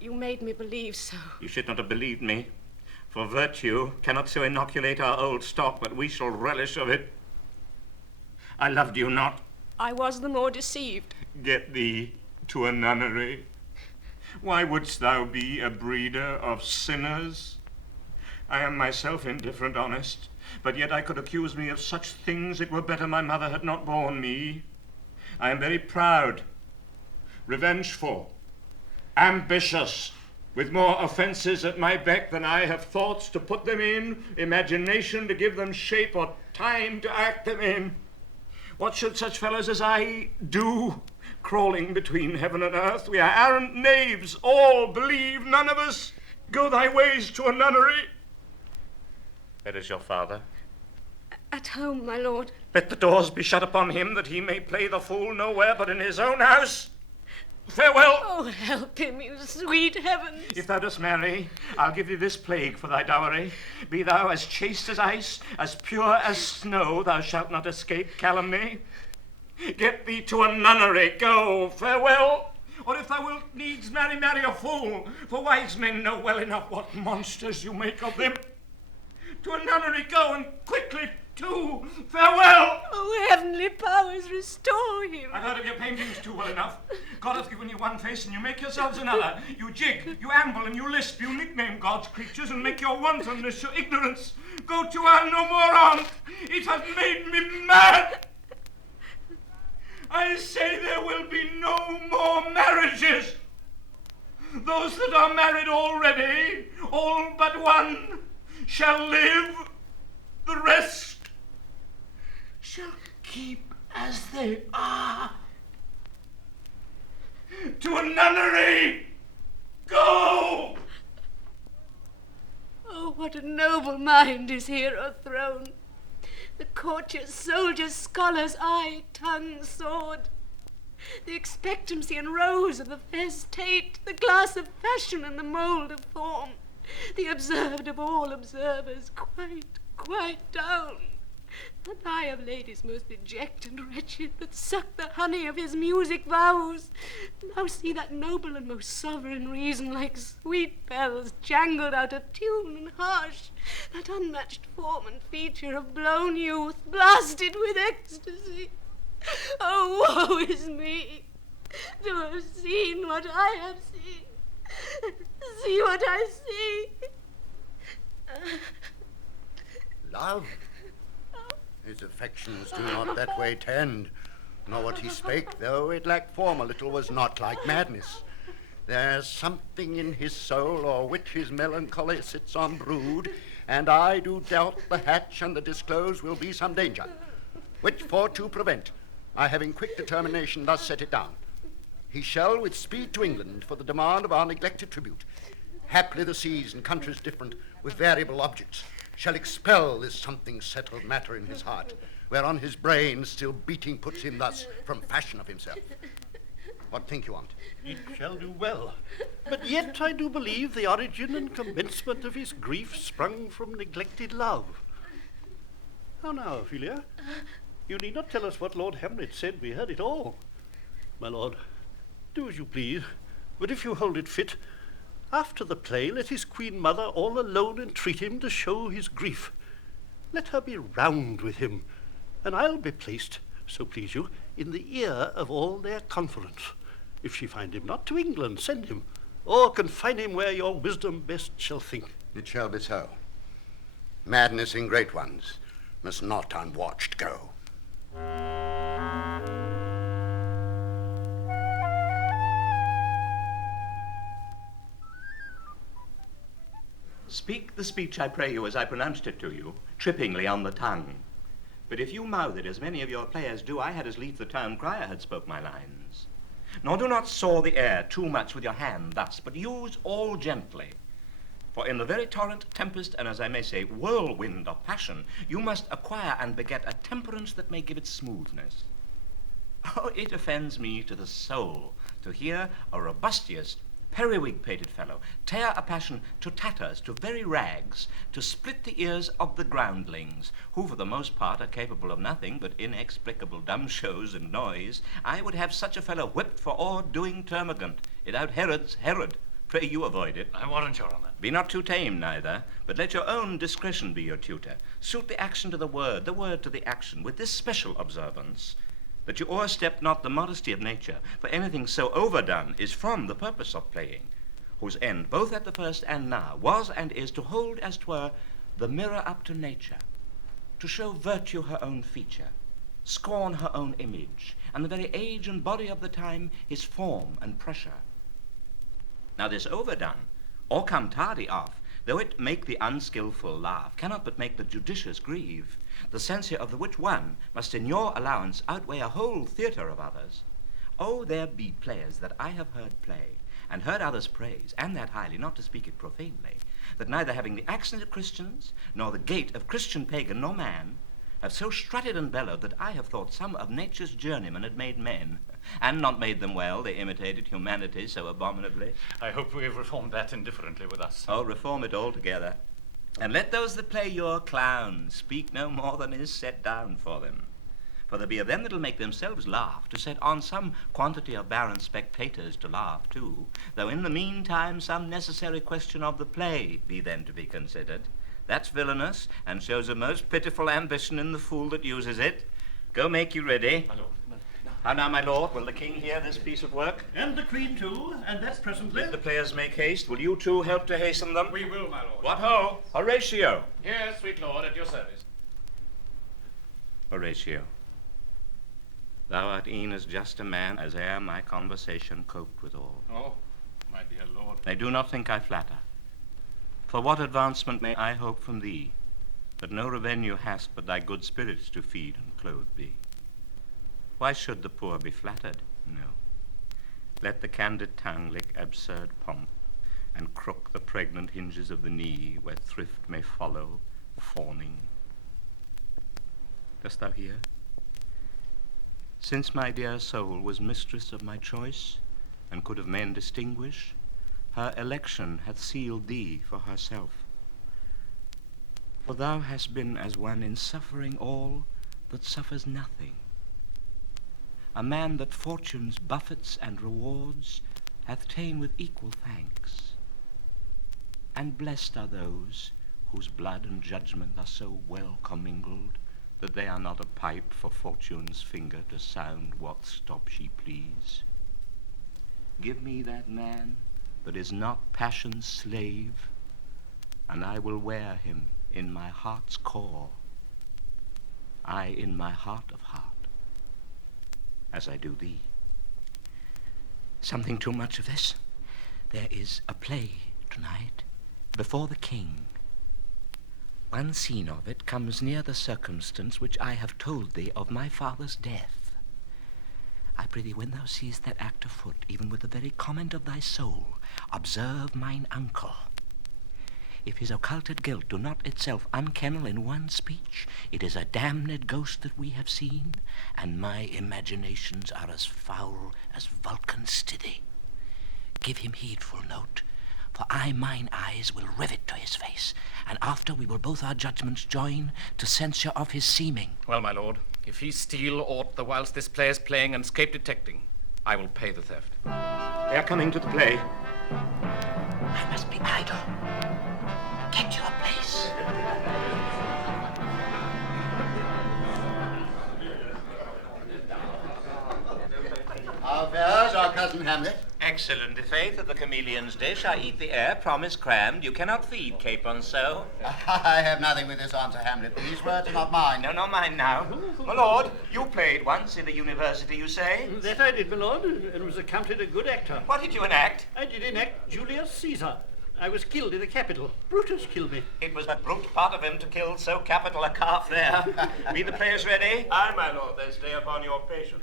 you made me believe so. You should not have believed me, for virtue cannot so inoculate our old stock but we shall relish of it. I loved you not. I was the more deceived. Get thee to a nunnery. Why wouldst thou be a breeder of sinners? I am myself indifferent honest, but yet I could accuse me of such things it were better my mother had not borne me. I am very proud, revengeful, ambitious, with more offences at my beck than I have thoughts to put them in, imagination to give them shape, or time to act them in. What should such fellows as I do, crawling between heaven and earth? We are arrant knaves, all, believe, none of us. Go thy ways to a nunnery. Where is your father? At home, my lord. Let the doors be shut upon him, that he may play the fool nowhere but in his own house. Farewell. Oh, help him, you sweet heavens. If thou dost marry, I'll give thee this plague for thy dowry. Be thou as chaste as ice, as pure as snow, thou shalt not escape calumny. Get thee to a nunnery, go, farewell. Or if thou wilt needs marry, marry a fool, for wise men know well enough what monsters you make of them. To a nunnery go, and quickly too. Farewell! Oh, heavenly powers, restore him. I've heard of your paintings too well enough. God hath given you one face, and you make yourselves another. You jig, you amble, and you lisp. You nickname God's creatures, and make your wantonness your ignorance. Go to her no more on. It hath made me mad. I say there will be no more marriages. Those that are married already, all but one, shall live. The rest shall keep as they are. To a nunnery! Go! Oh, what a noble mind is here o'erthrown. The courtiers, soldiers, scholars, eye, tongue, sword. The expectancy and rose of the fair state, the glass of fashion and the mould of form. The observed of all observers, quite down. And I of ladies most dejected and wretched, that suck the honey of his music vows. Now see that noble and most sovereign reason, like sweet bells jangled out of tune and harsh, that unmatched form and feature of blown youth, blasted with ecstasy. Oh, woe is me, to have seen what I have seen. See what I see. Love? His affections do not that way tend, nor what he spake, though it lacked form a little, was not like madness. There's something in his soul, o'er which his melancholy sits on brood, and I do doubt the hatch and the disclose will be some danger, which for to prevent, I having quick determination thus set it down. He shall with speed to England for the demand of our neglected tribute. Haply the seas and countries different, with variable objects, shall expel this something settled matter in his heart, whereon his brain still beating puts him thus from fashion of himself. What think you on't? It shall do well. But yet I do believe the origin and commencement of his grief sprung from neglected love. How now, Ophelia? You need not tell us what Lord Hamlet said. We heard it all. My lord, do as you please, but if you hold it fit, after the play, let his queen mother all alone entreat him to show his grief. Let her be round with him, and I'll be placed, so please you, in the ear of all their conference. If she find him not, to England send him, or confine him where your wisdom best shall think. It shall be so. Madness in great ones must not unwatched go. Speak the speech, I pray you, as I pronounced it to you, trippingly on the tongue. But if you mouth it, as many of your players do, I had as lief the town crier had spoke my lines. Nor do not saw the air too much with your hand thus, but use all gently. For in the very torrent, tempest, and as I may say, whirlwind of passion, you must acquire and beget a temperance that may give it smoothness. Oh, it offends me to the soul to hear a robustious, periwig-pated fellow tear a passion to tatters, to very rags, to split the ears of the groundlings, who for the most part are capable of nothing but inexplicable dumb shows and noise. I would have such a fellow whipped for all doing termagant. It out Herod's Herod. Pray you avoid it. I warrant, your honour. Be not too tame neither, but let your own discretion be your tutor. Suit the action to the word to the action, with this special observance, that you o'erstep not the modesty of nature, for anything so overdone is from the purpose of playing, whose end, both at the first and now, was and is to hold, as 'twere, the mirror up to nature, to show virtue her own feature, scorn her own image, and the very age and body of the time his form and pressure. Now this overdone, or come tardy off, though it make the unskilful laugh, cannot but make the judicious grieve, the censure of the which one must in your allowance outweigh a whole theatre of others. Oh, there be players that I have heard play, and heard others praise, and that highly, not to speak it profanely, that neither having the accent of Christians, nor the gait of Christian pagan nor man, have so strutted and bellowed that I have thought some of nature's journeymen had made men, and not made them well, they imitated humanity so abominably. I hope we have reformed that indifferently with us. Oh, reform it altogether. And let those that play your clowns speak no more than is set down for them. For there be of them that'll make themselves laugh, to set on some quantity of barren spectators to laugh too, though in the meantime some necessary question of the play be then to be considered. That's villainous, and shows a most pitiful ambition in the fool that uses it. Go make you ready. My lord. How now, my lord, will the king hear this piece of work? And the queen too, and that's presently. Let the players make haste. Will you two help to hasten them? We will, my lord. What ho! Horatio! Here, sweet lord, at your service. Horatio, thou art e'en as just a man as e'er my conversation coped withal. Oh, my dear lord. Nay, do not think I flatter. For what advancement may I hope from thee, that no revenue hast but thy good spirits to feed and clothe thee? Why should the poor be flattered? No. Let the candid tongue lick absurd pomp, and crook the pregnant hinges of the knee, where thrift may follow, fawning. Dost thou hear? Since my dear soul was mistress of my choice, and could of men distinguish, her election hath sealed thee for herself. For thou hast been as one in suffering all that suffers nothing. A man that fortune's buffets and rewards hath ta'en with equal thanks. And blessed are those whose blood and judgment are so well commingled that they are not a pipe for fortune's finger to sound what stop she please. Give me that man that is not passion's slave, and I will wear him in my heart's core, I in my heart of heart, as I do thee. Something too much of this. There is a play tonight before the king. One scene of it comes near the circumstance which I have told thee of my father's death. I pray thee, when thou seest that act afoot, even with the very comment of thy soul, observe mine uncle. If his occulted guilt do not itself unkennel in one speech, it is a damned ghost that we have seen, and my imaginations are as foul as Vulcan's stithy. Give him heedful note, for I mine eyes will rivet to his face, and after we will both our judgments join to censure of his seeming. Well, my lord, if he steal aught the whilst this play is playing and escape detecting, I will pay the theft. They are coming to the play. I must be idle. Get you a place. How fares our cousin Hamlet? Excellent. The faith of the chameleon's dish. I eat the air, promise crammed. You cannot feed capon so. I have nothing with this answer, Hamlet. These words are not mine. No, not mine now. My lord, you played once in the university, you say? That I did, my lord, and was accounted a good actor. What did you enact? I did enact Julius Caesar. I was killed in the Capitol. Brutus killed me. It was a brute part of him to kill so capital a calf there. Be the players ready? Aye, my lord, they stay upon your patience.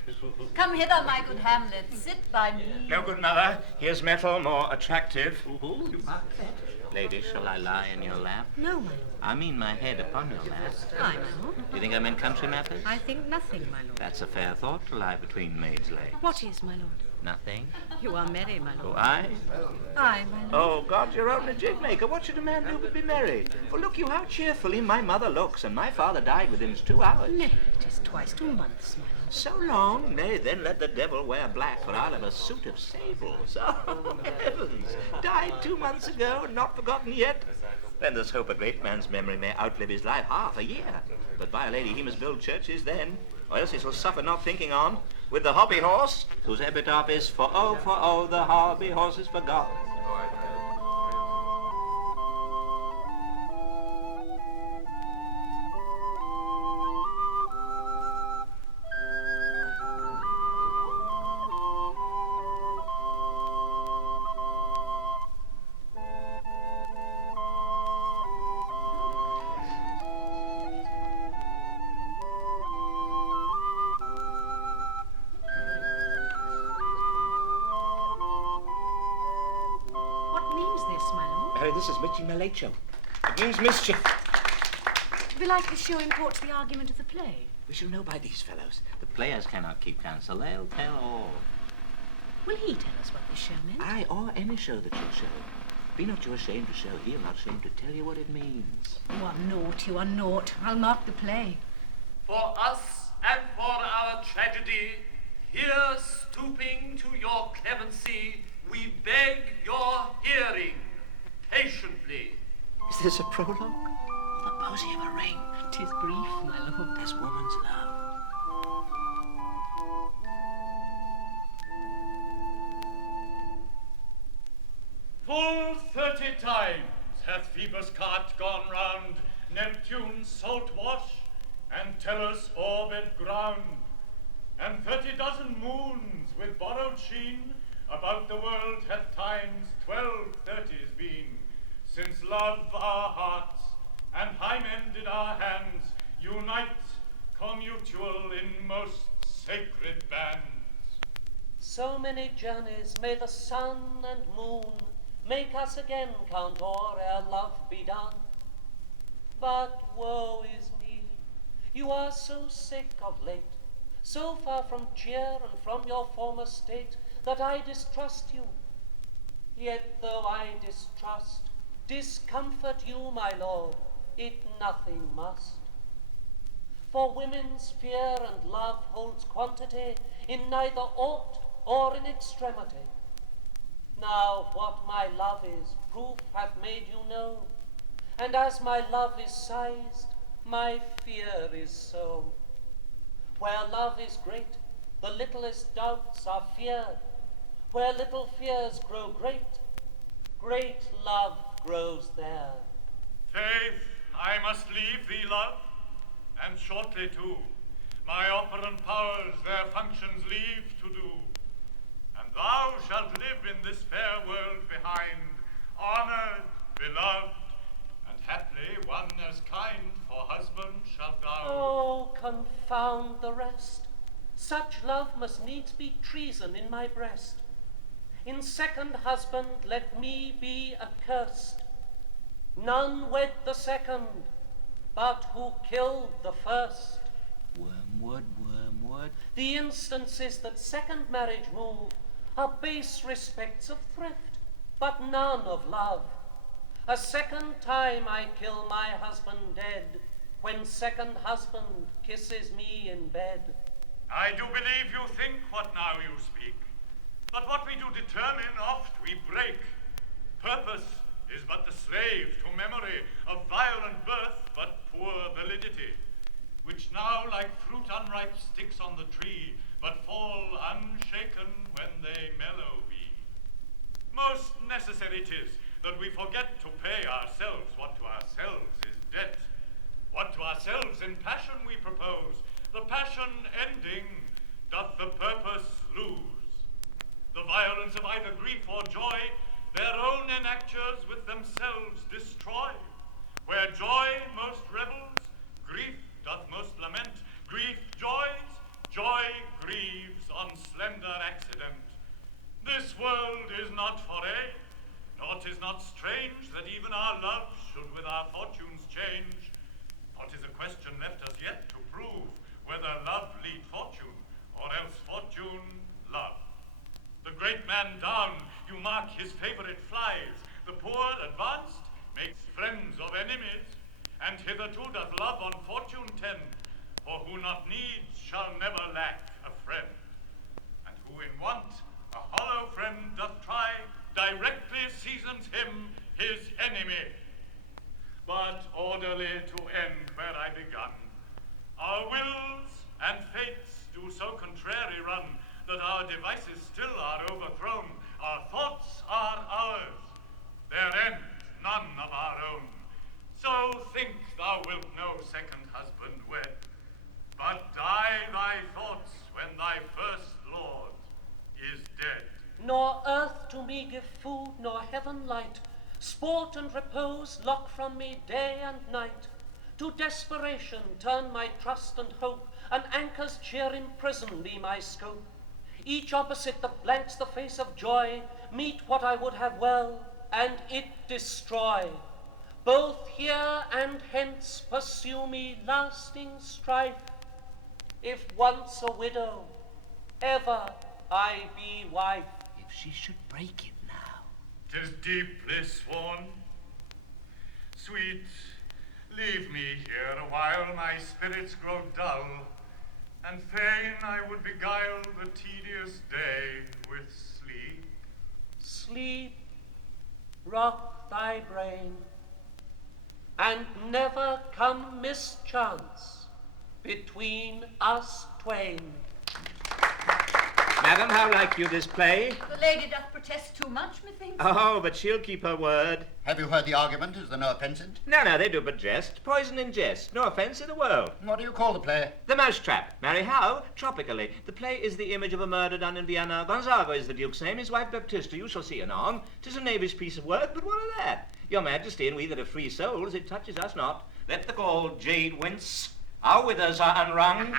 Come hither, my good Hamlet. Sit by me. No, good mother. Here's metal more attractive. You mark that. Lady, shall I lie in your lap? No, my lord. I mean my head upon your lap. Aye, my lord. Do you think I meant country matters? I think nothing, my lord. That's a fair thought to lie between maids' legs. What is, my lord? Nothing. You are merry, my lord. Oh, I? Aye, my lord. Oh, God, you're only a jig maker. What should a man do but be merry? For look you how cheerfully my mother looks, and my father died within 2 hours. Nay, it is twice 2 months, my lord. So long? Nay, then let the devil wear black, for I'll have a suit of sables. Oh, heavens! Died 2 months ago, and not forgotten yet. Then there's hope a great man's memory may outlive his life half a year. But by a lady, he must build churches then, or else he shall suffer not thinking on. With the hobby horse, whose epitaph is for oh, the hobby horse is forgot. This is Mitchy Malacho. It means mischief. Belike the show imports the argument of the play. We shall know by these fellows. The players cannot keep counsel. They'll tell all. Will he tell us what this show meant? Aye, or any show that you'll show. Be not you ashamed to show. He'll not ashamed to tell you what it means. You are naught, you are naught. I'll mark the play. For us and for our tragedy, here stooping to your clemency, we beg your hearing. Patiently. Is this a prologue? The posy of a ring. 'Tis brief, my lord. As woman's love. Full 30 times hath Phoebus' cart gone round Neptune's salt wash and Tellus' orbed ground, and 30 dozen moons with borrowed sheen about the world hath times 1230s been, since love our hearts and hymen did our hands unite commutual in most sacred bands. So many journeys may the sun and moon make us again count o'er ere love be done. But woe is me, you are so sick of late, so far from cheer and from your former state, that I distrust you. Yet though I discomfort you, my lord, it nothing must. For women's fear and love holds quantity in neither aught or in extremity. Now what my love is, proof hath made you know, and as my love is sized, my fear is so. Where love is great, the littlest doubts are feared. Where little fears grow great, great love grows there. Faith, I must leave thee, love, and shortly too. My operant powers their functions leave to do. And thou shalt live in this fair world behind, honored, beloved, and haply one as kind for husband shalt thou. Oh, confound the rest. Such love must needs be treason in my breast. In second husband let me be accursed. None wed the second, but who killed the first. Wormwood, wormwood. The instances that second marriage move are base respects of thrift, but none of love. A second time I kill my husband dead, when second husband kisses me in bed. I do believe you think what now you speak, but what we do determine oft we break. Purpose is but the slave to memory of violent birth, but poor validity, which now like fruit unripe sticks on the tree, but fall unshaken when they mellow be. Most necessary 'tis that we forget to pay ourselves what to ourselves is debt. What to ourselves in passion we propose, the passion ending, doth the purpose lose. The violence of either grief or joy their own enactures with themselves destroy. Where joy most revels, grief doth most lament. Grief joys, joy grieves on slender accident. This world is not for aye, nor 'tis not strange that even our love should with our fortunes change. What is a question left us yet to prove, whether love lead fortune, or else fortune love. The great man down, you mark his favorite flies. The poor advanced makes friends of enemies, and hitherto doth love on fortune tend. For who not needs shall never lack a friend. And who in want a hollow friend doth try, directly seasons him his enemy. But orderly to end where I begun, our wills and fates do so contrary run, that our devices still are overthrown. Our thoughts are ours, their end none of our own. So think thou wilt no second husband wed, but die thy thoughts when thy first lord is dead. Nor earth to me give food, nor heaven light. Sport and repose lock from me day and night. To desperation turn my trust and hope, and anchor's cheer imprison me my scope. Each opposite that blanks the face of joy, meet what I would have well, and it destroy. Both here and hence pursue me lasting strife. If once a widow, ever I be wife. If she should break it now. 'Tis deeply sworn. Sweet, leave me here a while, my spirits grow dull, and fain I would beguile the tedious day with sleep. Sleep, rock thy brain, and never come mischance between us twain. Madam, how like you this play? The lady doth protest too much, methinks. Oh, but she'll keep her word. Have you heard the argument? Is there no offence in it? No, they do but jest. Poison in jest. No offence in the world. What do you call the play? The Mousetrap. Marry how? Tropically. The play is the image of a murder done in Vienna. Gonzago is the Duke's name, his wife Baptista. You shall see anon. 'Tis a knavish piece of work, but what of that? Your Majesty and we that are free souls, it touches us not. Let the gold jade wince. Our withers are unwrung.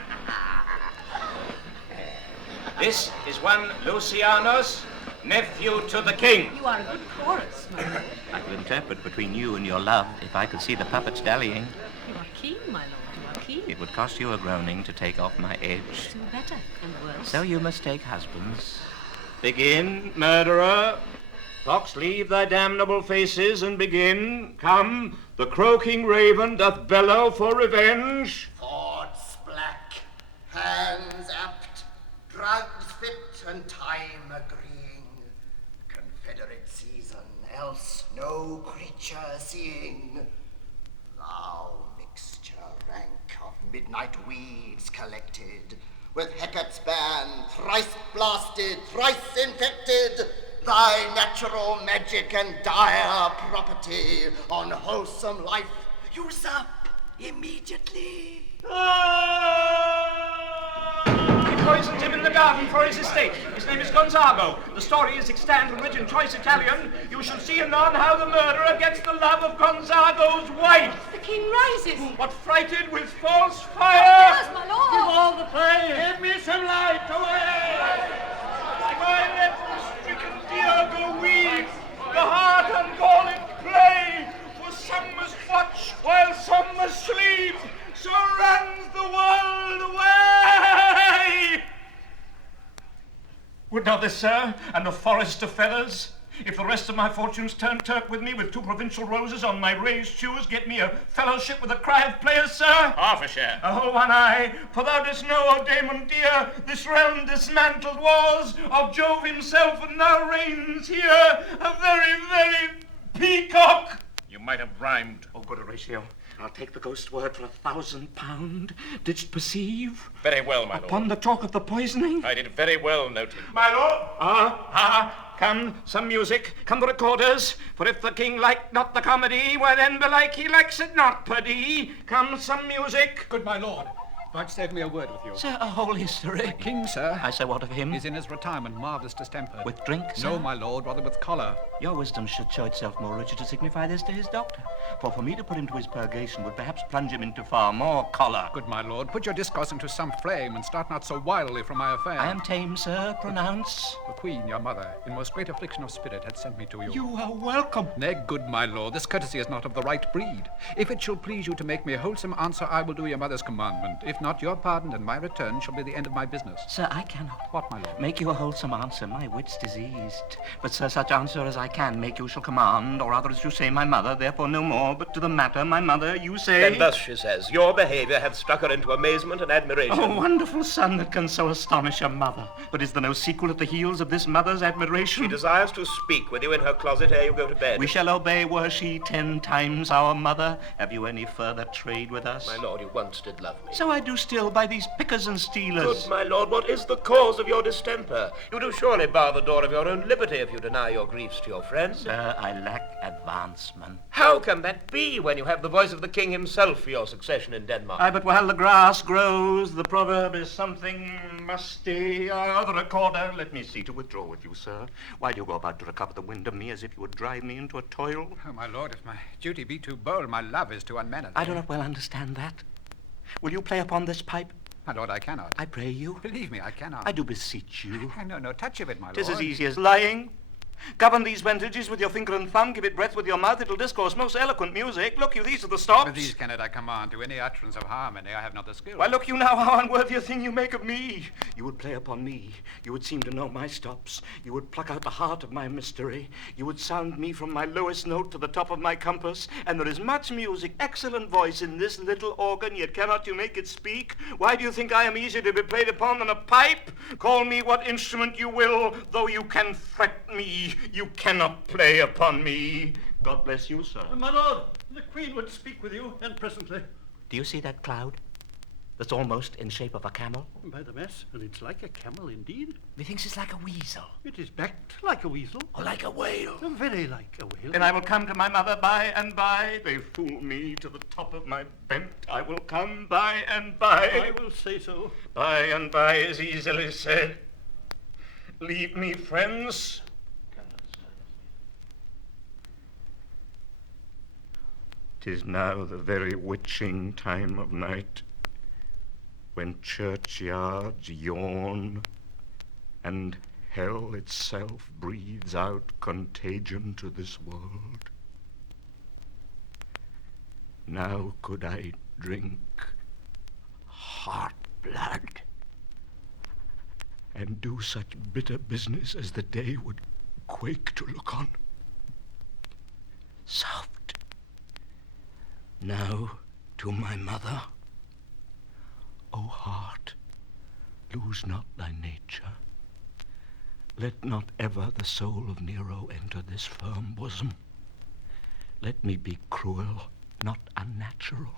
This is one Lucianus, nephew to the king. You are a good chorus, my lord. I could interpret between you and your love if I could see the puppets dallying. You are keen, my lord, you are keen. It would cost you a groaning to take off my edge. Do better and worse. So you must take husbands. Begin, murderer. Fox, leave thy damnable faces and begin. Come, the croaking raven doth bellow for revenge. Thoughts black, hands apt, drugs fit and time agreeing. Confederate season, else no creature seeing. Thou mixture rank of midnight weeds collected, with Hecate's ban, thrice blasted, thrice infected, thy natural magic and dire property on wholesome life usurp immediately. He poisoned him in the garden for his estate. His name is Gonzago. The story is extant and written choice Italian. You shall see anon how the murderer gets the love of Gonzago's wife. The king rises. What frighted with false fire? Yes, my lord. Give all the play. Give me some light. Away. Why let the stricken deer go weep? The heart uncalled play. For some must watch while some must sleep. So runs the world away. Would not this, sir, and a forest of feathers, if the rest of my fortunes turn Turk with me, with 2 provincial roses on my raised shoes, get me a fellowship with a cry of players, sir? Half a share. Oh, one eye, for thou dost know, O Damon dear, this realm dismantled was of Jove himself, and now reigns here a very, very peacock. You might have rhymed. Oh, good Horatio. I'll take the ghost word for £1,000. Didst perceive? Very well, my Upon lord. the talk of the poisoning? I did very well note it. My lord? Come, some music. Come the recorders. For if the king like not the comedy, why then belike he likes it not, pardie. Come, some music. Good my lord, Vouchsafe me a word with you. Sir, a whole history. The king, sir. I say, what of him? He's in his retirement, marvellous distemper. With drink, sir? No, my lord, rather with choler. Your wisdom should show itself more rigid to signify this to his doctor. For me to put him to his purgation would perhaps plunge him into far more choler. Good, my lord, put your discourse into some frame and start not so wildly from my affair. I am tame, sir. Pronounce. The queen, your mother, in most great affliction of spirit, had sent me to you. You are welcome. Nay, good, my lord, this courtesy is not of the right breed. If it shall please you to make me a wholesome answer, I will do your mother's commandment. If not, your pardon and my return shall be the end of my business. Sir, I cannot. What, my lord? Make you a wholesome answer. My wit's diseased. But, sir, such answer as I can make you shall command, or rather, as you say, my mother, therefore no more. But to the matter, my mother, you say... And thus she says, your behaviour hath struck her into amazement and admiration. Oh, wonderful son that can so astonish a mother. But is there no sequel at the heels of this mother's admiration? She desires to speak with you in her closet ere you go to bed. We shall obey were she 10 times our mother. Have you any further trade with us? My lord, you once did love me. So I do still by these pickers and stealers. Good, my lord, what is the cause of your distemper? You do surely bar the door of your own liberty if you deny your griefs to your friend. Sir, I lack advancement. How can that be when you have the voice of the king himself for your succession in Denmark? Aye, but while the grass grows, the proverb is something musty. The recorder, let me see, to withdraw with you, sir. Why do you go about to recover the wind of me as if you would drive me into a toil? Oh, my lord, if my duty be too bold, my love is too unmannerly. I do not well understand that. Will you play upon this pipe? My lord, I cannot. I pray you. Believe me, I cannot. I do beseech you. No touch of it, my lord. 'Tis as easy as lying. Govern these vendages with your finger and thumb, give it breath with your mouth, it'll discourse most eloquent music. Look you, these are the stops. But these cannot I command to any utterance of harmony. I have not the skill. Why, look you now how unworthy a thing you make of me. You would play upon me. You would seem to know my stops. You would pluck out the heart of my mystery. You would sound me from my lowest note to the top of my compass. And there is much music, excellent voice in this little organ, yet cannot you make it speak? Why do you think I am easier to be played upon than a pipe? Call me what instrument you will, though you can fret me, you cannot play upon me. God bless you, sir. My lord, the queen would speak with you, and presently. Do you see that cloud? That's almost in shape of a camel? By the mess, and it's like a camel indeed. Methinks it's like a weasel. It is backed like a weasel. Or like a whale. Very like a whale. Then I will come to my mother by and by. They fool me to the top of my bent. I will come by and by. I will say so. By and by is easily said. Leave me, friends. 'Tis now the very witching time of night, when churchyards yawn and hell itself breathes out contagion to this world. Now could I drink heart blood and do such bitter business as the day would quake to look on. Soft. Now to my mother. O heart, lose not thy nature. Let not ever the soul of Nero enter this firm bosom. Let me be cruel, not unnatural.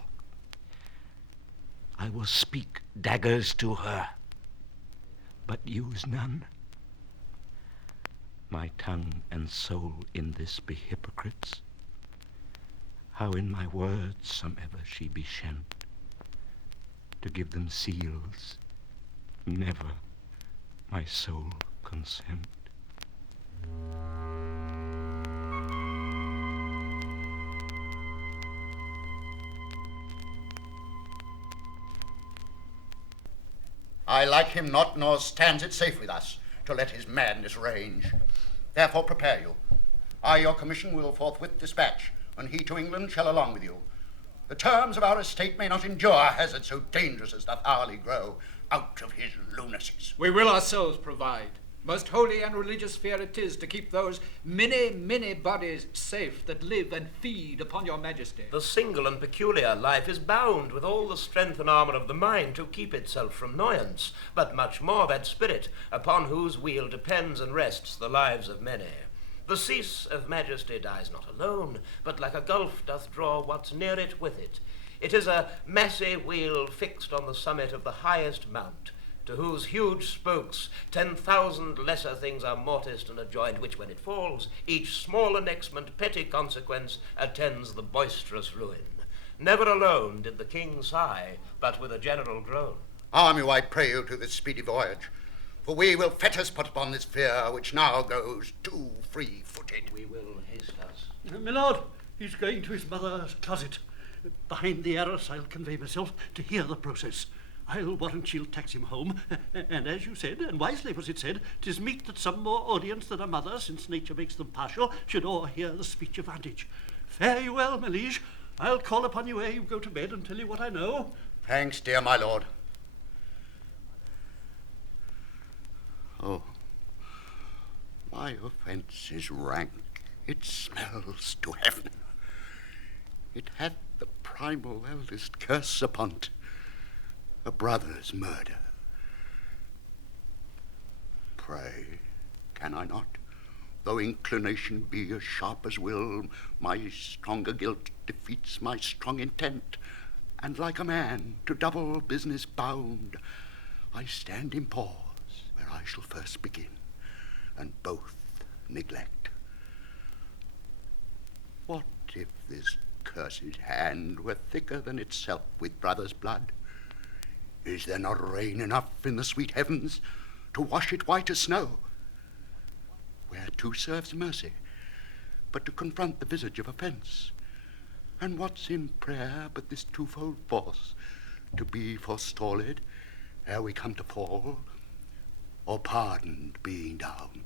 I will speak daggers to her, but use none. My tongue and soul in this be hypocrites. How in my words somever she be shent, to give them seals, never my soul consent. I like him not, nor stands it safe with us to let his madness range. Therefore prepare you. I your commission will forthwith dispatch, and he to England shall along with you. The terms of our estate may not endure hazard so dangerous as doth hourly grow out of his lunacies. We will ourselves provide. Most holy and religious fear it is to keep those many bodies safe that live and feed upon your majesty. The single and peculiar life is bound with all the strength and armour of the mind to keep itself from annoyance, but much more that spirit upon whose weal depends and rests the lives of many. The cease of majesty dies not alone, but like a gulf doth draw what's near it with it. It is a massy wheel fixed on the summit of the highest mount, to whose huge spokes 10,000 lesser things are mortised and adjoined, which when it falls, each small annexment, petty consequence, attends the boisterous ruin. Never alone did the king sigh, but with a general groan. Arm you, I pray you, to this speedy voyage, for we will fetters put upon this fear which now goes too free-footed. We will haste us. My lord, he's going to his mother's closet. Behind the arras I'll convey myself to hear the process. I'll warrant she'll tax him home, and as you said, and wisely was it said, 'tis meet that some more audience than a mother, since nature makes them partial, should o'erhear the speech of vantage. Fare you well, my liege. I'll call upon you ere you go to bed and tell you what I know. Thanks, dear my lord. Oh, my offence is rank. It smells to heaven. It hath the primal eldest curse upon't, a brother's murder. Pray, can I not, though inclination be as sharp as will, my stronger guilt defeats my strong intent, and like a man to double business bound, I stand in pause where I shall first begin, and both neglect. What if this cursed hand were thicker than itself with brother's blood? Is there not rain enough in the sweet heavens to wash it white as snow? Whereto serves mercy, but to confront the visage of offence? And what's in prayer but this twofold force, to be forestalled ere we come to fall, or pardoned being down?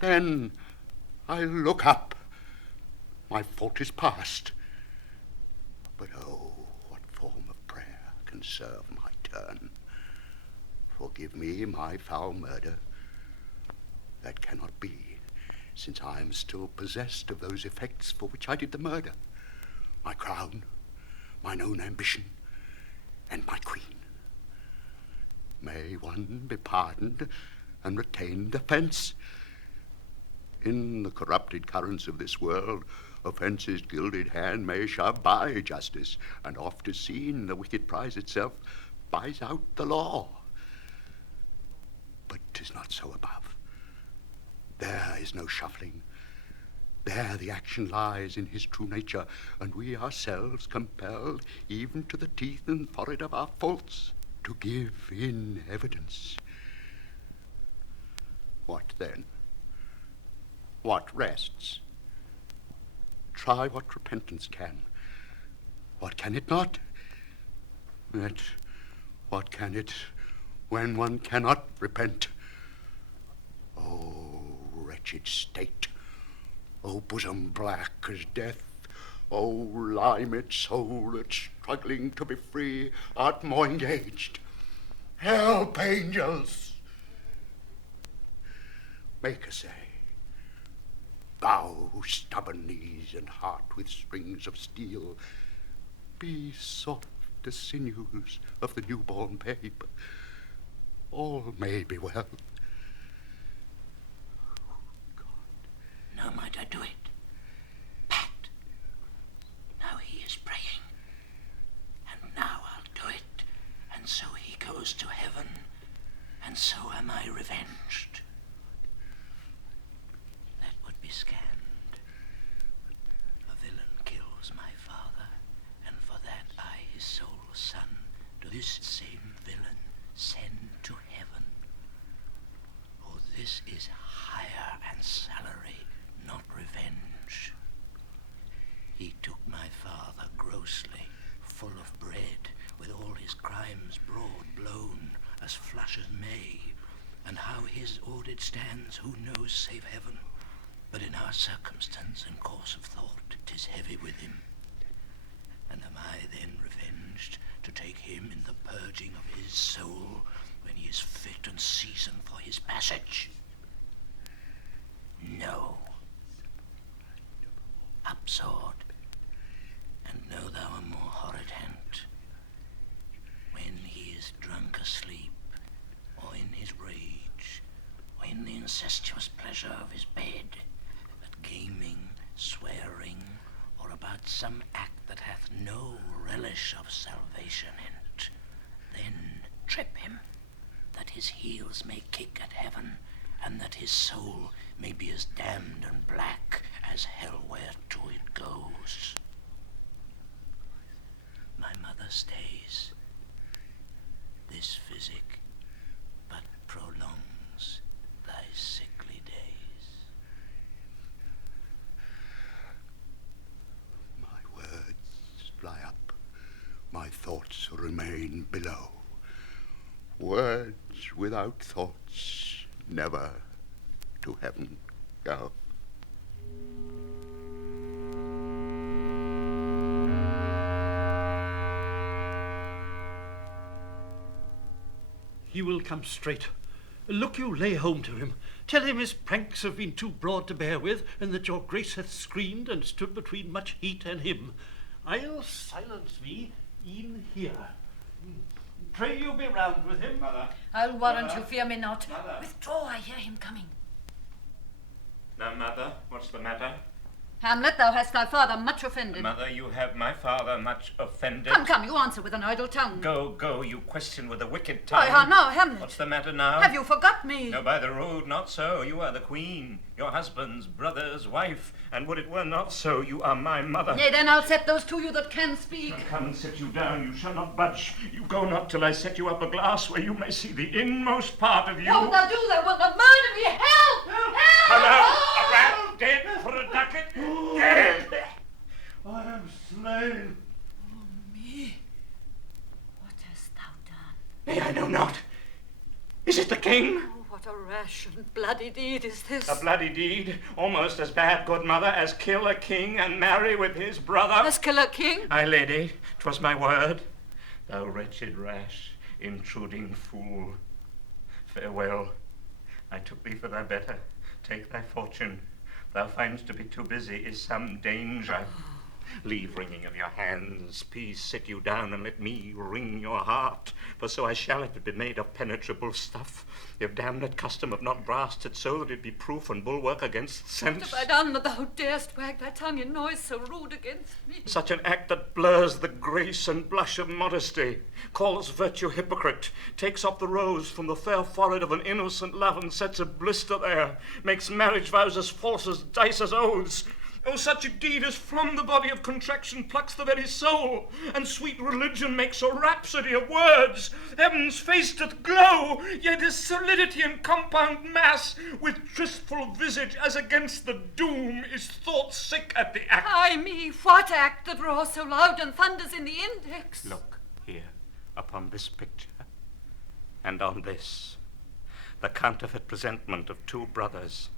Then I'll look up. My fault is past. But oh, what form of prayer can serve my turn? Forgive me my foul murder. That cannot be, since I am still possessed of those effects for which I did the murder. My crown, mine own ambition, and my queen. May one be pardoned and retain defence? In the corrupted currents of this world, offence's gilded hand may shove by justice, and oft is seen the wicked prize itself buys out the law. But 'tis not so above. There is no shuffling. There the action lies in his true nature, and we ourselves compelled, even to the teeth and forehead of our faults, to give in evidence. What then? What rests? Try what repentance can. What can it not? Yet what can it when one cannot repent? Oh, wretched state! Oh, bosom black as death! Oh, limed soul that, struggling to be free, art more engaged! Help, angels! Make essay. Bow stubborn knees and heart with strings of steel. Be soft as sinews of the newborn babe. All may be well. Now might I do it? Pat. Now he is praying. And now I'll do it. And so he goes to heaven. And so am I revenged. That would be scanned. A villain kills my father, and for that I, his sole son, do this same villain send to heaven. Oh, this is hire and salary, not revenge. He took my father grossly, full of bread, with all his crimes broad blown, as flush as May, and how his audit stands, who knows save heaven? But in our circumstance and course of thought, 'tis heavy with him. And am I then revenged to take him in the purging of his soul, when he is fit and seasoned for his passage? No. Up sword, and know thou a more horrid hint. When he is drunk asleep, or in his rage, or in the incestuous pleasure of his bed, at gaming, swearing, or about some act that hath no relish of salvation in't, then trip him, that his heels may kick at heaven, and that his soul may be as damned and black as hell whereto it goes. my mother stays. This physic but prolongs thy sickly days. My words fly up, my thoughts remain below. Words without thoughts never to heaven go. He will come straight. Look you, lay home to him. Tell him his pranks have been too broad to bear with, and that your grace hath screened and stood between much heat and him. I'll silence thee e'en here. Pray you be round with him. Mother. I'll warrant you fear me not. Mother. Withdraw, I hear him coming. Now, Mother, what's the matter? Hamlet, thou hast thy father much offended. Mother, you have my father much offended. Come, you answer with an idle tongue. Go, you question with a wicked tongue. Why, now, Hamlet. What's the matter now? Have you forgot me? No, by the rood, not so. You are the queen, your husband's brother's wife, and would it were not so, you are my mother. Nay, then I'll set those to you that can speak. Come and sit you down, you shall not budge. You go not till I set you up a glass where you may see the inmost part of you. Won't thou do that? Will thou murder me? Help! Help! Hello, a rat dead for a ducat, dead! I am slain. Oh, me. What hast thou done? Nay, I know not. Is it the king? Oh, what a rash and bloody deed is this. A bloody deed, almost as bad, good mother, as kill a king and marry with his brother. As kill a king? Aye, lady, 'twas my word. Thou wretched, rash, intruding fool. Farewell. I took thee for thy better. Take thy fortune. Thou find'st to be too busy is some danger. Leave wringing of your hands. Please sit you down and let me wring your heart. For so I shall if it be made of penetrable stuff. If damned custom have not brassed it so that it be proof and bulwark against sense. What have I done that thou darest wag thy tongue in noise so rude against me? Such an act that blurs the grace and blush of modesty, calls virtue hypocrite, takes off the rose from the fair forehead of an innocent love and sets a blister there, makes marriage vows as false as dice as oaths. Oh, such a deed as from the body of contraction plucks the very soul, and sweet religion makes a rhapsody of words. Heaven's face doth glow, yet is solidity and compound mass, with tristful visage as against the doom is thought sick at the act. Ay me, what act that roars so loud and thunders in the index? Look here, upon this picture, and on this, the counterfeit presentment of two brothers.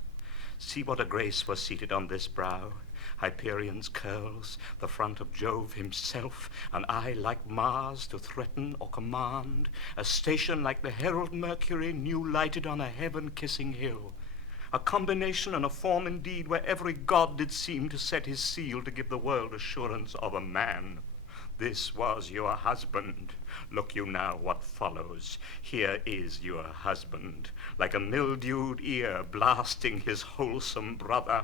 See what a grace was seated on this brow, Hyperion's curls, the front of Jove himself, an eye like Mars to threaten or command, a station like the herald Mercury new lighted on a heaven-kissing hill, a combination and a form indeed where every god did seem to set his seal to give the world assurance of a man. This was your husband. Look you now what follows. Here is your husband, like a mildewed ear blasting his wholesome brother.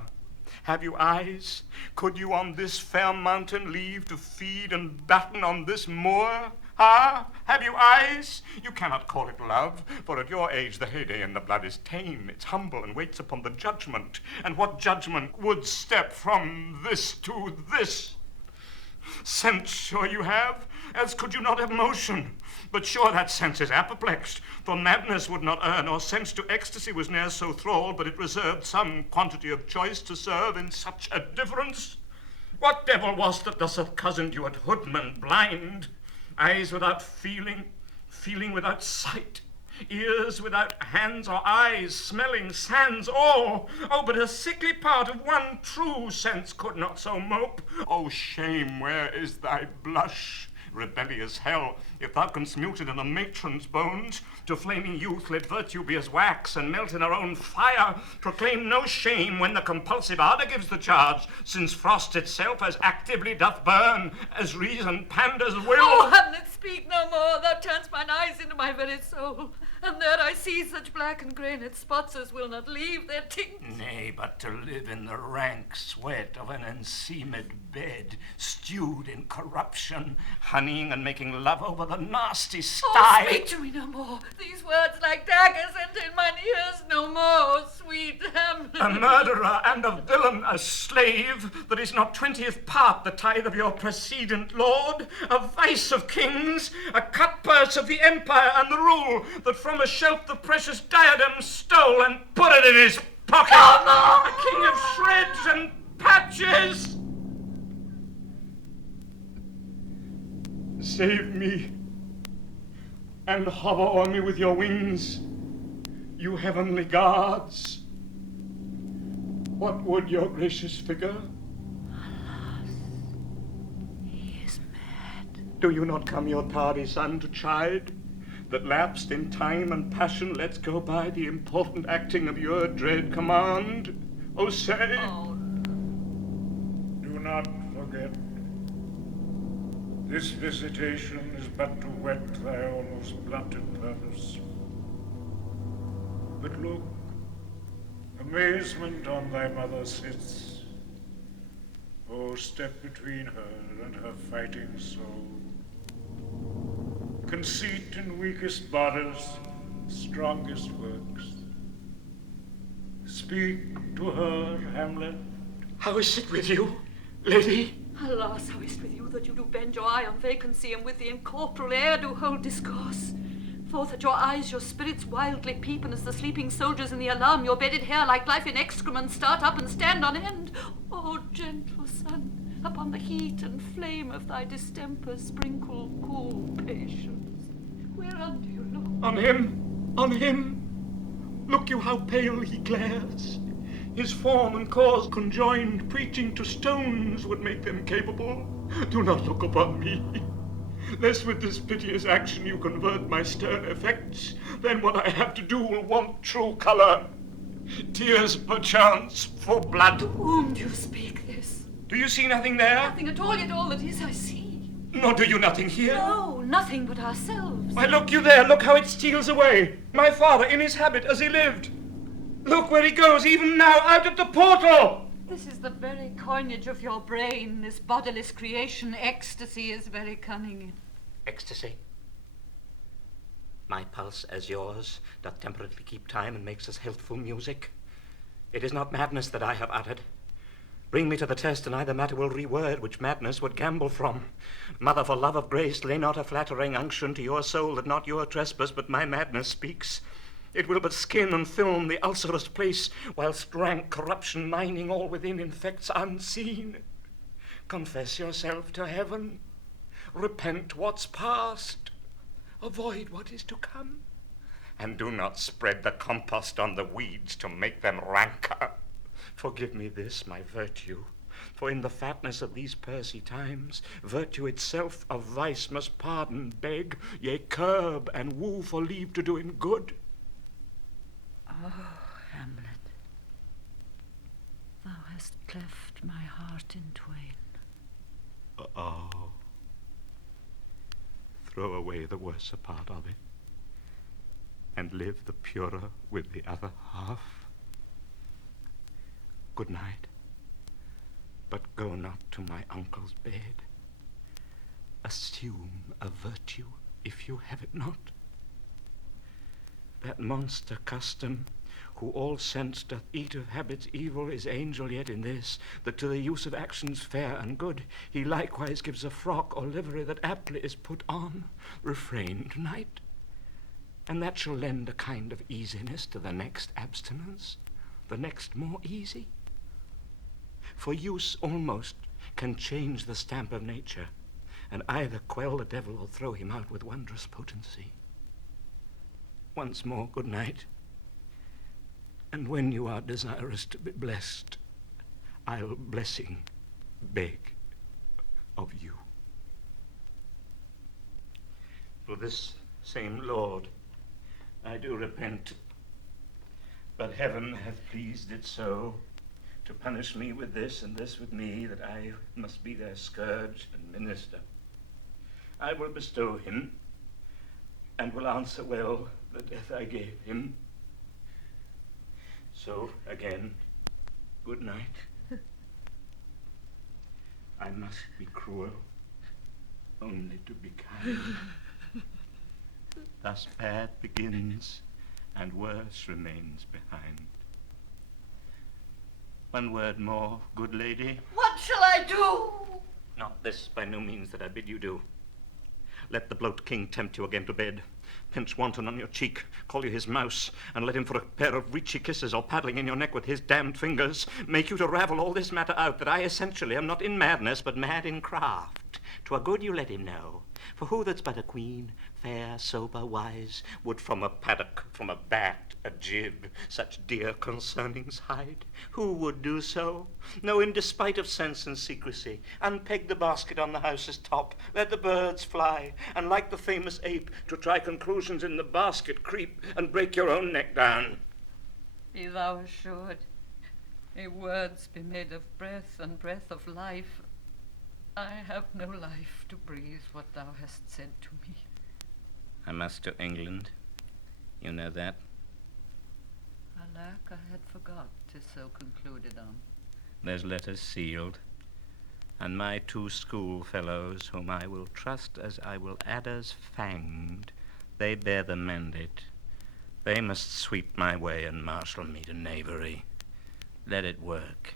Have you eyes? Could you on this fair mountain leave to feed and batten on this moor? Ah, have you eyes? You cannot call it love, for at your age the heyday in the blood is tame. It's humble and waits upon the judgment. And what judgment would step from this to this? Sense sure you have, else could you not have motion. But sure that sense is apoplexed, for madness would not err, nor sense to ecstasy was ne'er so thrall, but it reserved some quantity of choice to serve in such a difference. What devil was that thus hath cozened you at hoodman blind? Eyes without feeling, feeling without sight, ears without hands or eyes, smelling sans all. Oh, but a sickly part of one true sense could not so mope. Oh, shame, where is thy blush? Rebellious hell, if thou canst mute it in a matron's bones, to flaming youth let virtue be as wax and melt in her own fire, proclaim no shame when the compulsive ardor gives the charge, since frost itself as actively doth burn as reason panders will. Oh, Hamlet, speak no more. Thou turn'st mine eyes into my very soul. and there I see such black and granite spots as will not leave their tinct. Nay, but to live in the rank sweat of an enseamed bed, stewed in corruption, honeying and making love over the nasty sty. Oh, speak to me no more. These words like daggers enter in mine ears no more, sweet Hamlet. A murderer and a villain, a slave, that is not 20th part the tithe of your precedent lord, a vice of kings, a cutpurse of the empire and the rule, that from a shelf the precious diadem stole and put it in his pocket. No! A king of shreds and patches. Save me, and hover on me with your wings, you heavenly guards. What would your gracious figure? Alas, he is mad. Do you not come your tardy son to chide, that lapsed in time and passion lets go by the important acting of your dread command? Oh, say! Oh. Do not forget, this visitation is but to whet thy almost blunted purpose. But look, amazement on thy mother sits. Oh, step between her and her fighting soul. Conceit in weakest bodies, strongest works. Speak to her, Hamlet. How is it with you, lady? Alas, how is it with you that you do bend your eye on vacancy, and with the incorporeal air do hold discourse? Forth at your eyes your spirits wildly peep, and as the sleeping soldiers in the alarm, your bedded hair like life in excrement start up and stand on end. O gentle sun, upon the heat and flame of thy distemper sprinkle cool patience. Whereunto you look? On him, on him. Look you how pale he glares. His form and cause conjoined, preaching to stones would make them capable. Do not look upon me, lest with this piteous action you convert my stern effects. Then what I have to do will want true colour. Tears, perchance, for blood. To whom do you speak this? Do you see nothing there? Nothing at all, yet all that is I see. Nor do you nothing here? No, nothing but ourselves. Why, look you there, look how it steals away. My father in his habit as he lived. Look where he goes, even now, out at the portal! This is the very coinage of your brain, this bodiless creation. Ecstasy is very cunning. Ecstasy? My pulse, as yours, doth temperately keep time and makes us healthful music. It is not madness that I have uttered. Bring me to the test, and either matter will reword which madness would gamble from. Mother, for love of grace, lay not a flattering unction to your soul that not your trespass but my madness speaks. It will but skin and film the ulcerous place, whilst rank corruption mining all within infects unseen. Confess yourself to heaven. Repent what's past. Avoid what is to come. And do not spread the compost on the weeds to make them ranker. Forgive me this, my virtue, for in the fatness of these pursy times, virtue itself of vice must pardon, beg, yea, curb and woo for leave to do him good. Oh, Hamlet, thou hast cleft my heart in twain. Oh, throw away the worser part of it, and live the purer with the other half. Good night, but go not to my uncle's bed. Assume a virtue if you have it not. That monster custom, who all sense doth eat of habits evil, is angel yet in this, that to the use of actions fair and good, he likewise gives a frock or livery that aptly is put on. Refrain tonight, and that shall lend a kind of easiness to the next abstinence, the next more easy. For use almost can change the stamp of nature, and either quell the devil or throw him out with wondrous potency. Once more, good night. And when you are desirous to be blessed, I'll blessing beg of you. For this same Lord I do repent, but heaven hath pleased it so, to punish me with this and this with me, that I must be their scourge and minister. I will bestow him, and will answer well the death I gave him. So, again, good night. I must be cruel, only to be kind. Thus bad begins, and worse remains behind. One word more, good lady. What shall I do? Not this, by no means, that I bid you do. Let the bloat king tempt you again to bed. Pinch wanton on your cheek, call you his mouse, and let him for a pair of reachy kisses or paddling in your neck with his damned fingers make you to ravel all this matter out, that I essentially am not in madness, but mad in craft. 'Twere good you let him know. For who that's but a queen, fair, sober, wise, would from a paddock, from a bat, a jib, such dear concernings hide? Who would do so? No, in despite of sense and secrecy, unpeg the basket on the house's top, let the birds fly, and like the famous ape, to try conclusions in the basket creep, and break your own neck down. Be thou assured, may words be made of breath and breath of life. I have no life to breathe what thou hast said to me. I must to England. You know that? Alack, I had forgot 'tis so concluded on. There's letters sealed, and my 2 schoolfellows, whom I will trust as I will adders fanged, they bear the mandate. They must sweep my way and marshal me to knavery. Let it work.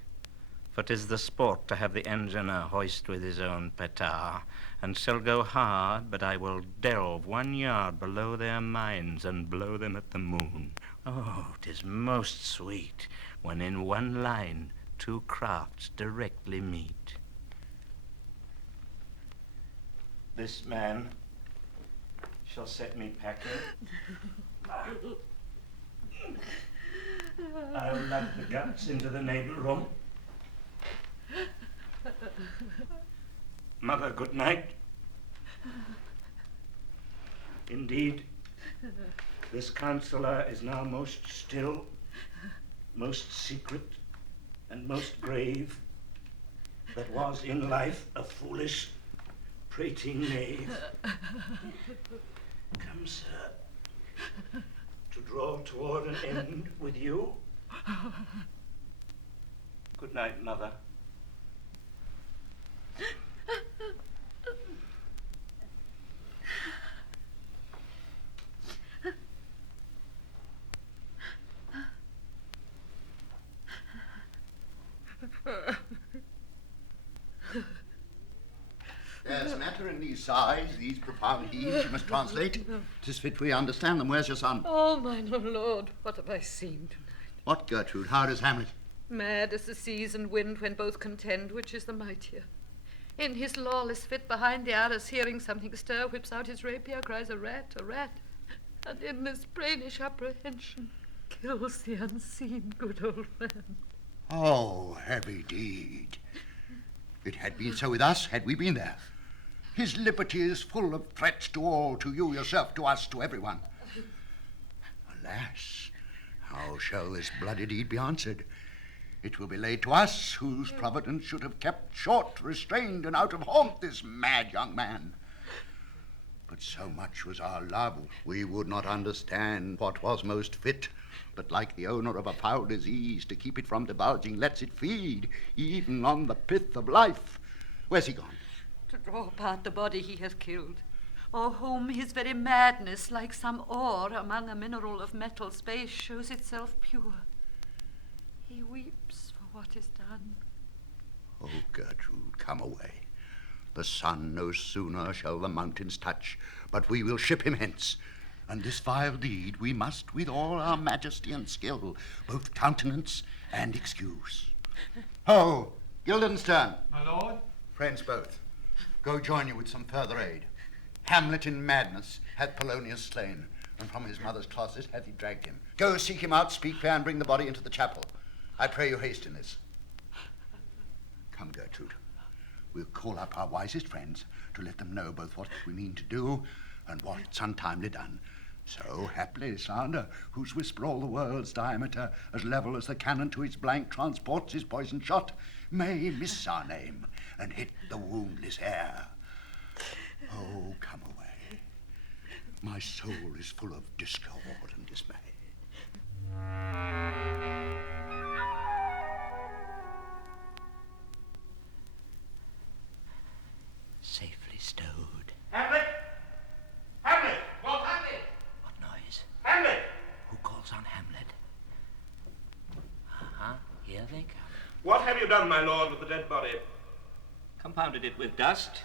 For 'tis the sport to have the engineer hoist with his own petard, and shall go hard, but I will delve 1 yard below their minds and blow them at the moon. Oh, 'tis most sweet when in one line 2 crafts directly meet. This man shall set me packing. I'll lug the guts into the naval room. Mother, good night. Indeed, this counselor is now most still, most secret, and most grave, that was in life a foolish, prating knave. Come, sir, to draw toward an end with you. Good night, Mother. There's matter in these sighs, these profound heaves you must translate. 'Tis fit we understand them. Where's your son? Oh, mine own lord, what have I seen tonight? What, Gertrude? How does Hamlet? Mad as the seas and wind when both contend, which is the mightier. In his lawless fit behind the arras, hearing something stir, whips out his rapier, cries a rat, and in this brainish apprehension kills the unseen good old man. Oh, heavy deed. It had been so with us had we been there. His liberty is full of threats to all, to you yourself, to us, to everyone. Alas, how shall this bloody deed be answered? It will be laid to us, whose providence should have kept short, restrained, and out of haunt this mad young man. But so much was our love, we would not understand what was most fit, but like the owner of a foul disease, to keep it from divulging, lets it feed, even on the pith of life. Where's he gone? To draw apart the body he hath killed, or whom his very madness, like some ore among a mineral of metal space, shows itself pure. He weeps for what is done. Oh, Gertrude, come away. The sun no sooner shall the mountains touch, but we will ship him hence. And this vile deed we must, with all our majesty and skill, both countenance and excuse. Ho, Guildenstern. My lord? Friends both, go join you with some further aid. Hamlet in madness hath Polonius slain, and from his mother's closet hath he dragged him. Go seek him out, speak fair, and bring the body into the chapel. I pray you haste in this. Come, Gertrude. We'll call up our wisest friends to let them know both what we mean to do and what's untimely done. So haply Lysander, whose whisper all the world's diameter, as level as the cannon to its blank transports his poisoned shot, may miss our name and hit the woundless air. Oh, come away. My soul is full of discord and dismay. Safely stowed. Hamlet! Hamlet! What, Hamlet? What noise? Hamlet! Who calls on Hamlet? Here they come. What have you done, my lord, with the dead body? Compounded it with dust.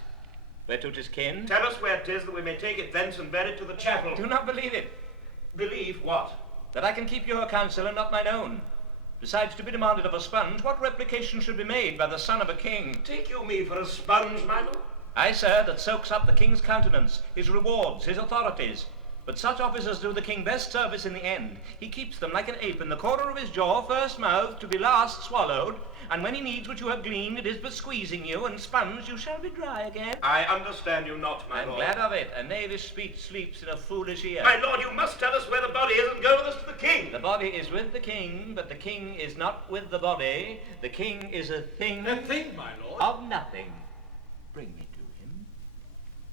Whereto 'tis kin. Tell us where 'tis that we may take it thence and bear it to the chapel. Do not believe it. Believe what? That I can keep your counsel and not mine own. Besides, to be demanded of a sponge, what replication should be made by the son of a king? Take you me for a sponge, my lord? Aye, sir, that soaks up the king's countenance, his rewards, his authorities. But such officers do the king best service in the end. He keeps them like an ape in the corner of his jaw, first mouthed, to be last swallowed, and when he needs what you have gleaned, it is but squeezing you, and sponged you shall be dry again. I understand you not, my I'm lord. glad of it. A knavish speech sleeps in a foolish ear. My lord, you must tell us where the body is and go with us to the king. The body is with the king, but the king is not with the body. The king is a thing. A thing, my lord? Of nothing. Bring me to him.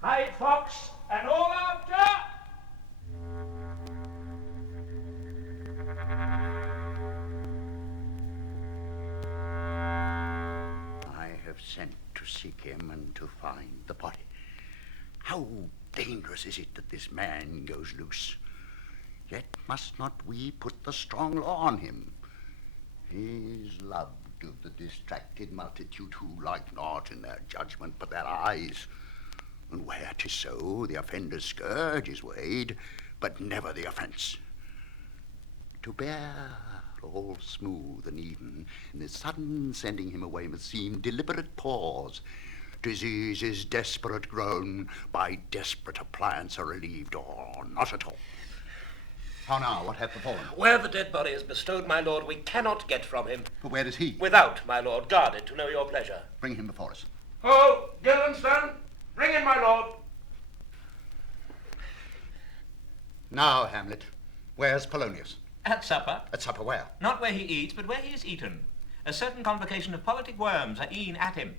Hide, fox, and all after! I have sent to seek him and to find the body. How dangerous is it that this man goes loose? Yet must not we put the strong law on him? He is loved of the distracted multitude who like not in their judgment but their eyes. And where 'tis so, the offender's scourge is weighed, but never the offence. To bear all smooth and even, in the sudden sending him away must seem deliberate pause. Disease's desperate groan by desperate appliance are relieved, or not at all. How now, what hath befallen? Where the dead body is bestowed, my lord, we cannot get from him. But where is he? Without, my lord, guarded to know your pleasure. Bring him before us. Ho, Guildenstern, bring in my lord. Now, Hamlet, where's Polonius? At supper. At supper where? Not where he eats, but where he is eaten. A certain convocation of politic worms are e'en at him.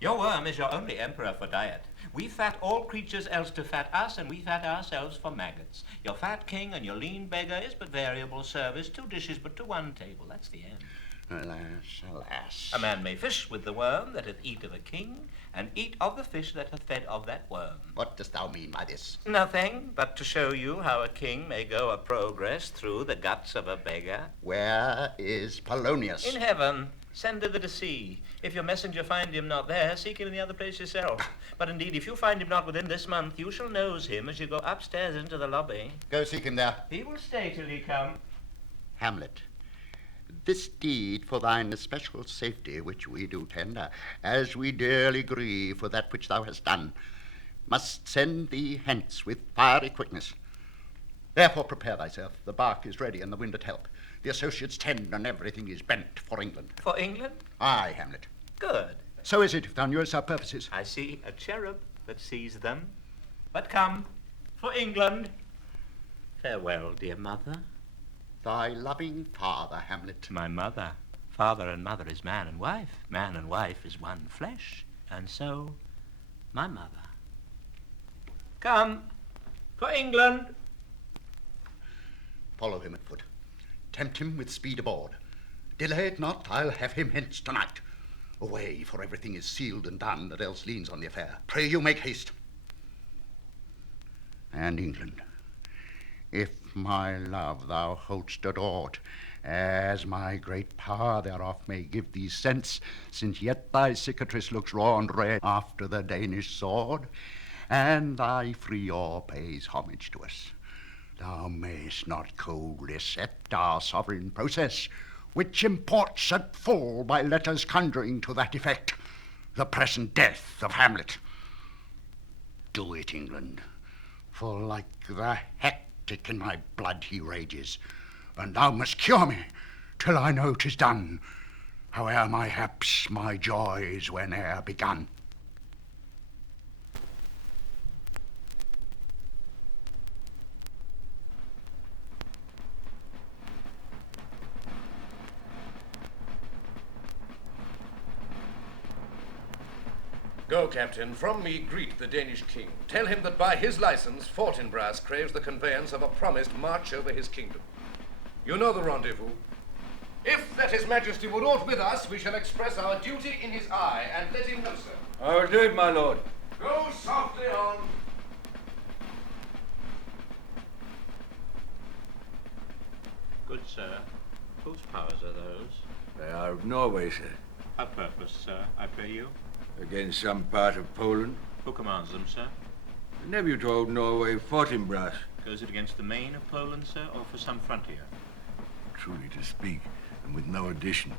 Your worm is your only emperor for diet. We fat all creatures else to fat us, and we fat ourselves for maggots. Your fat king and your lean beggar is but variable service, 2 dishes but to 1 table. That's the end. Alas, alas. A man may fish with the worm that hath eat of a king, and eat of the fish that hath fed of that worm. What dost thou mean by this? Nothing, but to show you how a king may go a progress through the guts of a beggar. Where is Polonius? In heaven. Send thither to see. If your messenger find him not there, seek him in the other place yourself. But indeed, if you find him not within this month, you shall nose him as you go upstairs into the lobby. Go seek him there. He will stay till he come. Hamlet, this deed for thine especial safety which we do tender, as we dearly grieve for that which thou hast done, must send thee hence with fiery quickness. Therefore prepare thyself. The bark is ready and the wind at help. The associates tend and everything is bent for England. For England? Aye, Hamlet. Good. So is it if thou knewest our purposes. I see a cherub that sees them. But come, for England. Farewell, dear mother. Thy loving father, Hamlet. My mother. Father and mother is man and wife. Man and wife is one flesh. And so, my mother. Come, for England. Follow him at foot. Tempt him with speed aboard. Delay it not, I'll have him hence tonight. Away, for everything is sealed and done that else leans on the affair. Pray you make haste. And England, if my love thou hold'st at aught, as my great power thereof may give thee sense, since yet thy cicatrice looks raw and red after the Danish sword, and thy free oar pays homage to us, thou mayst not coldly accept our sovereign process, which imports at full by letters conjuring to that effect the present death of Hamlet. Do it, England, for like the hectic in my blood he rages, and thou must cure me till I know 'tis done, howe'er my haps, my joys whene'er begun. Go, Captain. From me greet the Danish king. Tell him that by his license, Fortinbras craves the conveyance of a promised march over his kingdom. You know the rendezvous. If that his majesty would aught with us, we shall express our duty in his eye, and let him know so. I will do it, my lord. Go softly on. Good sir, whose powers are those? They are of Norway, sir. Our purpose, sir, I pray you? Against some part of Poland. Who commands them, sir? The nephew to old Norway, Fortinbras. Goes it against the main of Poland, sir, or for some frontier? Truly to speak, and with no addition,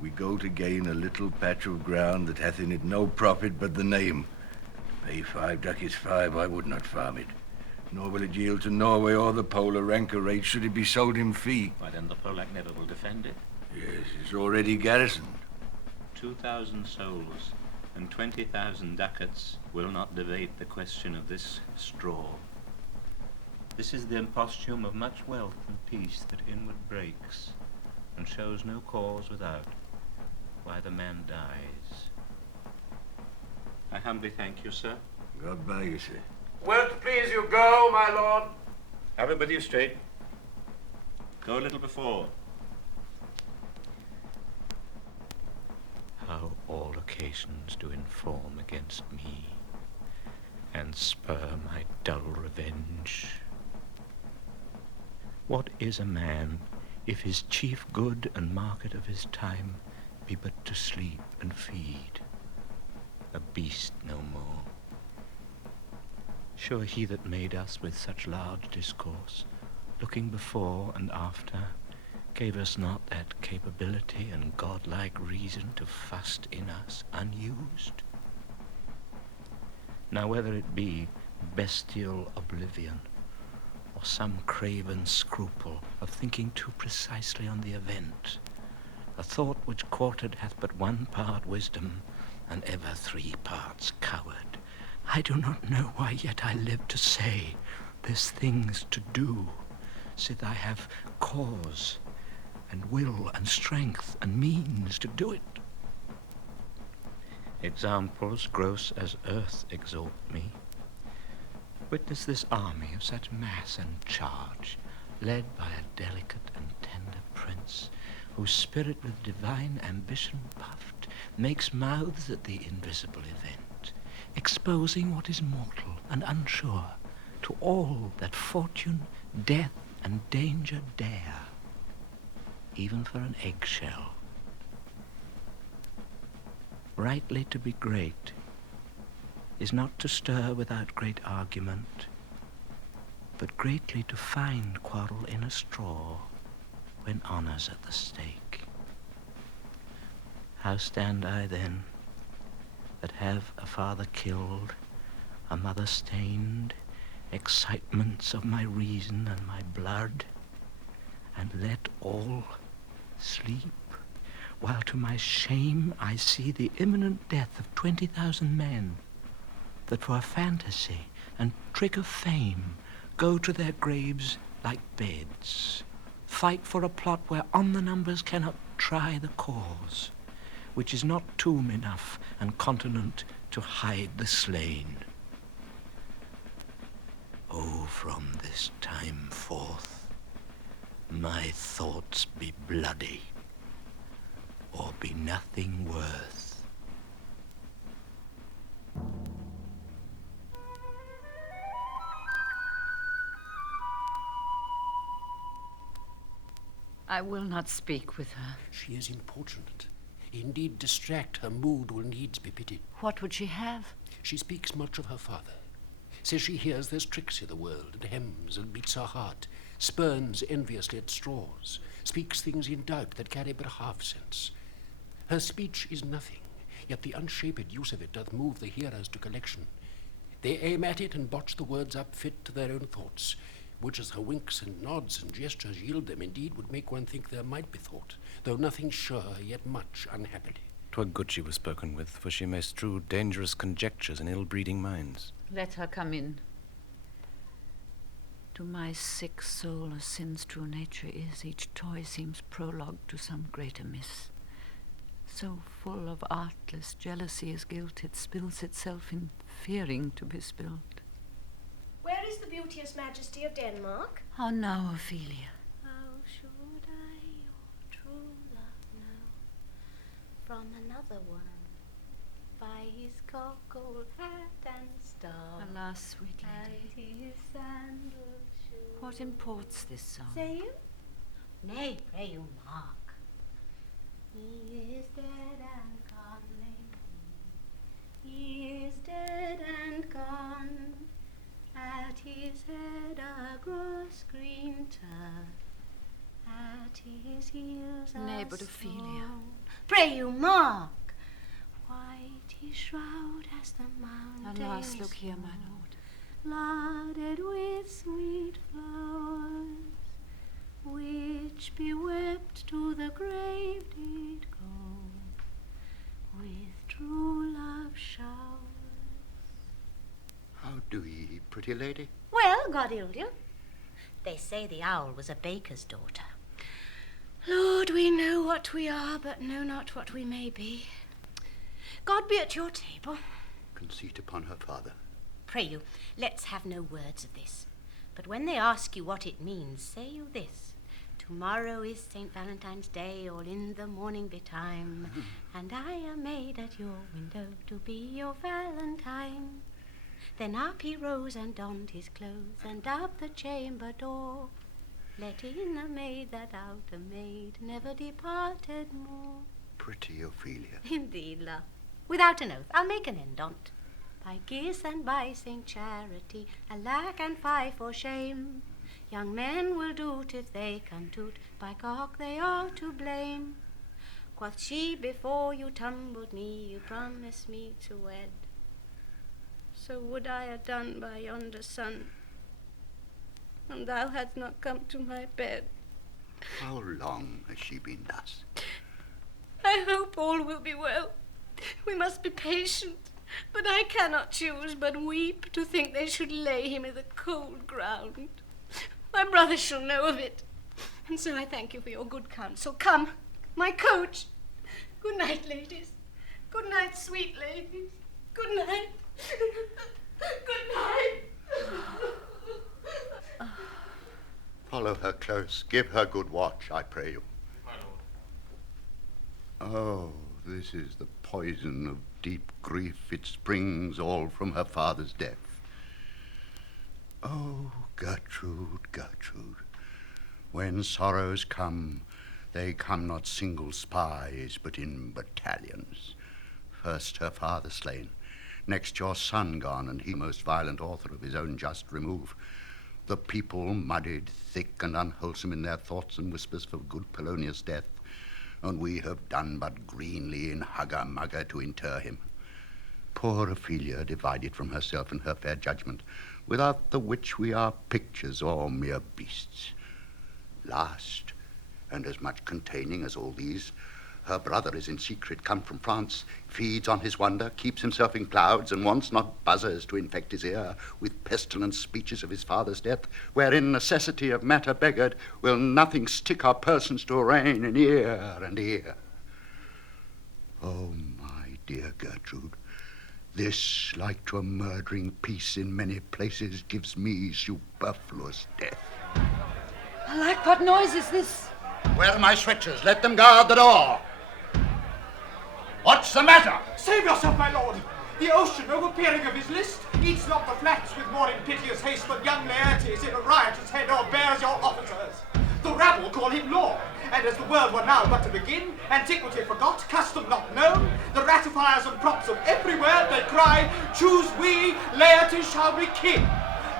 we go to gain a little patch of ground that hath in it no profit but the name. Pay 5 ducats 5, I would not farm it. Nor will it yield to Norway or the Pole a ranker rate should it be sold in fee. Why, then the Polak never will defend it. Yes, it's already garrisoned. 2,000 souls and 20,000 ducats will not debate the question of this straw. This is the imposthume of much wealth and peace that inward breaks, and shows no cause without why the man dies. I humbly thank you, sir. God buy you, sir. Will't please you go, my lord? Have it with you straight. Go a little before. How all occasions do inform against me, and spur my dull revenge. What is a man, if his chief good and market of his time be but to sleep and feed? A beast no more. Sure he that made us with such large discourse, looking before and after, gave us not that capability and godlike reason to fast in us unused? Now whether it be bestial oblivion, or some craven scruple of thinking too precisely on the event, a thought which courted hath but 1 part wisdom, and ever 3 parts coward, I do not know why yet I live to say there's things to do, sith I have cause and will and strength and means to do it. Examples gross as earth exhort me. Witness this army of such mass and charge, led by a delicate and tender prince, whose spirit with divine ambition puffed makes mouths at the invisible event, exposing what is mortal and unsure to all that fortune, death, and danger dare, even for an eggshell. Rightly to be great is not to stir without great argument, but greatly to find quarrel in a straw when honor's at the stake. How stand I then, that have a father killed, a mother stained, excitements of my reason and my blood, and let all sleep, while to my shame I see the imminent death of 20,000 men, that for a fantasy and trick of fame go to their graves like beds, fight for a plot where on the numbers cannot try the cause, which is not tomb enough and continent to hide the slain. Oh, from this time forth, my thoughts be bloody, or be nothing worth. I will not speak with her. She is importunate. Indeed, distract, her mood will needs be pitied. What would she have? She speaks much of her father. Says she hears there's tricks i' the world, and hems and beats her heart, spurns enviously at straws, speaks things in doubt that carry but half sense. Her speech is nothing, yet the unshaped use of it doth move the hearers to collection. They aim at it and botch the words up fit to their own thoughts, which as her winks and nods and gestures yield them, indeed would make one think there might be thought, though nothing sure, yet much unhappily. 'Twere good she was spoken with, for she may strew dangerous conjectures in ill-breeding minds. Let her come in. To my sick soul, as sin's true nature is, each toy seems prologue to some greater miss. So full of artless jealousy as guilt, it spills itself in fearing to be spilt. Where is the beauteous majesty of Denmark? How now, Ophelia? How should I your true love know from another one? By his cockle hat and staff. Alas, sweet lady. And his sandal shoe. What imports this song? Say you? Nay, pray you mark. He is dead and gone, lady. He is dead and gone. At his head a gross green turf. At his heels a Nay, but Ophelia. swan. Pray you mark. White his shroud as the mountains. Alas, look here, my lord. Loaded with sweet flowers, which bewept to the grave did go, with true love showers. How do ye, pretty lady? Well, God ild you. They say the owl was a baker's daughter. Lord, we know what we are, but know not what we may be. God be at your table. Conceit upon her father. Pray you, let's have no words of this. But when they ask you what it means, say you this. Tomorrow is St. Valentine's Day, all in the morning betime, and I am made at your window to be your Valentine. Then up he rose and donned his clothes, and up the chamber door let in a maid that out a maid never departed more. Pretty Ophelia. Indeed, love. Without an oath, I'll make an end on't. By Gis and by St. Charity, alack and fie for shame. Young men will do't if they can toot, by cock they are to blame. Quoth she, before you tumbled me, you promised me to wed. So would I have done by yonder sun, and thou hadst not come to my bed. How long has she been thus? I hope all will be well. We must be patient, but I cannot choose but weep to think they should lay him in the cold ground. My brother shall know of it, and so I thank you for your good counsel. Come, my coach. Good night, ladies. Good night, sweet ladies. Good night. Good night. Follow her close. Give her good watch, I pray you. My lord. Oh, this is the poison of deep grief. It springs all from her father's death. Oh, Gertrude, Gertrude, when sorrows come, they come not single spies, but in battalions. First her father slain, next your son gone, and he most violent author of his own just remove. The people muddied, thick and unwholesome in their thoughts and whispers for good Polonius' death, and we have done but greenly in hugger-mugger to inter him. Poor Ophelia, divided from herself and her fair judgment, without the which we are pictures or mere beasts. Last, and as much containing as all these, her brother is in secret come from France, feeds on his wonder, keeps himself in clouds, and wants not buzzers to infect his ear with pestilent speeches of his father's death, wherein necessity of matter beggared will nothing stick our persons to arraign in ear and ear. Oh, my dear Gertrude, this, like to a murdering peace in many places, gives me superfluous death. Alack, what noise is this? Where are my switches? Let them guard the door. What's the matter? Save yourself, my lord! The ocean, overpeering of his list, eats not the flats with more impiteous haste than young Laertes in a riotous head o'erbears your officers. The rabble call him lord, and as the world were now but to begin, antiquity forgot, custom not known, the ratifiers and props of every word they cry, choose we, Laertes shall be king.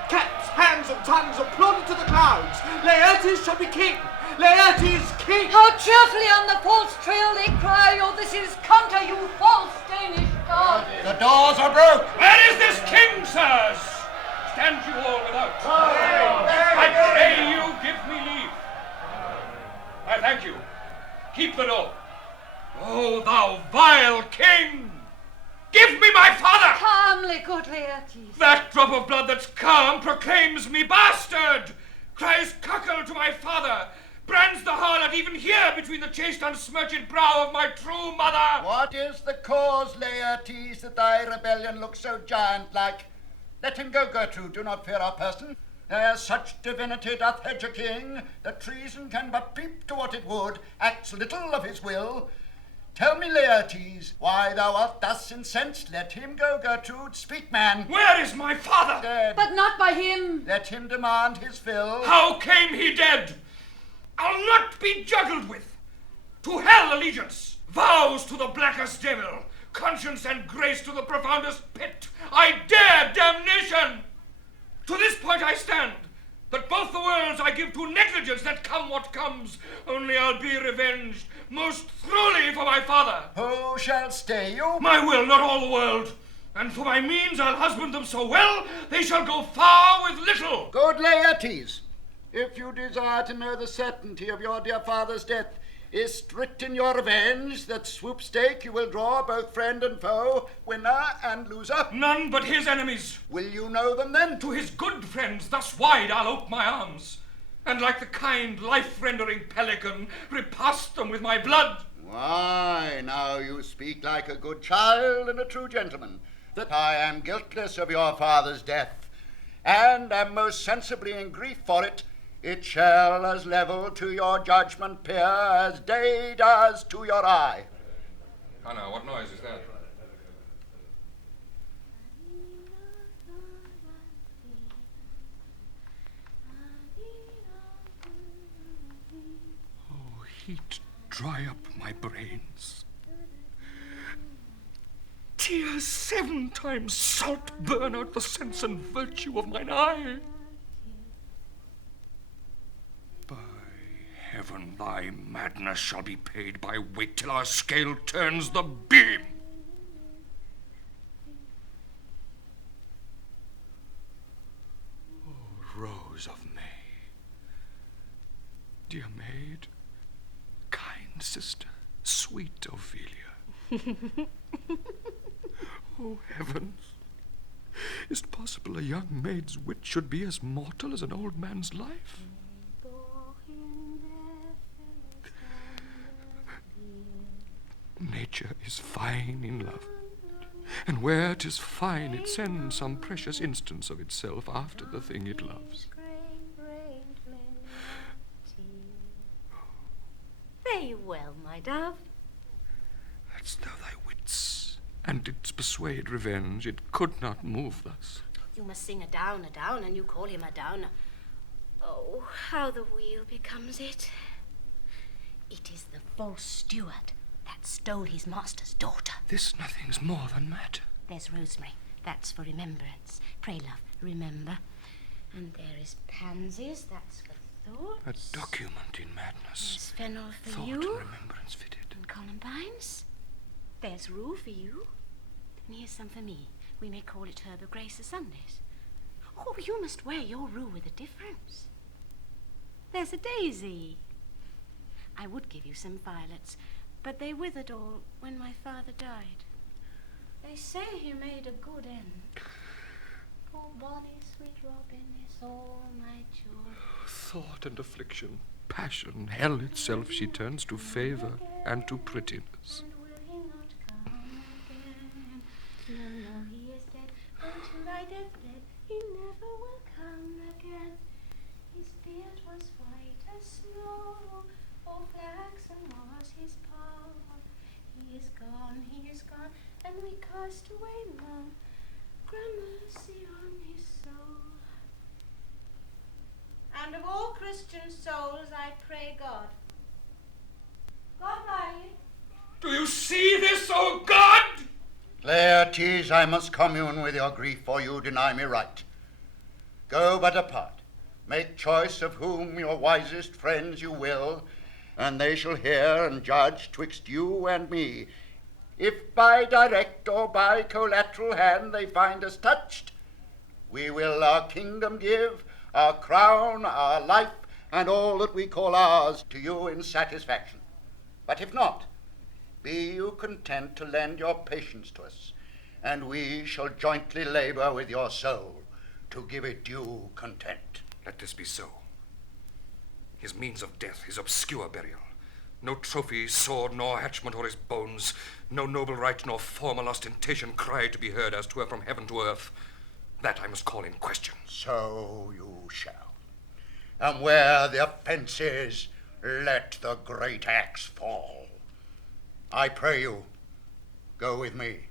Caps, hands, and tongues applauded to the clouds. Laertes shall be king. Laertes king. How cheerfully on the false trail they cry, oh, this is counter, you false Danish god. The doors are broke. Where is this king, sirs? Stand you all without. I pray you, give me leave. I thank you. Keep the door. Oh, thou vile king! Give me my father! Calmly, good Laertes. That drop of blood that's calm proclaims me bastard! Cries cuckold to my father! brands the harlot even here between the chaste unsmirched brow of my true mother. What is the cause, Laertes, that thy rebellion looks so giant-like? Let him go, Gertrude, do not fear our person. As such divinity doth hedge a king, that treason can but peep to what it would, acts little of his will. Tell me, Laertes, why thou art thus incensed. Let him go, Gertrude. Speak, man. Where is my father? Dead. But not by him. Let him demand his fill. How came he dead? I'll not be juggled with. To hell allegiance, vows to the blackest devil, conscience and grace to the profoundest pit. I dare damnation. To this point I stand, that both the worlds I give to negligence, that come what comes, only I'll be revenged most throughly for my father. Who shall stay you? My will, not all the world. And for my means I'll husband them so well, they shall go far with little. Good Laertes, if you desire to know the certainty of your dear father's death, is strict in your revenge, that swoop stake you will draw both friend and foe, winner and loser? None but his enemies. Will you know them then? To his good friends thus wide I'll ope my arms, and like the kind life-rendering pelican, repast them with my blood. Why, now you speak like a good child and a true gentleman, that I am guiltless of your father's death, and am most sensibly in grief for it. It shall as level to your judgment peer as day does to your eye. Hannah, what noise is that? Oh, heat, dry up my brains. Tears 7 times salt burn out the sense and virtue of mine eye. Heaven, thy madness shall be paid by wait till our scale turns the beam. Oh, Rose of May, dear maid, kind sister, sweet Ophelia. Oh, heavens, is it possible a young maid's wit should be as mortal as an old man's life? Nature is fine in love, and where 'tis fine it sends some precious instance of itself after the thing it loves. Very well, my dove. Hadst thou thy wits, and didst persuade revenge, it could not move thus. You must sing a down, and you call him a downer. Oh, how the wheel becomes it. It is the false steward that stole his master's daughter. This nothing's more than matter. There's rosemary. That's for remembrance. Pray, love, remember. And there is pansies. That's for thought. A document in madness. There's fennel for Thought you. and remembrance fitted. And columbines. There's rue for you. And here's some for me. We may call it herb of grace a Sundays. Oh, you must wear your rue with a difference. There's a daisy. I would give you some violets, but they withered all when my father died. They say he made a good end. Poor bonny sweet Robin is all my joy. Thought and affliction, passion, hell itself she turns to favour and to prettiness. And will he not come again? No, he is dead. Until I death fled, he never will come again. His beard was white as snow, all flaxen was his power. He is gone, and we cast away none. Gramercy on his soul. And of all Christian souls I pray God. God by you. Do you see this, O God? Laertes, I must commune with your grief, for you deny me right. Go but apart. Make choice of whom your wisest friends you will, and they shall hear and judge twixt you and me. If by direct or by collateral hand they find us touched, we will our kingdom give, our crown, our life, and all that we call ours to you in satisfaction. But if not, be you content to lend your patience to us, and we shall jointly labour with your soul to give it due content. Let this be so. His means of death, his obscure burial. No trophy, sword, nor hatchment o'er his bones. No noble right, nor formal ostentation cry to be heard as 'twere from heaven to earth. That I must call in question. So you shall. And where the offence is, let the great axe fall. I pray you, go with me.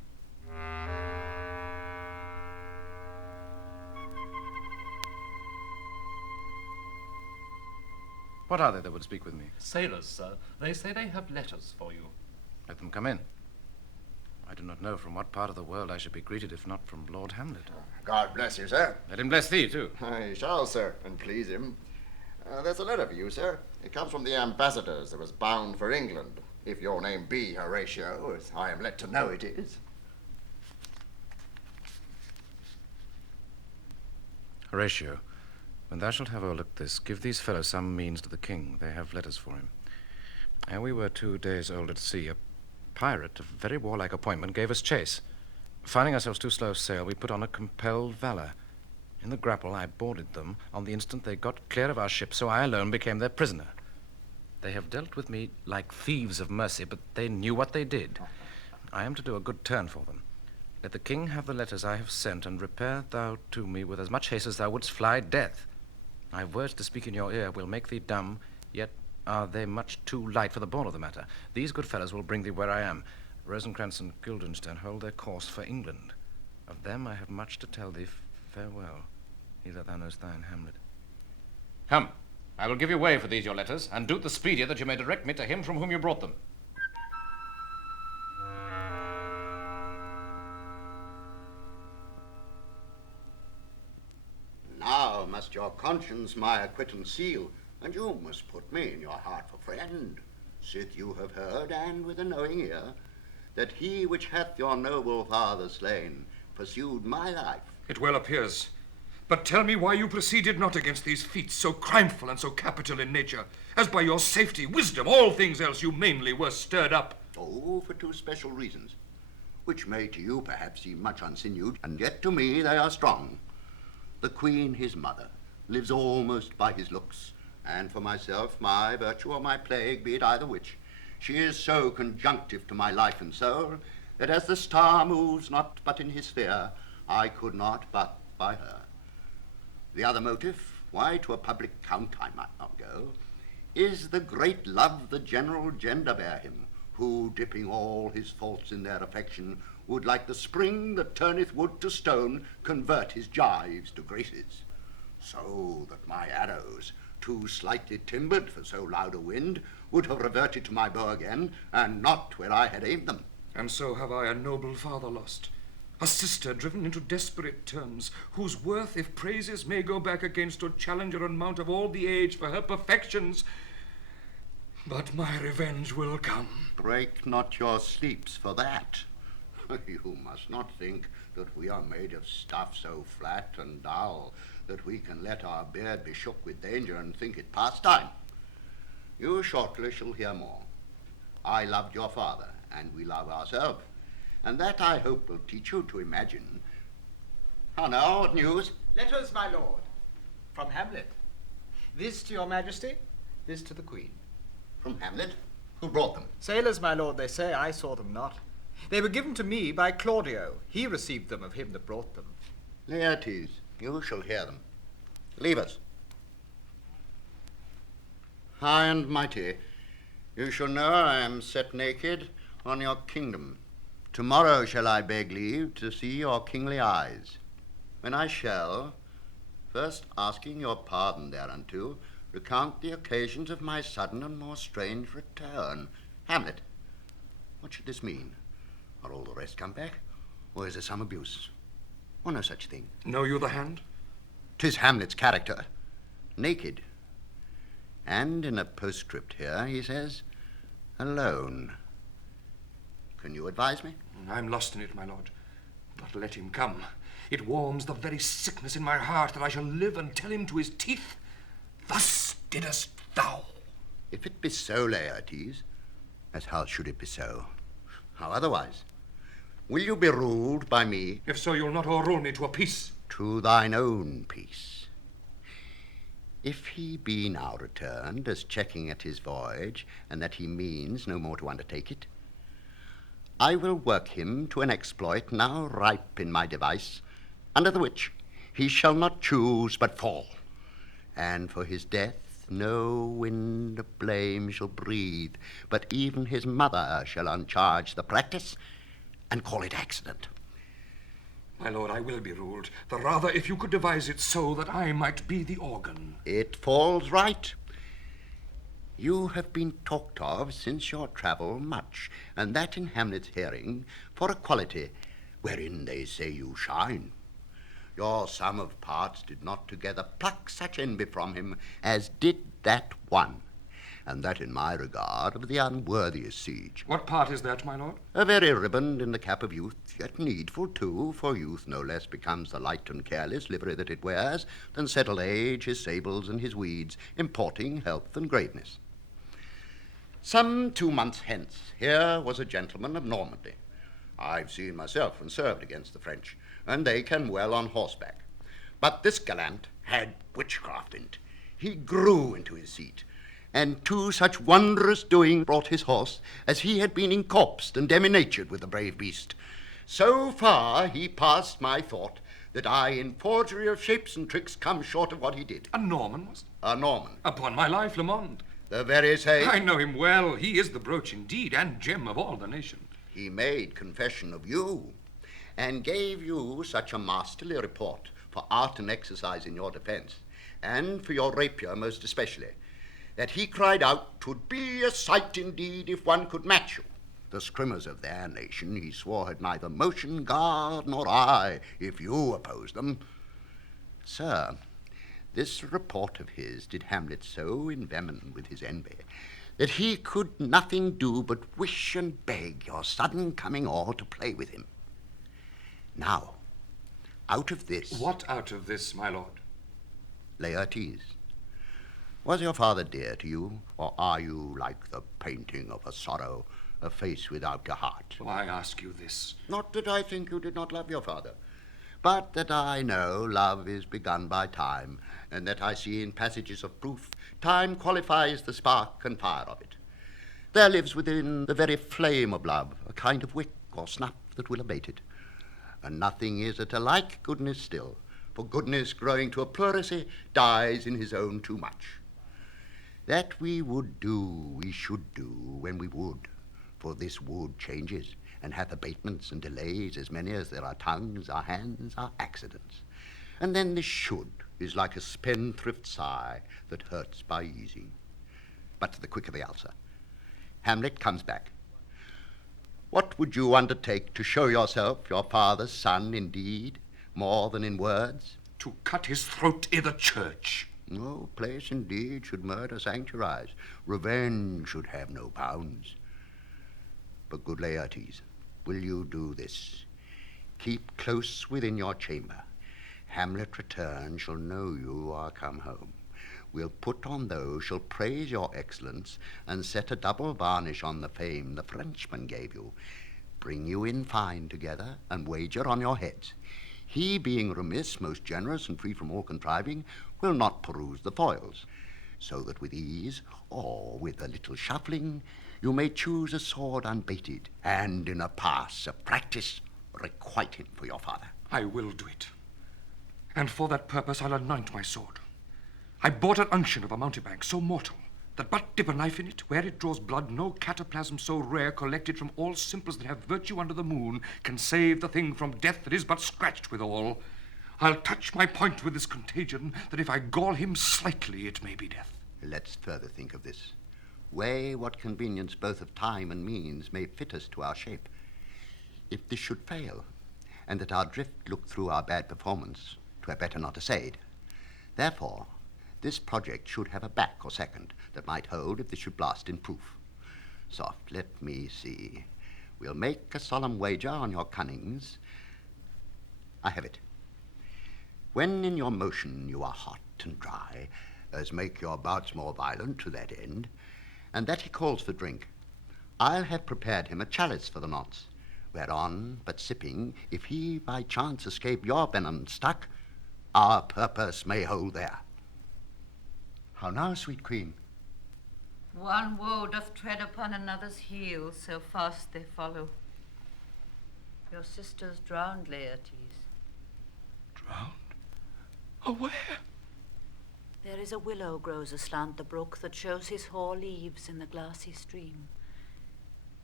What are they that would speak with me? Sailors, sir. They say they have letters for you. Let them come in. I do not know from what part of the world I should be greeted if not from Lord Hamlet. God bless you, sir. Let him bless thee, too. I shall, sir, and please him. There's a letter for you, sir. It comes from the ambassadors that was bound for England, if your name be Horatio, as I am led to know it is. Horatio, when thou shalt have o'erlooked this, give these fellows some means to the king. They have letters for him. Ere we were 2 days old at sea, a pirate of very warlike appointment gave us chase. Finding ourselves too slow of sail, we put on a compelled valor. In the grapple, I boarded them. On the instant, they got clear of our ship, so I alone became their prisoner. They have dealt with me like thieves of mercy, but they knew what they did. I am to do a good turn for them. Let the king have the letters I have sent, and repair thou to me with as much haste as thou wouldst fly death. I have words to speak in your ear will make thee dumb, yet are they much too light for the ball of the matter. These good fellows will bring thee where I am. Rosencrantz and Guildenstern hold their course for England. Of them I have much to tell thee. Farewell. He that thou knowest thine, Hamlet. Come, I will give you way for these your letters, and do it the speedier that you may direct me to him from whom you brought them. Now must your conscience my acquittance seal, and you must put me in your heart for friend, sith you have heard, and with a knowing ear, that he which hath your noble father slain pursued my life. It well appears. But tell me why you proceeded not against these feats, so crimeful and so capital in nature, as by your safety, wisdom, all things else you mainly were stirred up. Oh, for 2 special reasons, which may to you perhaps seem much unsinewed, and yet to me they are strong. The queen, his mother, lives almost by his looks, and for myself, my virtue or my plague, be it either which, she is so conjunctive to my life and soul, that as the star moves not but in his sphere, I could not but by her. The other motive, why to a public count I might not go, is the great love the general gender bear him, who, dipping all his faults in their affection, would, like the spring that turneth wood to stone, convert his gyves to graces. So that my arrows, too slightly timbered for so loud a wind, would have reverted to my bow again, and not where I had aimed them. And so have I a noble father lost, a sister driven into desperate terms, whose worth, if praises may go back against or challenger and mount of all the age for her perfections, but my revenge will come. Break not your sleeps for that. You must not think that we are made of stuff so flat and dull that we can let our beard be shook with danger and think it pastime. You shortly shall hear more. I loved your father, and we love ourselves, and that I hope will teach you to imagine. How now, what news? Letters, my lord, from Hamlet. This to your majesty, this to the queen. From Hamlet? Who brought them? Sailors, my lord, they say. I saw them not. They were given to me by Claudio. He received them of him that brought them. Laertes, you shall hear them. Leave us. High and mighty, you shall know I am set naked on your kingdom. Tomorrow shall I beg leave to see your kingly eyes, when I shall, first asking your pardon thereunto, recount the occasions of my sudden and more strange return. Hamlet, what should this mean? Are all the rest come back, or is there some abuse, or no such thing? Know you the hand? 'Tis Hamlet's character, naked. And in a postscript here he says, alone. Can you advise me? I'm lost in it, my lord. But let him come. It warms the very sickness in my heart that I shall live and tell him to his teeth, thus didst thou. If it be so, Laertes, as how should it be so? How otherwise? Will you be ruled by me? If so, you'll not o'errule me to a peace. To thine own peace. If he be now returned, as checking at his voyage, and that he means no more to undertake it, I will work him to an exploit now ripe in my device, under the which he shall not choose but fall, and for his death no wind of blame shall breathe, but even his mother shall uncharge the practice and call it accident. My lord, I will be ruled. The rather if you could devise it so that I might be the organ. It falls right. You have been talked of since your travel much, and that in Hamlet's hearing, for a quality wherein they say you shine. Your sum of parts did not together pluck such envy from him as did that one, and that in my regard of the unworthiest siege. What part is that, my lord? A very riband in the cap of youth, yet needful too, for youth no less becomes the light and careless livery that it wears than settled age his sables and his weeds, importing health and greatness. Some 2 months hence, here was a gentleman of Normandy. I've seen myself and served against the French, and they can well on horseback. But this gallant had witchcraft in't. He grew into his seat, and to such wondrous doing brought his horse, as he had been incorpsed and demi-natured with the brave beast. So far he passed my thought, that I in forgery of shapes and tricks come short of what he did. A Norman, was it? A Norman. Upon my life, Lamond. The very same. I know him well. He is the brooch indeed, and gem of all the nation. He made confession of you, and gave you such a masterly report for art and exercise in your defence, and for your rapier most especially, that he cried out, 'Twould be a sight indeed if one could match you. The scrimmers of their nation, he swore, had neither motion, guard, nor eye, if you opposed them. Sir, this report of his did Hamlet so envenom with his envy, that he could nothing do but wish and beg your sudden coming o'er to play with him. Now, out of this... What out of this, my lord? Laertes, was your father dear to you, or are you like the painting of a sorrow, a face without a heart? I ask you this. Not that I think you did not love your father, but that I know love is begun by time, and that I see in passages of proof time qualifies the spark and fire of it. There lives within the very flame of love a kind of wick or snuff that will abate it, and nothing is at alike goodness still, for goodness growing to a pleurisy dies in his own too much. That we would do, we should do when we would, for this would changes, and hath abatements and delays as many as there are tongues, are hands, are accidents. And then this should is like a spendthrift sigh that hurts by easing. But to the quick of the ulcer. Hamlet comes back. What would you undertake to show yourself your father's son indeed, more than in words? To cut his throat i' the church. No place indeed should murder sanctuarize. Revenge should have no bounds. But good Laertes, will you do this? Keep close within your chamber. Hamlet return shall know you are come home. We'll put on those shall praise your excellence, and set a double varnish on the fame the Frenchman gave you. Bring you in fine together, and wager on your heads. He, being remiss, most generous, and free from all contriving, will not peruse the foils, so that with ease, or with a little shuffling, you may choose a sword unbaited, and in a pass of practice requite him for your father. I will do it. And for that purpose I'll anoint my sword. I bought an unction of a mountebank so mortal, that but dip a knife in it, where it draws blood, no cataplasm so rare, collected from all simples that have virtue under the moon, can save the thing from death that is but scratched withal. I'll touch my point with this contagion, that if I gall him slightly, it may be death. Let's further think of this. Weigh what convenience both of time and means may fit us to our shape. If this should fail, and that our drift look through our bad performance, 'twere better not essayed. Therefore, this project should have a back or second that might hold if this should blast in proof. Soft, let me see. We'll make a solemn wager on your cunnings. I have it. When in your motion you are hot and dry, as make your bouts more violent to that end, and that he calls for drink, I'll have prepared him a chalice for the nonce, whereon, but sipping, if he by chance escape your venom stuck, our purpose may hold there. How now, sweet queen? One woe doth tread upon another's heel, so fast they follow. Your sister's drowned, Laertes. Drowned? Oh, where? There is a willow grows aslant the brook that shows his hoar leaves in the glassy stream.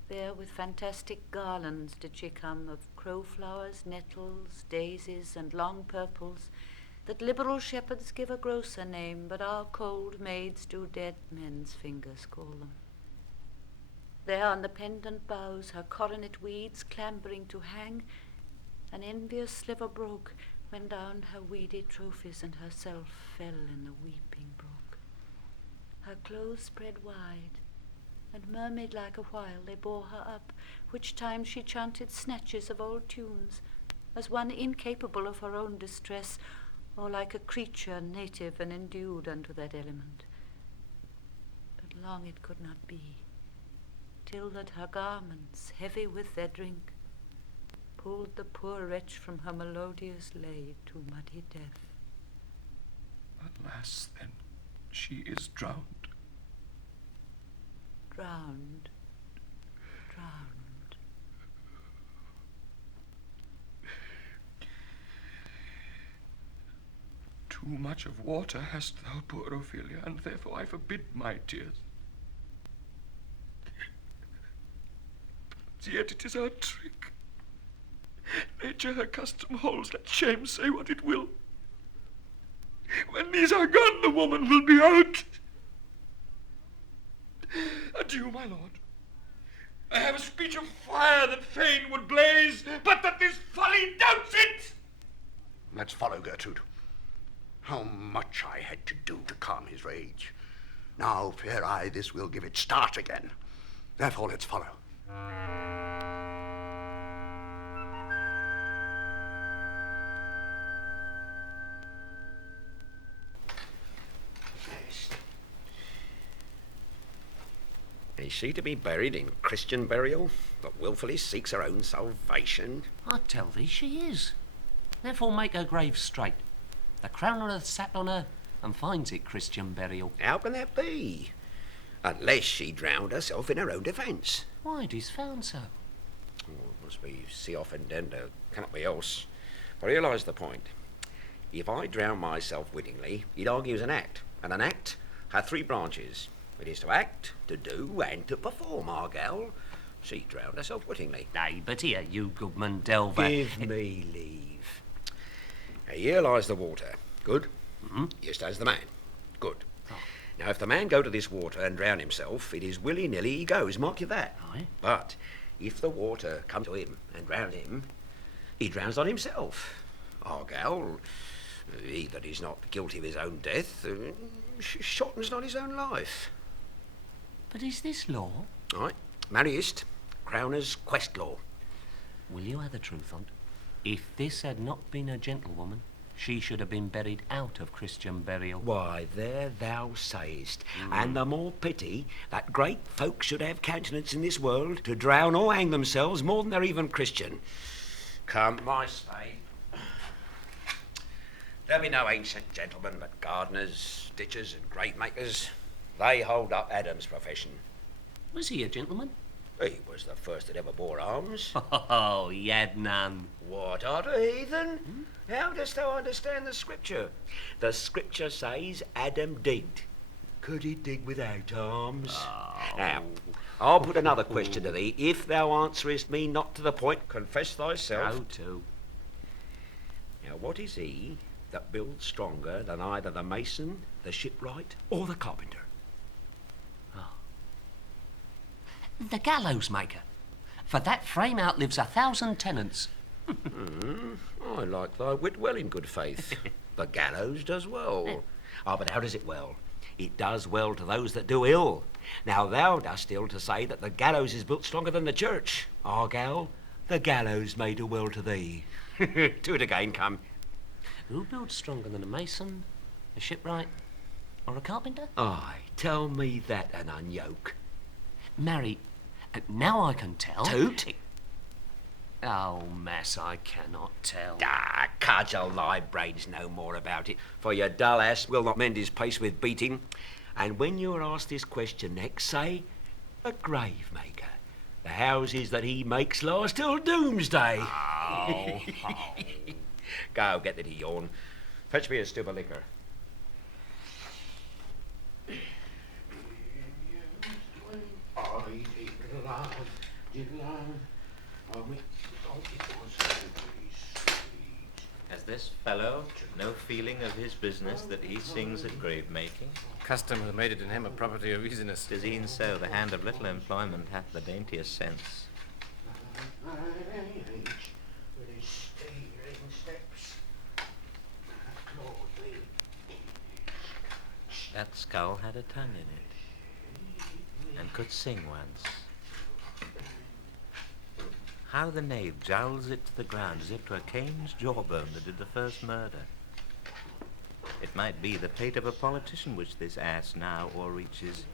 There with fantastic garlands did she come of crowflowers, nettles, daisies, and long purples, that liberal shepherds give a grosser name, but our cold maids do dead men's fingers call them. There on the pendant boughs her coronet weeds clambering to hang, an envious sliver broke, when down her weedy trophies and herself fell in the weeping brook. Her clothes spread wide, and mermaid like a while they bore her up, which time she chanted snatches of old tunes, as one incapable of her own distress, or like a creature native and endued unto that element. But long it could not be, till that her garments, heavy with their drink, pulled the poor wretch from her melodious lay to muddy death. Alas, then, she is drowned. Drowned. Drowned. Too much of water hast thou, poor Ophelia, and therefore I forbid my tears. But yet it is our trick. Nature her custom holds, let shame say what it will. When these are gone, the woman will be out. Adieu, my lord. I have a speech of fire that fain would blaze, but that this folly doubts it. Let's follow, Gertrude. How much I had to do to calm his rage. Now, fair eye, this will give it start again. Therefore, let's follow. Is she to be buried in Christian burial, but wilfully seeks her own salvation? I tell thee she is. Therefore make her grave straight. The crowner hath sat on her, and finds it Christian burial. How can that be? Unless she drowned herself in her own defence. Why it is found so? Oh, it must be si offendendo. Cannot be else. I realise the point. If I drown myself wittingly, it argues an act, and an act hath three branches. It is to act, to do, and to perform, Argal. She drowned herself wittingly. Nay, but here, you goodman delver. Give me leave. Now, here lies the water. Good. Here stands the man. Good. Now, if the man go to this water and drown himself, it is willy-nilly he goes, mark you that. Aye. But if the water come to him and drown him, he drowns on himself. Argal, he that is not guilty of his own death, shortens not his own life. But is this law? Right. Marriest, Crowner's quest law. Will you have the truth on't? If this had not been a gentlewoman, she should have been buried out of Christian burial. Why, there thou sayest. And the more pity that great folk should have countenance in this world to drown or hang themselves more than they're even Christian. Come, my spade. There be no ancient gentlemen, but gardeners, ditchers, and grave makers. They hold up Adam's profession. Was he a gentleman? He was the first that ever bore arms. Oh, he had none. What, art a heathen? How dost thou understand the scripture? The scripture says Adam digged. Could he dig without arms? Now, I'll put another question to thee. If thou answerest me not to the point, confess thyself. Go to. Now, what is he that builds stronger than either the mason, the shipwright, or the carpenter? The gallows maker. For that frame outlives 1,000 tenants. I like thy wit well, in good faith. The gallows does well. But how does it well? It does well to those that do ill. Now thou dost ill to say that the gallows is built stronger than the church. Argal, the gallows may do well to thee. Do it again, come. Who builds stronger than a mason, a shipwright, or a carpenter? Aye, tell me that and unyoke. Marry, now I can tell. Toot? Oh, Mass, I cannot tell. Ah, cudgel thy brains no more about it, for your dull ass will not mend his pace with beating. And when you're asked this question next, say, a grave maker. The houses that he makes last till doomsday. Oh. Go, get thee to yawn. Fetch me a stub of liquor. Has this fellow no feeling of his business that he sings at grave making? Custom hath made it in him a property of easiness. Tis e'en so, the hand of little employment hath the daintiest sense. That skull had a tongue in it, and could sing once. How the knave jowls it to the ground as if 'twere Cain's jawbone that did the first murder. It might be the pate of a politician which this ass now o'erreaches.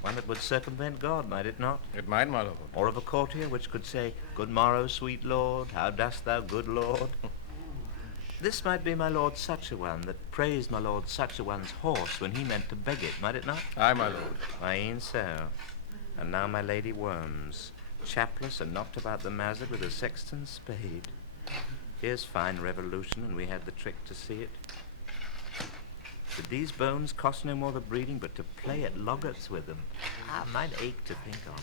One that would circumvent God, might it not? It might, my lord. Or of a courtier which could say, "Good morrow, sweet lord, how dost thou, good lord?" This might be my lord such-a-one that praised my lord such-a-one's horse when he meant to beg it, might it not? Aye, my lord. Why, e'en so. And now my lady worms, chapless and knocked about the mazard with a sexton's spade. Here's fine revolution, and we had the trick to see it. Did these bones cost no more the breeding, but to play at loggerts with them? Ah, mine ache to think on.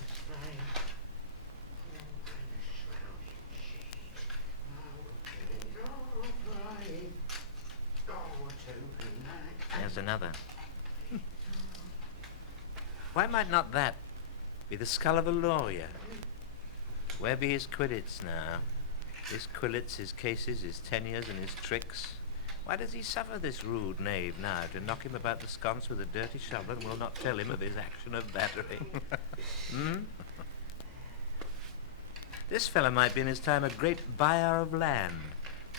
There's another. Why might not that be the skull of a lawyer? Where be his quillets now? His quillets, his cases, his tenures, and his tricks. Why does he suffer this rude knave now to knock him about the sconce with a dirty shovel and will not tell him of his action of battery? This fellow might be in his time a great buyer of land,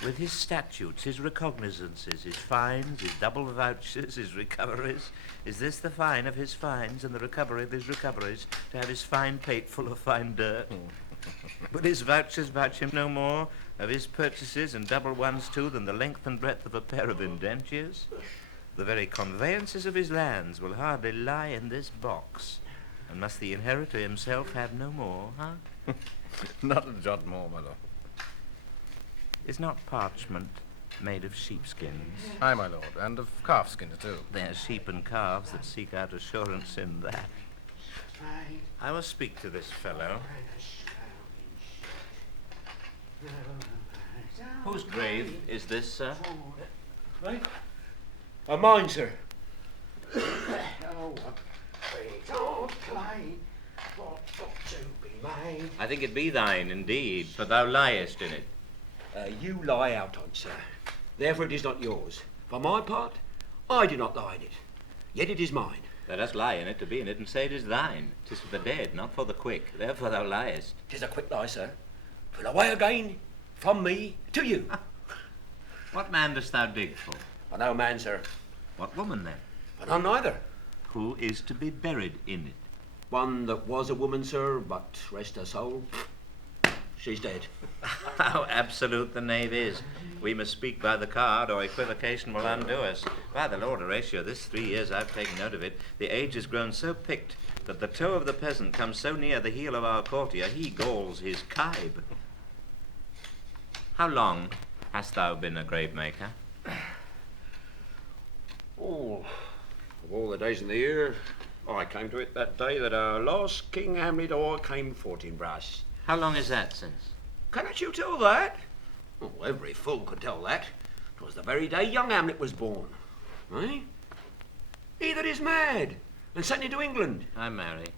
with his statutes, his recognizances, his fines, his double vouchers, his recoveries. Is this the fine of his fines and the recovery of his recoveries, to have his fine pate full of fine dirt? But his vouchers vouch him no more of his purchases, and double ones too, than the length and breadth of a pair of indentures? The very conveyances of his lands will hardly lie in this box. And must the inheritor himself have no more, huh? Not a jot more, my lord. Is not parchment made of sheepskins? Aye, my lord, and of calfskins too. They're sheep and calves that seek out assurance in that. I will speak to this fellow. Whose grave is this, sir? Right? Mine, sir. I think it be thine, indeed, for thou liest in it. You lie out on, sir. Therefore it is not yours. For my part, I do not lie in it. Yet it is mine. Let us lie in it to be in it, and say it is thine. 'Tis for the dead, not for the quick. Therefore thou liest. 'Tis a quick lie, sir. Twill away again, from me to you. What man dost thou dig for? For no man, sir. What woman, then? For none neither. Who is to be buried in it? One that was a woman, sir, but rest her soul, she's dead. How absolute the knave is. We must speak by the card, or equivocation will undo us. By the Lord, Horatio, this 3 years I've taken note of it, the age has grown so picked that the toe of the peasant comes so near the heel of our courtier, he galls his kibe. How long hast thou been a grave maker? Oh, of all the days in the year, I came to it that day that our last King Hamlet came Fortinbras. How long is that since? Cannot you tell that? Oh, every fool could tell that. 'Twas the very day young Hamlet was born. Eh? He that is mad and sent into England. I marry.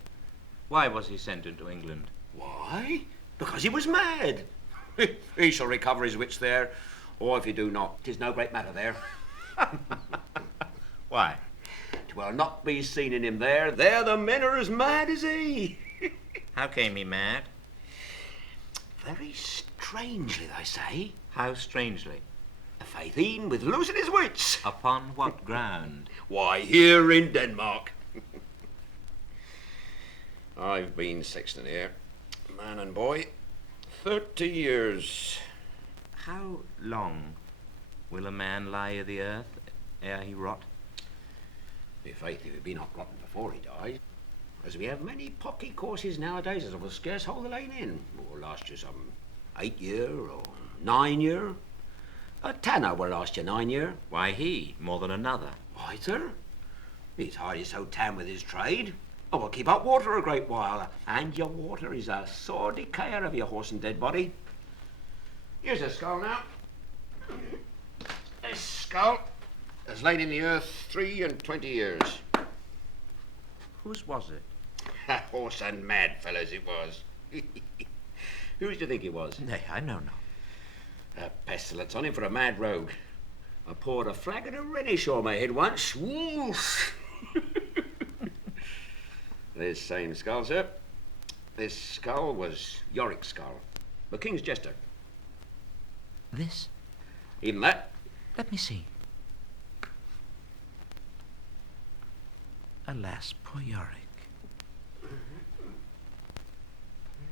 Why was he sent into England? Why? Because he was mad. He shall recover his wits there, or if he do not, 'tis no great matter there. Why? 'Twill not be seen in him there. There the men are as mad as he. How came he mad? Very strangely, they say. How strangely? Faith, e'en with losing his wits. Upon what ground? Why, here in Denmark. I've been sexton here, man and boy, 30 years. How long will a man lie i' the earth ere he rot? Be faith, if he be not rotten before he dies. As we have many pocky courses nowadays as will scarce hold the lane in, or last you some 8 year or 9 year. A tanner will last you 9 year. Why he, more than another? Why, sir? He's hardly so tan with his trade. I will keep up water a great while, and your water is a sore decayer of your horse and dead body. Here's a skull now. This skull has lain in the earth 23 years. Whose was it? Horse and mad fellows it was. Whose do you think it was? Nay, I know not. A pestilence on him for a mad rogue. I poured a flagon of Rhenish on my head once. Woof! This same skull, sir. This skull was Yorick's skull, the king's jester. This? Even that. Let me see. Alas, poor Yorick.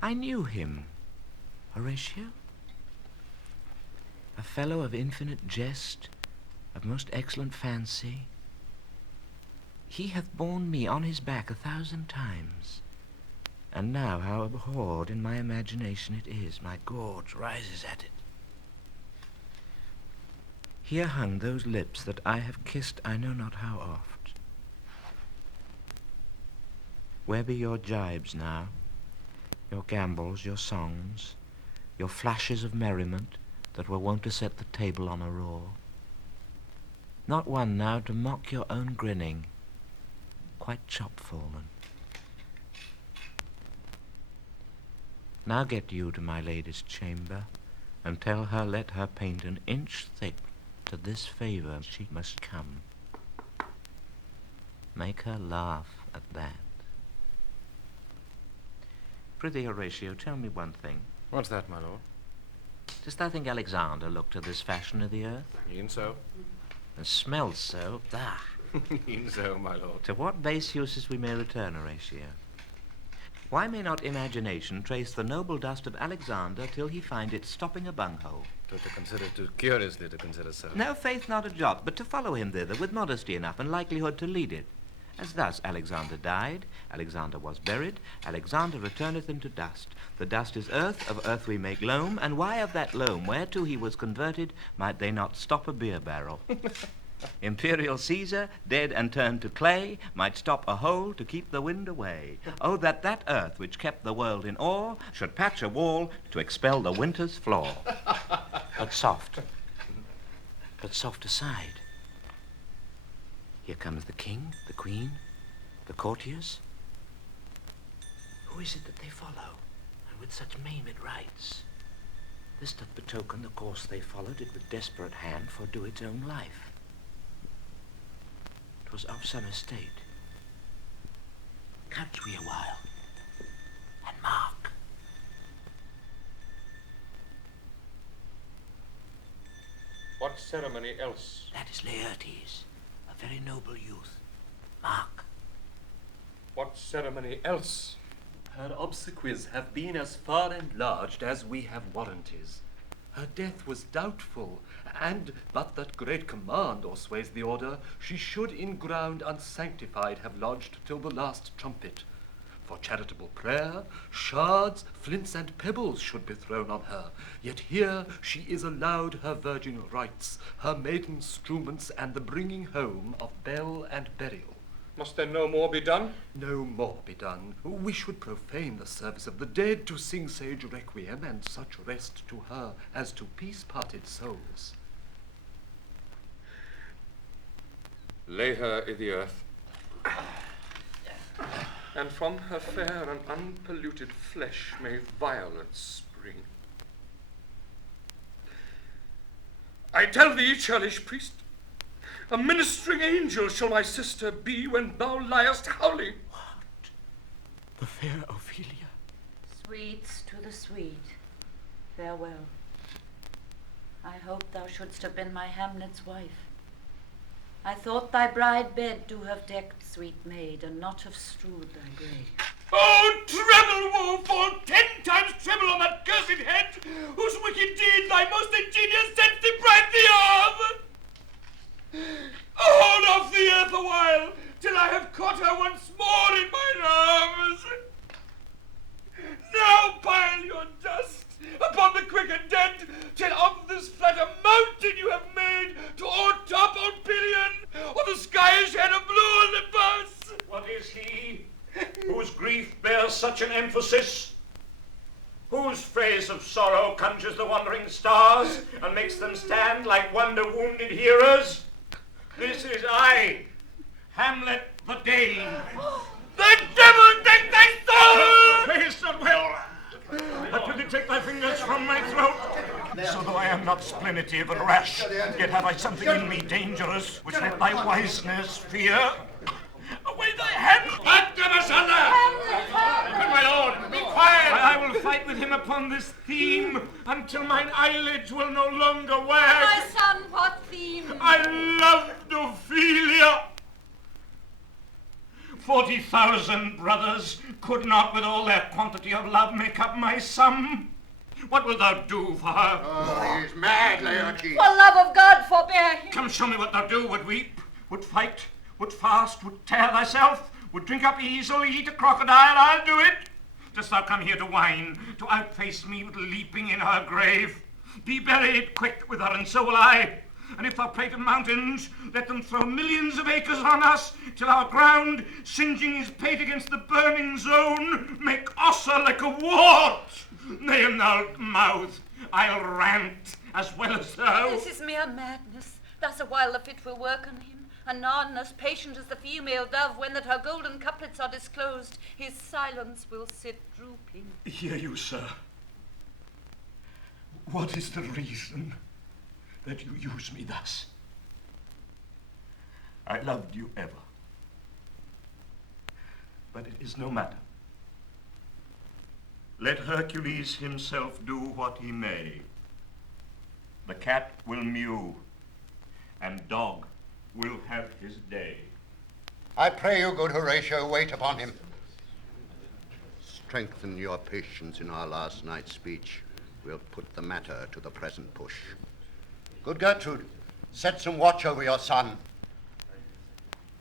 I knew him, Horatio. A fellow of infinite jest, of most excellent fancy. He hath borne me on his back 1,000 times. And now how abhorred in my imagination it is, my gorge rises at it. Here hung those lips that I have kissed I know not how oft. Where be your gibes now, your gambols, your songs, your flashes of merriment that were wont to set the table on a roar? Not one now to mock your own grinning, quite chop-fallen. Now get you to my lady's chamber, and tell her let her paint an inch thick to this favour she must come. Make her laugh at that. Prithee, Horatio, tell me one thing. What's that, my lord? Dost thou think Alexander looked to this fashion of the earth? E'en so. And smelled so? Ah! E'en so, my lord. To what base uses we may return, Horatio? Why may not imagination trace the noble dust of Alexander till he find it stopping a bunghole? Too curiously to consider so. No, faith, not a jot, but to follow him thither with modesty enough and likelihood to lead it. As thus Alexander died, Alexander was buried, Alexander returneth into dust. The dust is earth, of earth we make loam, and why of that loam whereto he was converted might they not stop a beer barrel? Imperial Caesar, dead and turned to clay, might stop a hole to keep the wind away. Oh, that that earth which kept the world in awe should patch a wall to expel the winter's flaw. But soft aside. Here comes the king, the queen, the courtiers. Who is it that they follow, and with such maimed rites? This doth betoken the course they followed it with desperate hand fordo its own life. 'Twas of some estate. Couch we a while, and mark. What ceremony else? That is Laertes, a very noble youth. Mark. What ceremony else? Her obsequies have been as far enlarged as we have warranties. Her death was doubtful, and, but that great command o'ersways the order, she should in ground unsanctified have lodged till the last trumpet. For charitable prayer, shards, flints, and pebbles should be thrown on her. Yet here she is allowed her virgin rites, her maiden struments, and the bringing home of bell and burial. Must then no more be done? No more be done. We should profane the service of the dead to sing sage requiem and such rest to her as to peace-parted souls. Lay her i' the earth, and from her fair and unpolluted flesh may violets spring. I tell thee, churlish priest, a ministering angel shall my sister be when thou liest howling. What? The fair Ophelia? Sweets to the sweet, farewell. I hope thou shouldst have been my Hamlet's wife. I thought thy bride bed do have decked, sweet maid, and not have strewed thy grave. Oh, treble woe fall 10 times treble on that cursed head, whose wicked deed thy most ingenious sense deprived thee of! Hold off the earth a while, till I have caught her once more in mine arms. Now pile your dust upon the quick and dead, till of this flat a mountain you have made, to o'ertop on pillion, or the sky shed a blue Olympus. What is he whose grief bears such an emphasis? Whose phrase of sorrow conjures the wandering stars and makes them stand like wonder-wounded heroes? This is I, Hamlet the Dane. The devil take thy soul! Face not well. But will you take thy fingers from my throat? So though I am not splenitive and rash, yet have I something in me dangerous, which let thy wiseness fear. Away thy hand! Put them asunder! Good my lord, be quiet! I will fight with him upon this theme until mine eyelids will no longer wag. My son, what theme? I loved Ophelia. 40,000 brothers could not with all their quantity of love make up my sum. What wilt thou do for her? Oh, he is mad, Laertes. For love of God, forbear him. Come, show me what thou do, would weep, would fight, would fast, would tear thyself, would drink up easel, eat a crocodile, I'll do it. Dost thou come here to whine, to outface me with leaping in her grave? Be buried quick with her, and so will I. And if thou prate of mountains, let them throw millions of acres on us, till our ground, singeing his pate against the burning zone, make Ossa like a wart. Nay, in thou mouth, I'll rant as well as thou. This is mere madness. Thus a while the fit will work on him. Anon, as patient as the female dove, when that her golden couplets are disclosed, his silence will sit drooping. Hear you, sir. What is the reason that you use me thus? I loved you ever. But it is no matter. Let Hercules himself do what he may. The cat will mew, and dog will have his day. I pray you, good Horatio, wait upon him. Strengthen your patience in our last night's speech. We'll put the matter to the present push. Good Gertrude, set some watch over your son.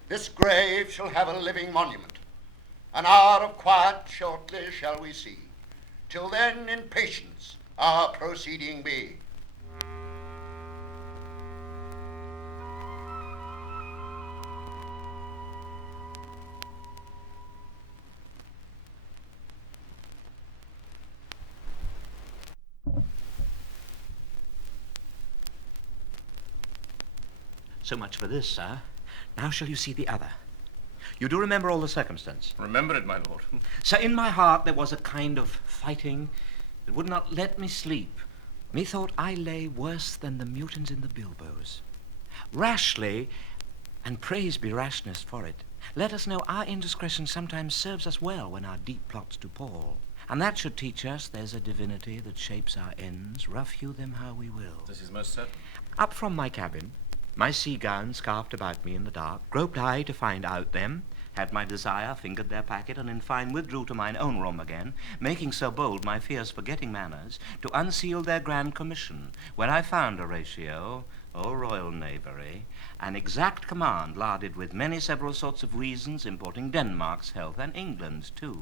This grave shall have a living monument. An hour of quiet shortly shall we see. Till then, in patience, our proceeding be. So much for this, sir. Now shall you see the other. You do remember all the circumstance? Remember it, my lord. So in my heart there was a kind of fighting that would not let me sleep. Methought I lay worse than the mutins in the bilboes. Rashly, and praise be rashness for it, let us know our indiscretion sometimes serves us well when our deep plots do pall. And that should teach us there's a divinity that shapes our ends, rough hew them how we will. This is most certain. Up from my cabin, my sea gown scarfed about me in the dark, groped I to find out them, had my desire, fingered their packet, and in fine withdrew to mine own room again, making so bold, my fears forgetting manners, to unseal their grand commission, where I found, Horatio, O royal knavery, an exact command larded with many several sorts of reasons, importing Denmark's health, and England's too,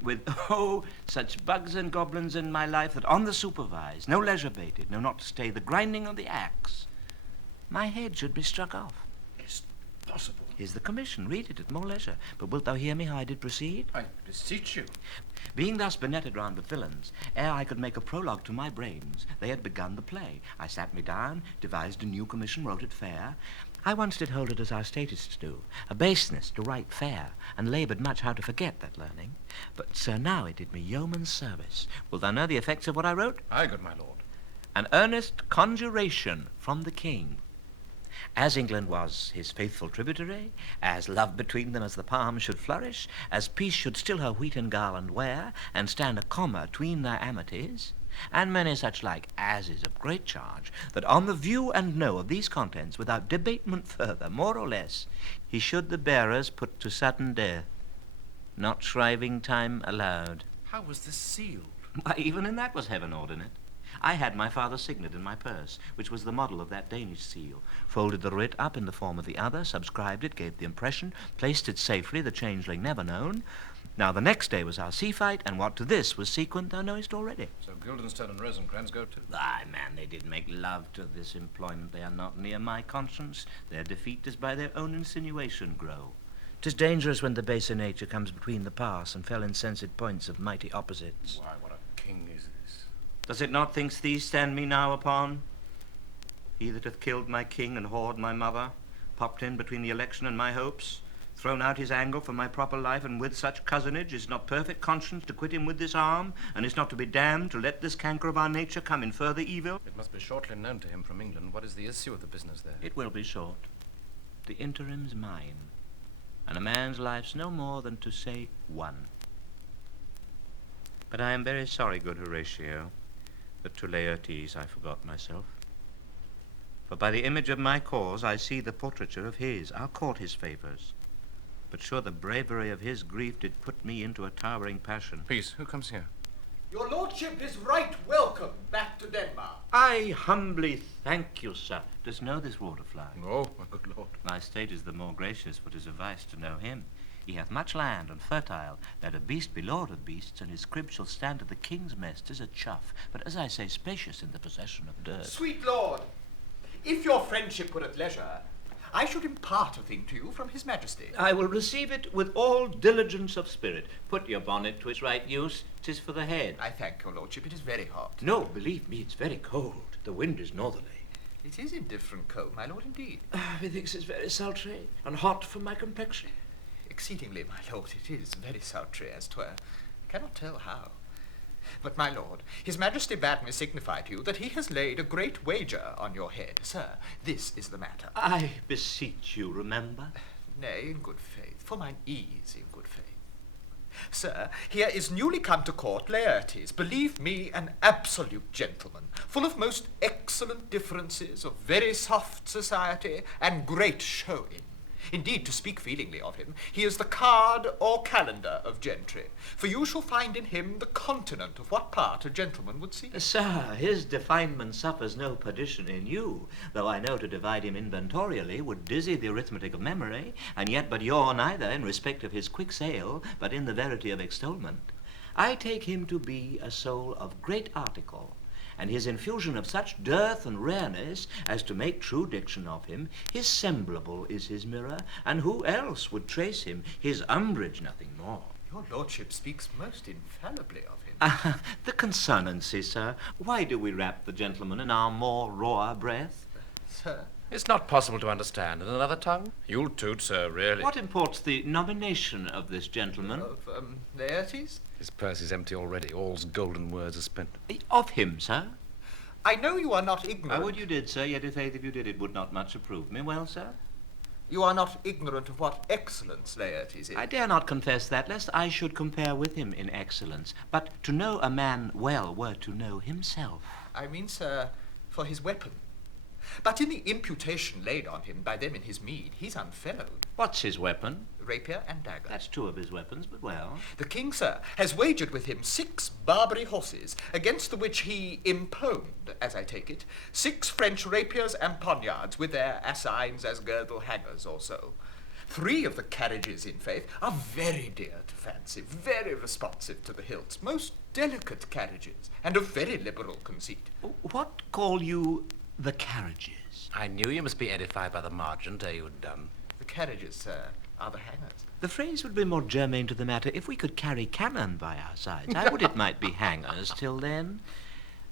with, oh, such bugs and goblins in my life that on the supervise, no leisure bated, no not to stay the grinding of the axe, my head should be struck off. Is possible. Here's the commission. Read it at more leisure. But wilt thou hear me how I did proceed? I beseech you. Being thus benetted round with villains, ere I could make a prologue to my brains, they had begun the play. I sat me down, devised a new commission, wrote it fair. I once did hold it as our statists do, a baseness to write fair, and laboured much how to forget that learning. But, sir, now it did me yeoman's service. Wilt thou know the effects of what I wrote? Aye, good my lord. An earnest conjuration from the king. As England was his faithful tributary, as love between them as the palm should flourish, as peace should still her wheaten garland wear, and stand a comma tween their amities, and many such like as is of great charge, that on the view and know of these contents, without debatement further, more or less, he should the bearers put to sudden death. Not shriving time allowed. How was this sealed? Why, even in that was heaven ordinate. I had my father's signet in my purse, which was the model of that Danish seal, folded the writ up in the form of the other, subscribed it, gave the impression, placed it safely, the changeling never known. Now the next day was our sea fight, and what to this was sequent thou knowest already. So Guildenstern and Rosencrantz go too? Aye, man, they did make love to this employment. They are not near my conscience. Their defeat does by their own insinuation grow. 'Tis dangerous when the baser nature comes between the pass and fell insensate points of mighty opposites. Why, what a king is this? Does it not, thinks thee, stand me now upon? He that hath killed my king and whored my mother, popped in between the election and my hopes, thrown out his angle for my proper life, and with such cousinage is not perfect conscience to quit him with this arm, and is not to be damned to let this canker of our nature come in further evil? It must be shortly known to him from England. What is the issue of the business there? It will be short. The interim's mine, and a man's life's no more than to say one. But I am very sorry, good Horatio, that to Laertes I forgot myself. For by the image of my cause I see the portraiture of his. I'll court his favours. But sure the bravery of his grief did put me into a towering passion. Peace, who comes here? Your lordship is right welcome back to Denmark. I humbly thank you, sir. Dost know this waterfly? Oh, my good lord. My state is the more gracious, for 'tis a vice to know him. He hath much land and fertile. Let a beast be lord of beasts, and his crib shall stand at the king's mess. 'Tis a chuff, but as I say, spacious in the possession of dirt. Sweet lord, if your friendship were at leisure, I should impart a thing to you from his majesty. I will receive it with all diligence of spirit. Put your bonnet to its right use. 'Tis for the head. I thank your lordship. It is very hot. No, believe me, it's very cold. The wind is northerly. It is indifferent cold, my lord, indeed. Methinks it's very sultry and hot for my complexion. Exceedingly, my lord. It is very sultry, as 'twere. I cannot tell how. But, my lord, his majesty bade me signify to you that he has laid a great wager on your head. Sir, this is the matter. I beseech you, remember. Nay, in good faith, for mine ease in good faith. Sir, here is newly come to court Laertes, believe me, an absolute gentleman, full of most excellent differences, of very soft society, and great showing. Indeed, to speak feelingly of him, he is the card or calendar of gentry, for you shall find in him the continent of what part a gentleman would see. Sir, his definement suffers no perdition in you, though I know to divide him inventorially would dizzy the arithmetic of memory, and yet but yaw neither in respect of his quick sale, but in the verity of extolment. I take him to be a soul of great article, and his infusion of such dearth and rareness as to make true diction of him. His semblable is his mirror, and who else would trace him? His umbrage nothing more. Your lordship speaks most infallibly of him. The consonancy, sir. Why do we wrap the gentleman in our more raw breath? Sir? It's not possible to understand in another tongue. You'll toot, sir, really. What imports the nomination of this gentleman? Of, Laertes? His purse is empty already. All's golden words are spent. Of him, sir? I know you are not ignorant. I would you did, sir, yet if faith if you did, it would not much approve me. Well, sir? You are not ignorant of what excellence Laertes is. I dare not confess that, lest I should compare with him in excellence. But to know a man well were to know himself. I mean, sir, for his weapon. But in the imputation laid on him by them in his mead, he's unfellowed. What's his weapon? Rapier and dagger. That's two of his weapons, but well. The king, sir, has wagered with him 6 Barbary horses, against the which he imponed, as I take it, 6 French rapiers and poniards, with their assigns as girdle hangers or so. 3 of the carriages, in faith, are very dear to fancy, very responsive to the hilts, most delicate carriages, and of very liberal conceit. What call you the carriages? I knew you must be edified by the margent ere you had done. The carriages, sir, are the hangers. The phrase would be more germane to the matter if we could carry cannon by our sides. I would it might be hangers till then.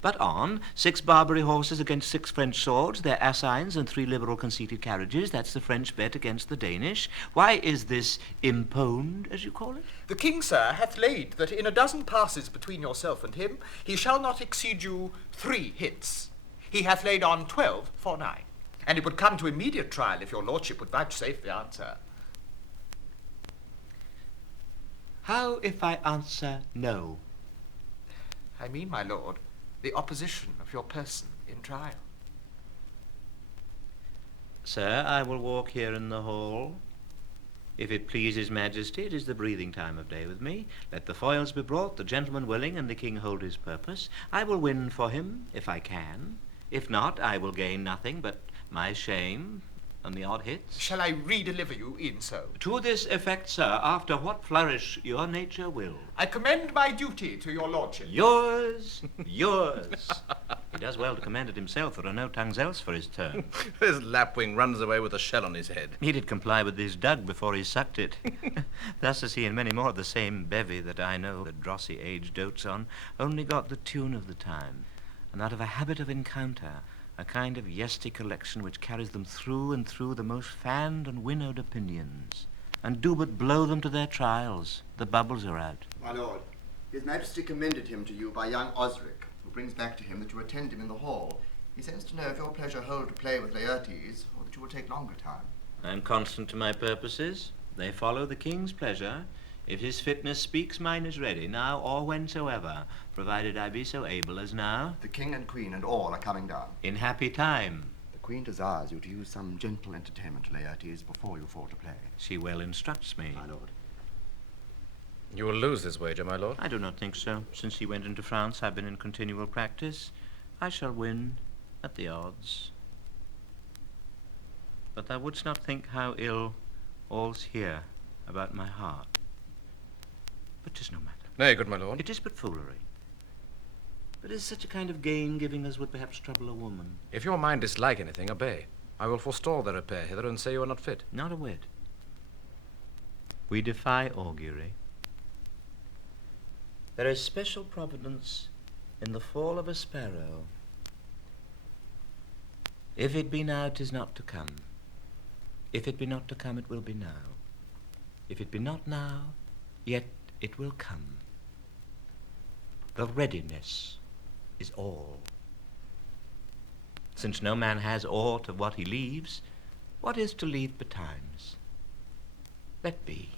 But on, 6 Barbary horses against 6 French swords, their assigns and 3 liberal conceited carriages. That's the French bet against the Danish. Why is this imponed, as you call it? The king, sir, hath laid that in a dozen passes between yourself and him, he shall not exceed you 3 hits. He hath laid on 12 for 9. And it would come to immediate trial if your lordship would vouchsafe the answer. How if I answer no? I mean, my lord, the opposition of your person in trial. Sir, I will walk here in the hall. If it please his majesty, it is the breathing time of day with me. Let the foils be brought, the gentleman willing, and the king hold his purpose. I will win for him, if I can. If not, I will gain nothing but my shame and the odd hits. Shall I re-deliver you in so? To this effect, sir, after what flourish your nature will. I commend my duty to your lordship. Yours, yours. He does well to commend it himself. There are no tongues else for his turn. His lapwing runs away with a shell on his head. He did comply with his dug before he sucked it. Thus is he and many more of the same bevy that I know the drossy age dotes on, only got the tune of the time, and out of a habit of encounter, a kind of yesty collection which carries them through and through the most fanned and winnowed opinions, and do but blow them to their trials. The bubbles are out. My lord, His Majesty commended him to you by young Osric, who brings back to him that you attend him in the hall. He sends to know if your pleasure hold to play with Laertes, or that you will take longer time. I am constant to my purposes. They follow the king's pleasure. If his fitness speaks, mine is ready, now or whensoever, provided I be so able as now. The king and queen and all are coming down. In happy time. The queen desires you to use some gentle entertainment, Laertes, before you fall to play. She well instructs me. My lord. You will lose this wager, my lord. I do not think so. Since he went into France, I've been in continual practice. I shall win at the odds. But thou wouldst not think how ill all's here about my heart. But 'tis no matter. Nay, good my lord. It is but foolery. But is such a kind of gain giving as would perhaps trouble a woman? If your mind dislike anything, obey. I will forestall the repair hither and say you are not fit. Not a whit. We defy augury. There is special providence in the fall of a sparrow. If it be now, 'tis not to come. If it be not to come, it will be now. If it be not now, yet it will come. The readiness is all. Since no man has aught of what he leaves, what is to leave betimes? Let be.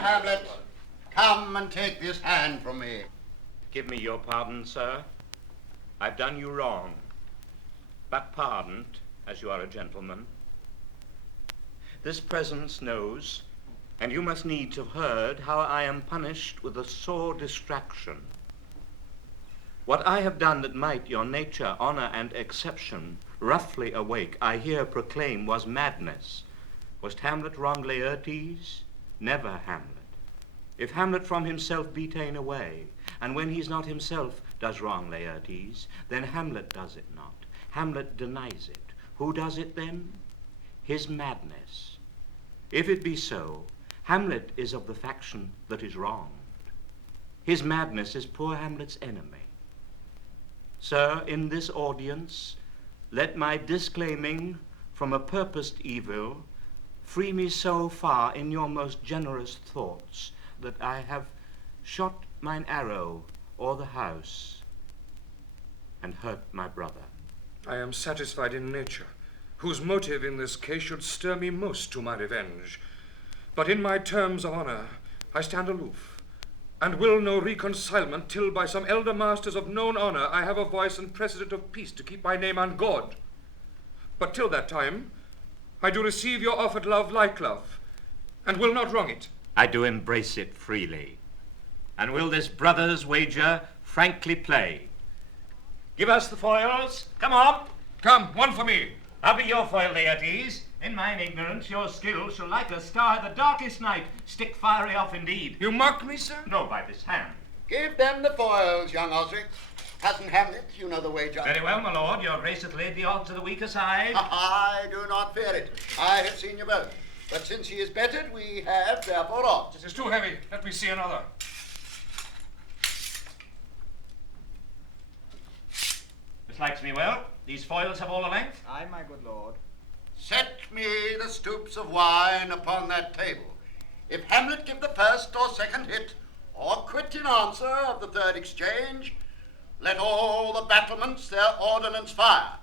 Hamlet, come and take this hand from me. Give me your pardon, sir. I've done you wrong, but pardoned, as you are a gentleman. This presence knows, and you must needs have heard, how I am punished with a sore distraction. What I have done that might your nature, honor, and exception roughly awake, I here proclaim was madness. Was Hamlet wrong Laertes? Never Hamlet. If Hamlet from himself be ta'en away, and when he's not himself does wrong Laertes, then Hamlet does it not. Hamlet denies it. Who does it then? His madness. If it be so, Hamlet is of the faction that is wronged. His madness is poor Hamlet's enemy. Sir, in this audience, let my disclaiming from a purposed evil free me so far in your most generous thoughts that I have shot mine arrow o'er the house and hurt my brother. I am satisfied in nature, whose motive in this case should stir me most to my revenge. But in my terms of honor I stand aloof, and will no reconcilement till by some elder masters of known honor I have a voice and precedent of peace to keep my name on God. But till that time I do receive your offered love like love, and will not wrong it. I do embrace it freely, and will this brother's wager frankly play. Give us the foils. Come on. Come, one for me. I'll be your foil, Laertes. In mine ignorance, your skill shall like a star the darkest night stick fiery off indeed. You mock me, sir? No, by this hand. Give them the foils, young Osric. Cousin Hamlet, you know the wager. Very well, my lord. Your grace hath laid the odds to the weaker side. I do not fear it. I have seen you both. But since he is bettered, we have therefore odds. This is too heavy. Let me see another. This likes me well. These foils have all the length. Aye, my good lord. Set me the stoups of wine upon that table. If Hamlet give the first or second hit, or quit in answer of the third exchange, let all the battlements their ordnance fire.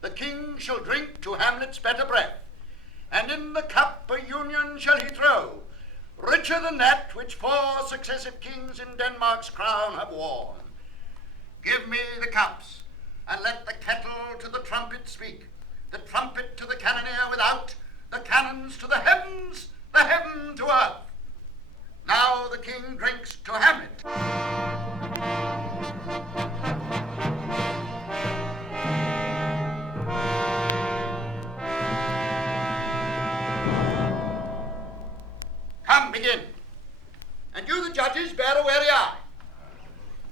The king shall drink to Hamlet's better breath, and in the cup a union shall he throw, richer than that which 4 successive kings in Denmark's crown have worn. Give me the cups, and let the kettle to the trumpet speak, the trumpet to the cannoneer without, the cannons to the heavens, the heaven to earth. Now the king drinks to Hamlet. Come, begin. And you, the judges, bear a wary eye.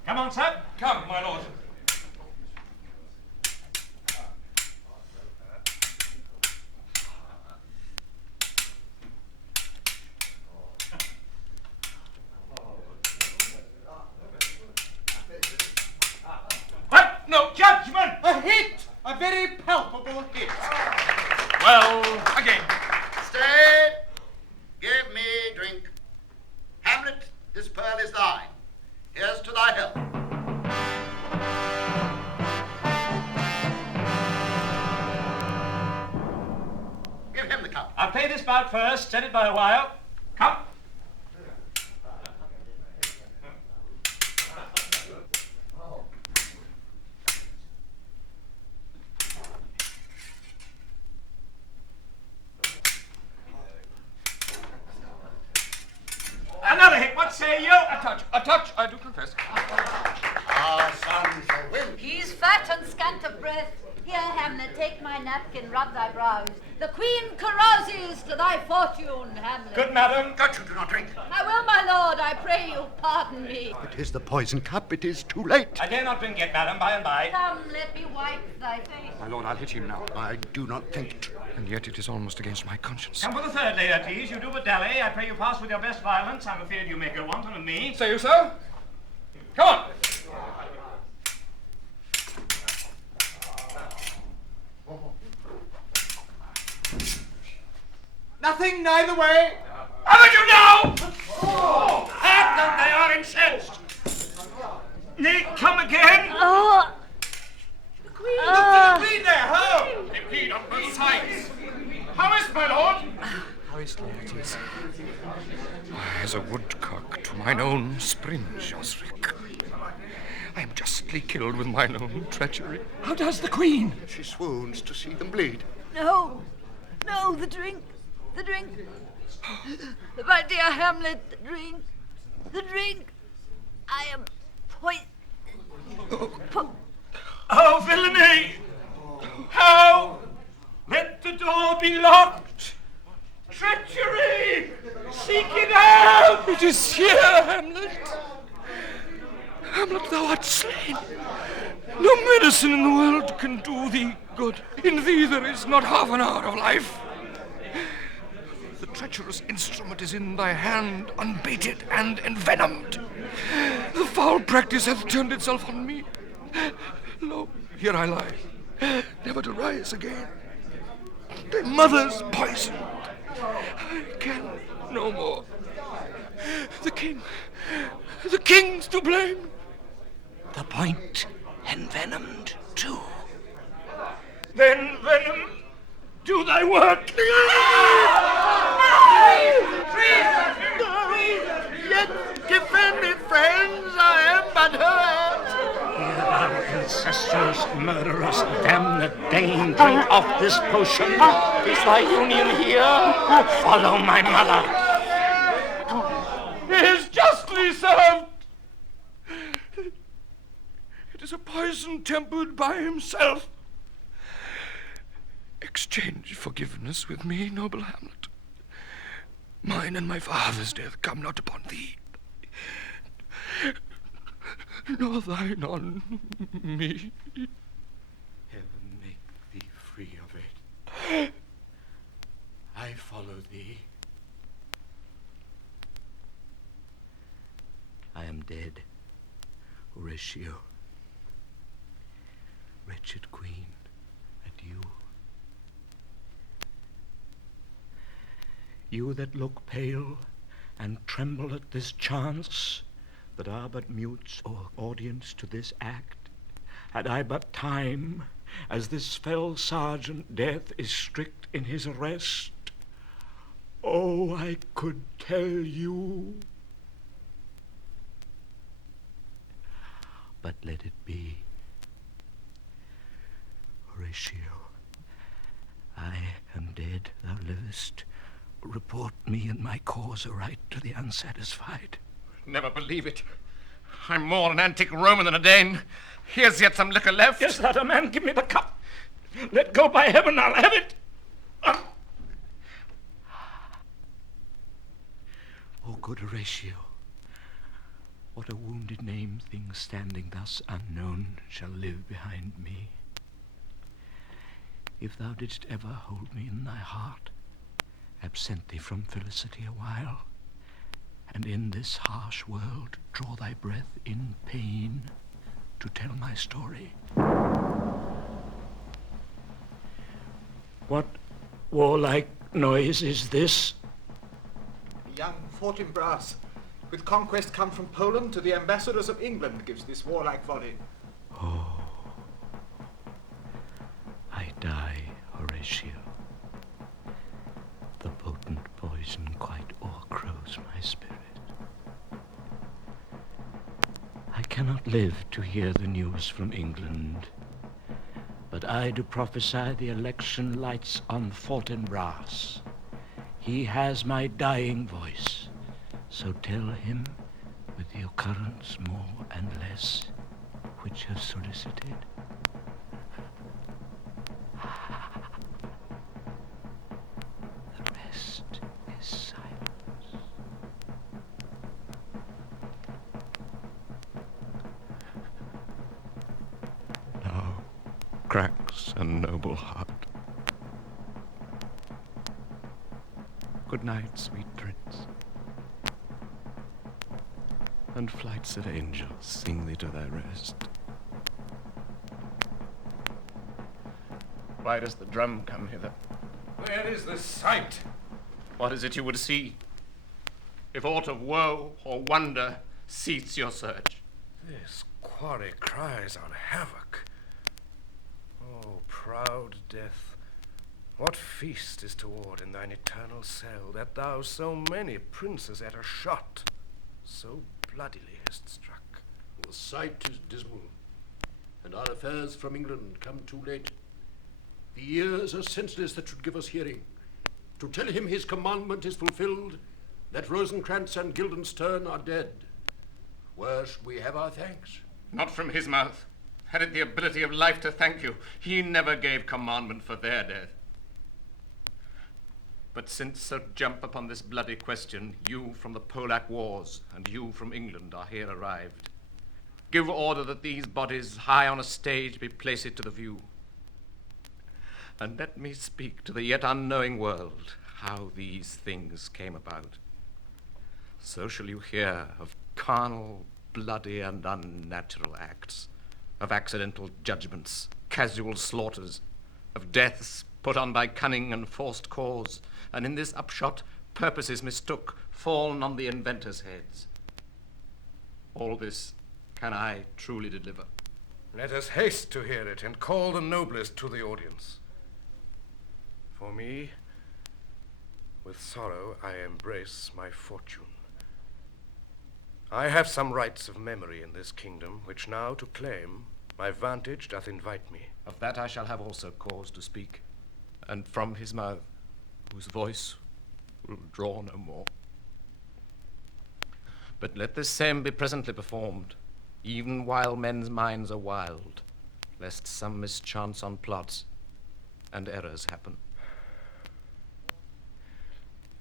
Come on, sir. Come, my lord. What? No judgment! A hit! A very palpable hit. Well, again. Stay. Give me drink. Hamlet, this pearl is thine. Here's to thy health. Give him the cup. I'll pay this bout first, set it by a while. Come. Another hit, what say you? A touch, I do confess. Our son shall win. He's fat and scant of breath. Here, Hamlet, take my napkin, rub thy brows. The queen carouses to thy fortune, Hamlet. Good, madam. God, you do not drink. I will, my lord, I pray you, pardon me. It is the poison cup. It is too late. I dare not drink yet, madam, by and by. Come, let me wipe thy face. My lord, I'll hit him now. I do not think it. And yet it is almost against my conscience. Come for the third, Laertes. You do but dally. I pray you pass with your best violence. I'm afraid you may go wanton of me. Say you so? Come on. Nothing neither way. Haven't you now? Hearken, they are incensed. Nay, come again. The queen there, how? Impede on both sides. How is my lord? How is Laertes? As a woodcock to mine own springe, Osric. I am justly killed with mine own treachery. How does the queen? She swoons to see them bleed. No, no, the drink. The drink. My dear Hamlet, the drink. The drink. I am poisoned. Oh, villainy! How? Let the door be locked! Treachery! Seek it out! It is here, Hamlet. Hamlet, thou art slain. No medicine in the world can do thee good. In thee there is not half an hour of life. The treacherous instrument is in thy hand, unbaited and envenomed. The foul practice hath turned itself on me. Lo, here I lie, never to rise again. Thy mother's poisoned. I can no more. The king's to blame. The point envenomed too. Then, venom, do thy work. Yet defend me, friends. I am but hurt. Here, thou incestuous murderous, damn the Dane, drink off this potion. Is thy union here? Follow my mother. He is justly served. It is a poison tempered by himself. Exchange forgiveness with me, noble Hamlet. Mine and my father's death come not upon thee, nor thine on me. Heaven make thee free of it. I follow thee. I am dead, Horatio. Wretched queen, adieu. You that look pale and tremble at this chance, that are but mutes or audience to this act, had I but time, as this fell sergeant Death is strict in his arrest, oh, I could tell you. But let it be. Horatio, I am dead, thou livest. Report me and my cause aright to the unsatisfied. Never believe it. I'm more an antique Roman than a Dane. Here's yet some liquor left. Yes, that a man, give me the cup. Let go, by heaven, I'll have it. Oh, good Horatio, what a wounded name things standing thus unknown shall live behind me. If thou didst ever hold me in thy heart, absent thee from felicity a while, and in this harsh world draw thy breath in pain to tell my story. What warlike noise is this? Young Fortinbras, with conquest come from Poland to the ambassadors of England, gives this warlike volley. Oh, I die, Horatio. The potent poison quite o'ercrows my spirit. I cannot live to hear the news from England, but I do prophesy the election lights on Fortinbras. He has my dying voice, so tell him with the occurrence more and less which have solicited. The rest is silence. Now cracks a noble heart. Good night, sweet prince. And flights of angels sing thee to thy rest. Why does the drum come hither? Where is this sight? What is it you would see? If aught of woe or wonder, cease your search. This quarry cries on havoc. Oh, proud death, what feast is toward in thine eternal cell, that thou so many princes at a shot so bloodily hast struck? The sight is dismal, and our affairs from England come too late. The ears are senseless that should give us hearing. To tell him his commandment is fulfilled, that Rosencrantz and Guildenstern are dead. Where should we have our thanks? Not from his mouth. Had it the ability of life to thank you, he never gave commandment for their death. But since so jump upon this bloody question, you from the Polack wars, and you from England are here arrived. Give order that these bodies high on a stage be placed to the view. And let me speak to the yet unknowing world how these things came about. So shall you hear of carnal, bloody, and unnatural acts, of accidental judgments, casual slaughters, of deaths put on by cunning and forced cause, and in this upshot purposes mistook, fallen on the inventors' heads. All this can I truly deliver. Let us haste to hear it, and call the noblest to the audience. For me, with sorrow I embrace my fortune. I have some rights of memory in this kingdom, which now to claim my vantage doth invite me. Of that I shall have also cause to speak, and from his mouth, whose voice will draw no more. But let this same be presently performed, even while men's minds are wild, lest some mischance on plots and errors happen.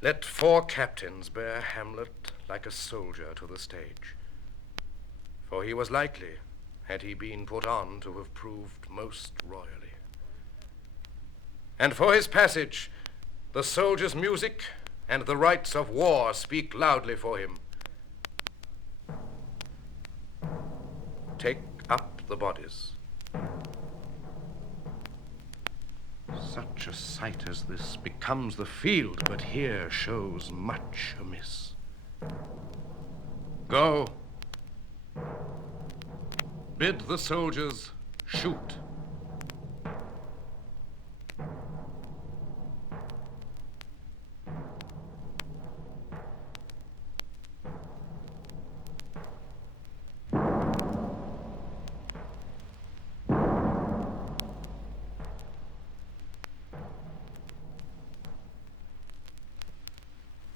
Let 4 captains bear Hamlet like a soldier to the stage, for he was likely, had he been put on, to have proved most royally. And for his passage, the soldier's music and the rites of war speak loudly for him. Take up the bodies. Such a sight as this becomes the field, but here shows much amiss. Go, Bid the soldiers shoot.